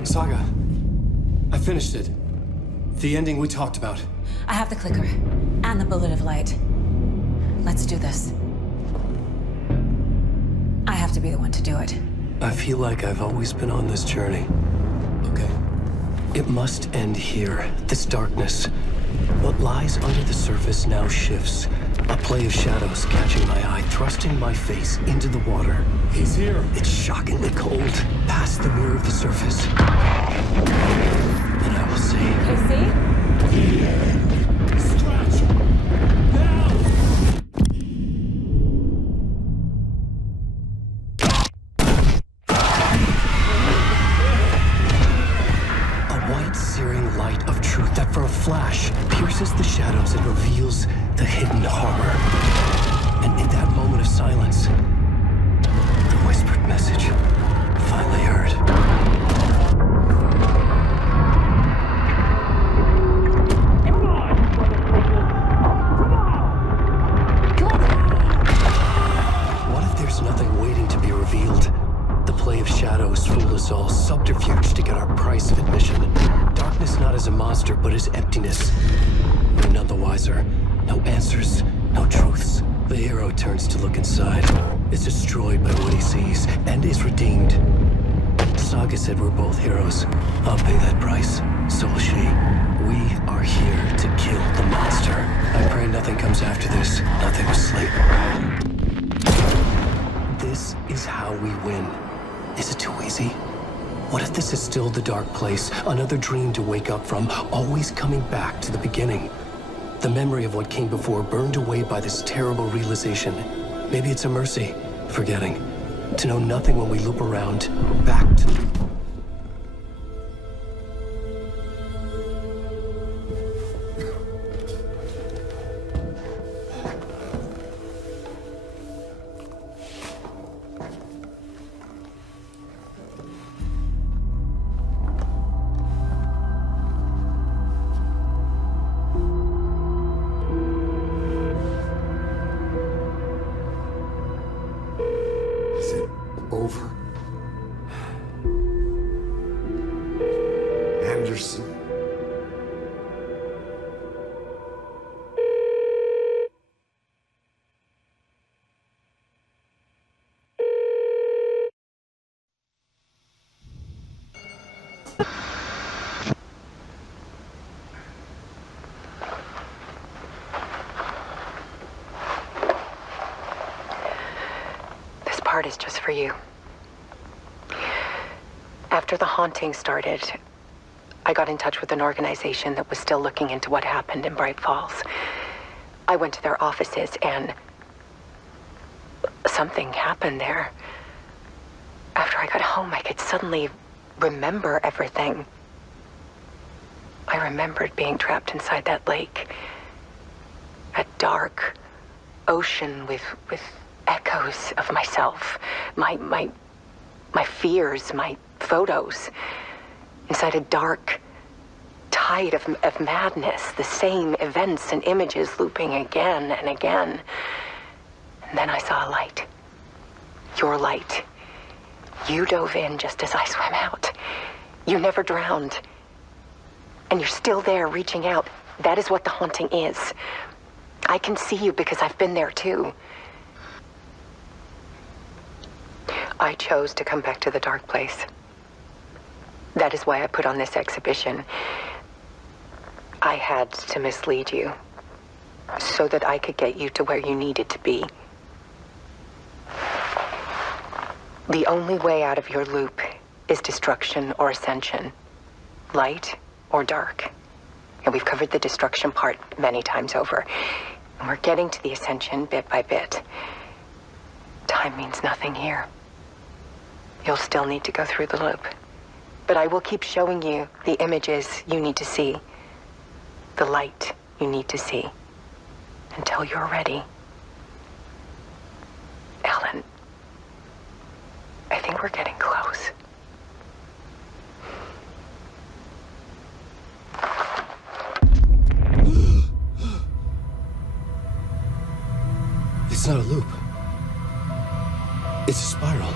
Saga, I finished it. The ending we talked about. I have the clicker and the bullet of light. Let's do this. I have to be the one to do it. I feel like I've always been on this journey. Okay. It must end here, this darkness. What lies under the surface now shifts. A play of shadows catching my eye, thrusting my face into the water. He's here. It's shockingly cold, past the mirror of the surface. And I will see. Casey? Scratch! Now! A white, searing light of truth that for a flash pierces the shadows and reveals the hidden horror. And in that moment of silence, the whispered message finally heard. What if there's nothing waiting to be revealed? The play of shadows fool us all, subterfuge to get our price of admission. Darkness not as a monster, but as emptiness. We're none the wiser. No answers, no truths. The hero turns to look inside, is destroyed by what he sees, and is redeemed. Saga said we're both heroes. I'll pay that price. So will she. We are here to kill the monster. I pray nothing comes after this. Nothing will sleep. This is how we win. Is it too easy? What if this is still the dark place? Another dream to wake up from, always coming back to the beginning. The memory of what came before burned away by this terrible realization. Maybe it's a mercy, forgetting. To know nothing when we loop around, back to... Over. Anderson. This part is just for you. After the haunting started, I got in touch with an organization that was still looking into what happened in Bright Falls. I went to their offices and something happened there. After I got home, I could suddenly remember everything. I remembered being trapped inside that lake. A dark ocean with echoes of myself. My fears, my photos. Inside a dark tide of madness. The same events and images looping again and again. And then I saw a light. Your light. You dove in just as I swam out. You never drowned. And you're still there reaching out. That is what the haunting is. I can see you because I've been there too. I chose to come back to the dark place. That is why I put on this exhibition. I had to mislead you so that I could get you to where you needed to be. The only way out of your loop is destruction or ascension, light or dark. And we've covered the destruction part many times over. And we're getting to the ascension bit by bit. Time means nothing here. You'll still need to go through the loop. But I will keep showing you the images you need to see, the light you need to see, until you're ready. Alan, I think we're getting close. It's not a loop. It's a spiral.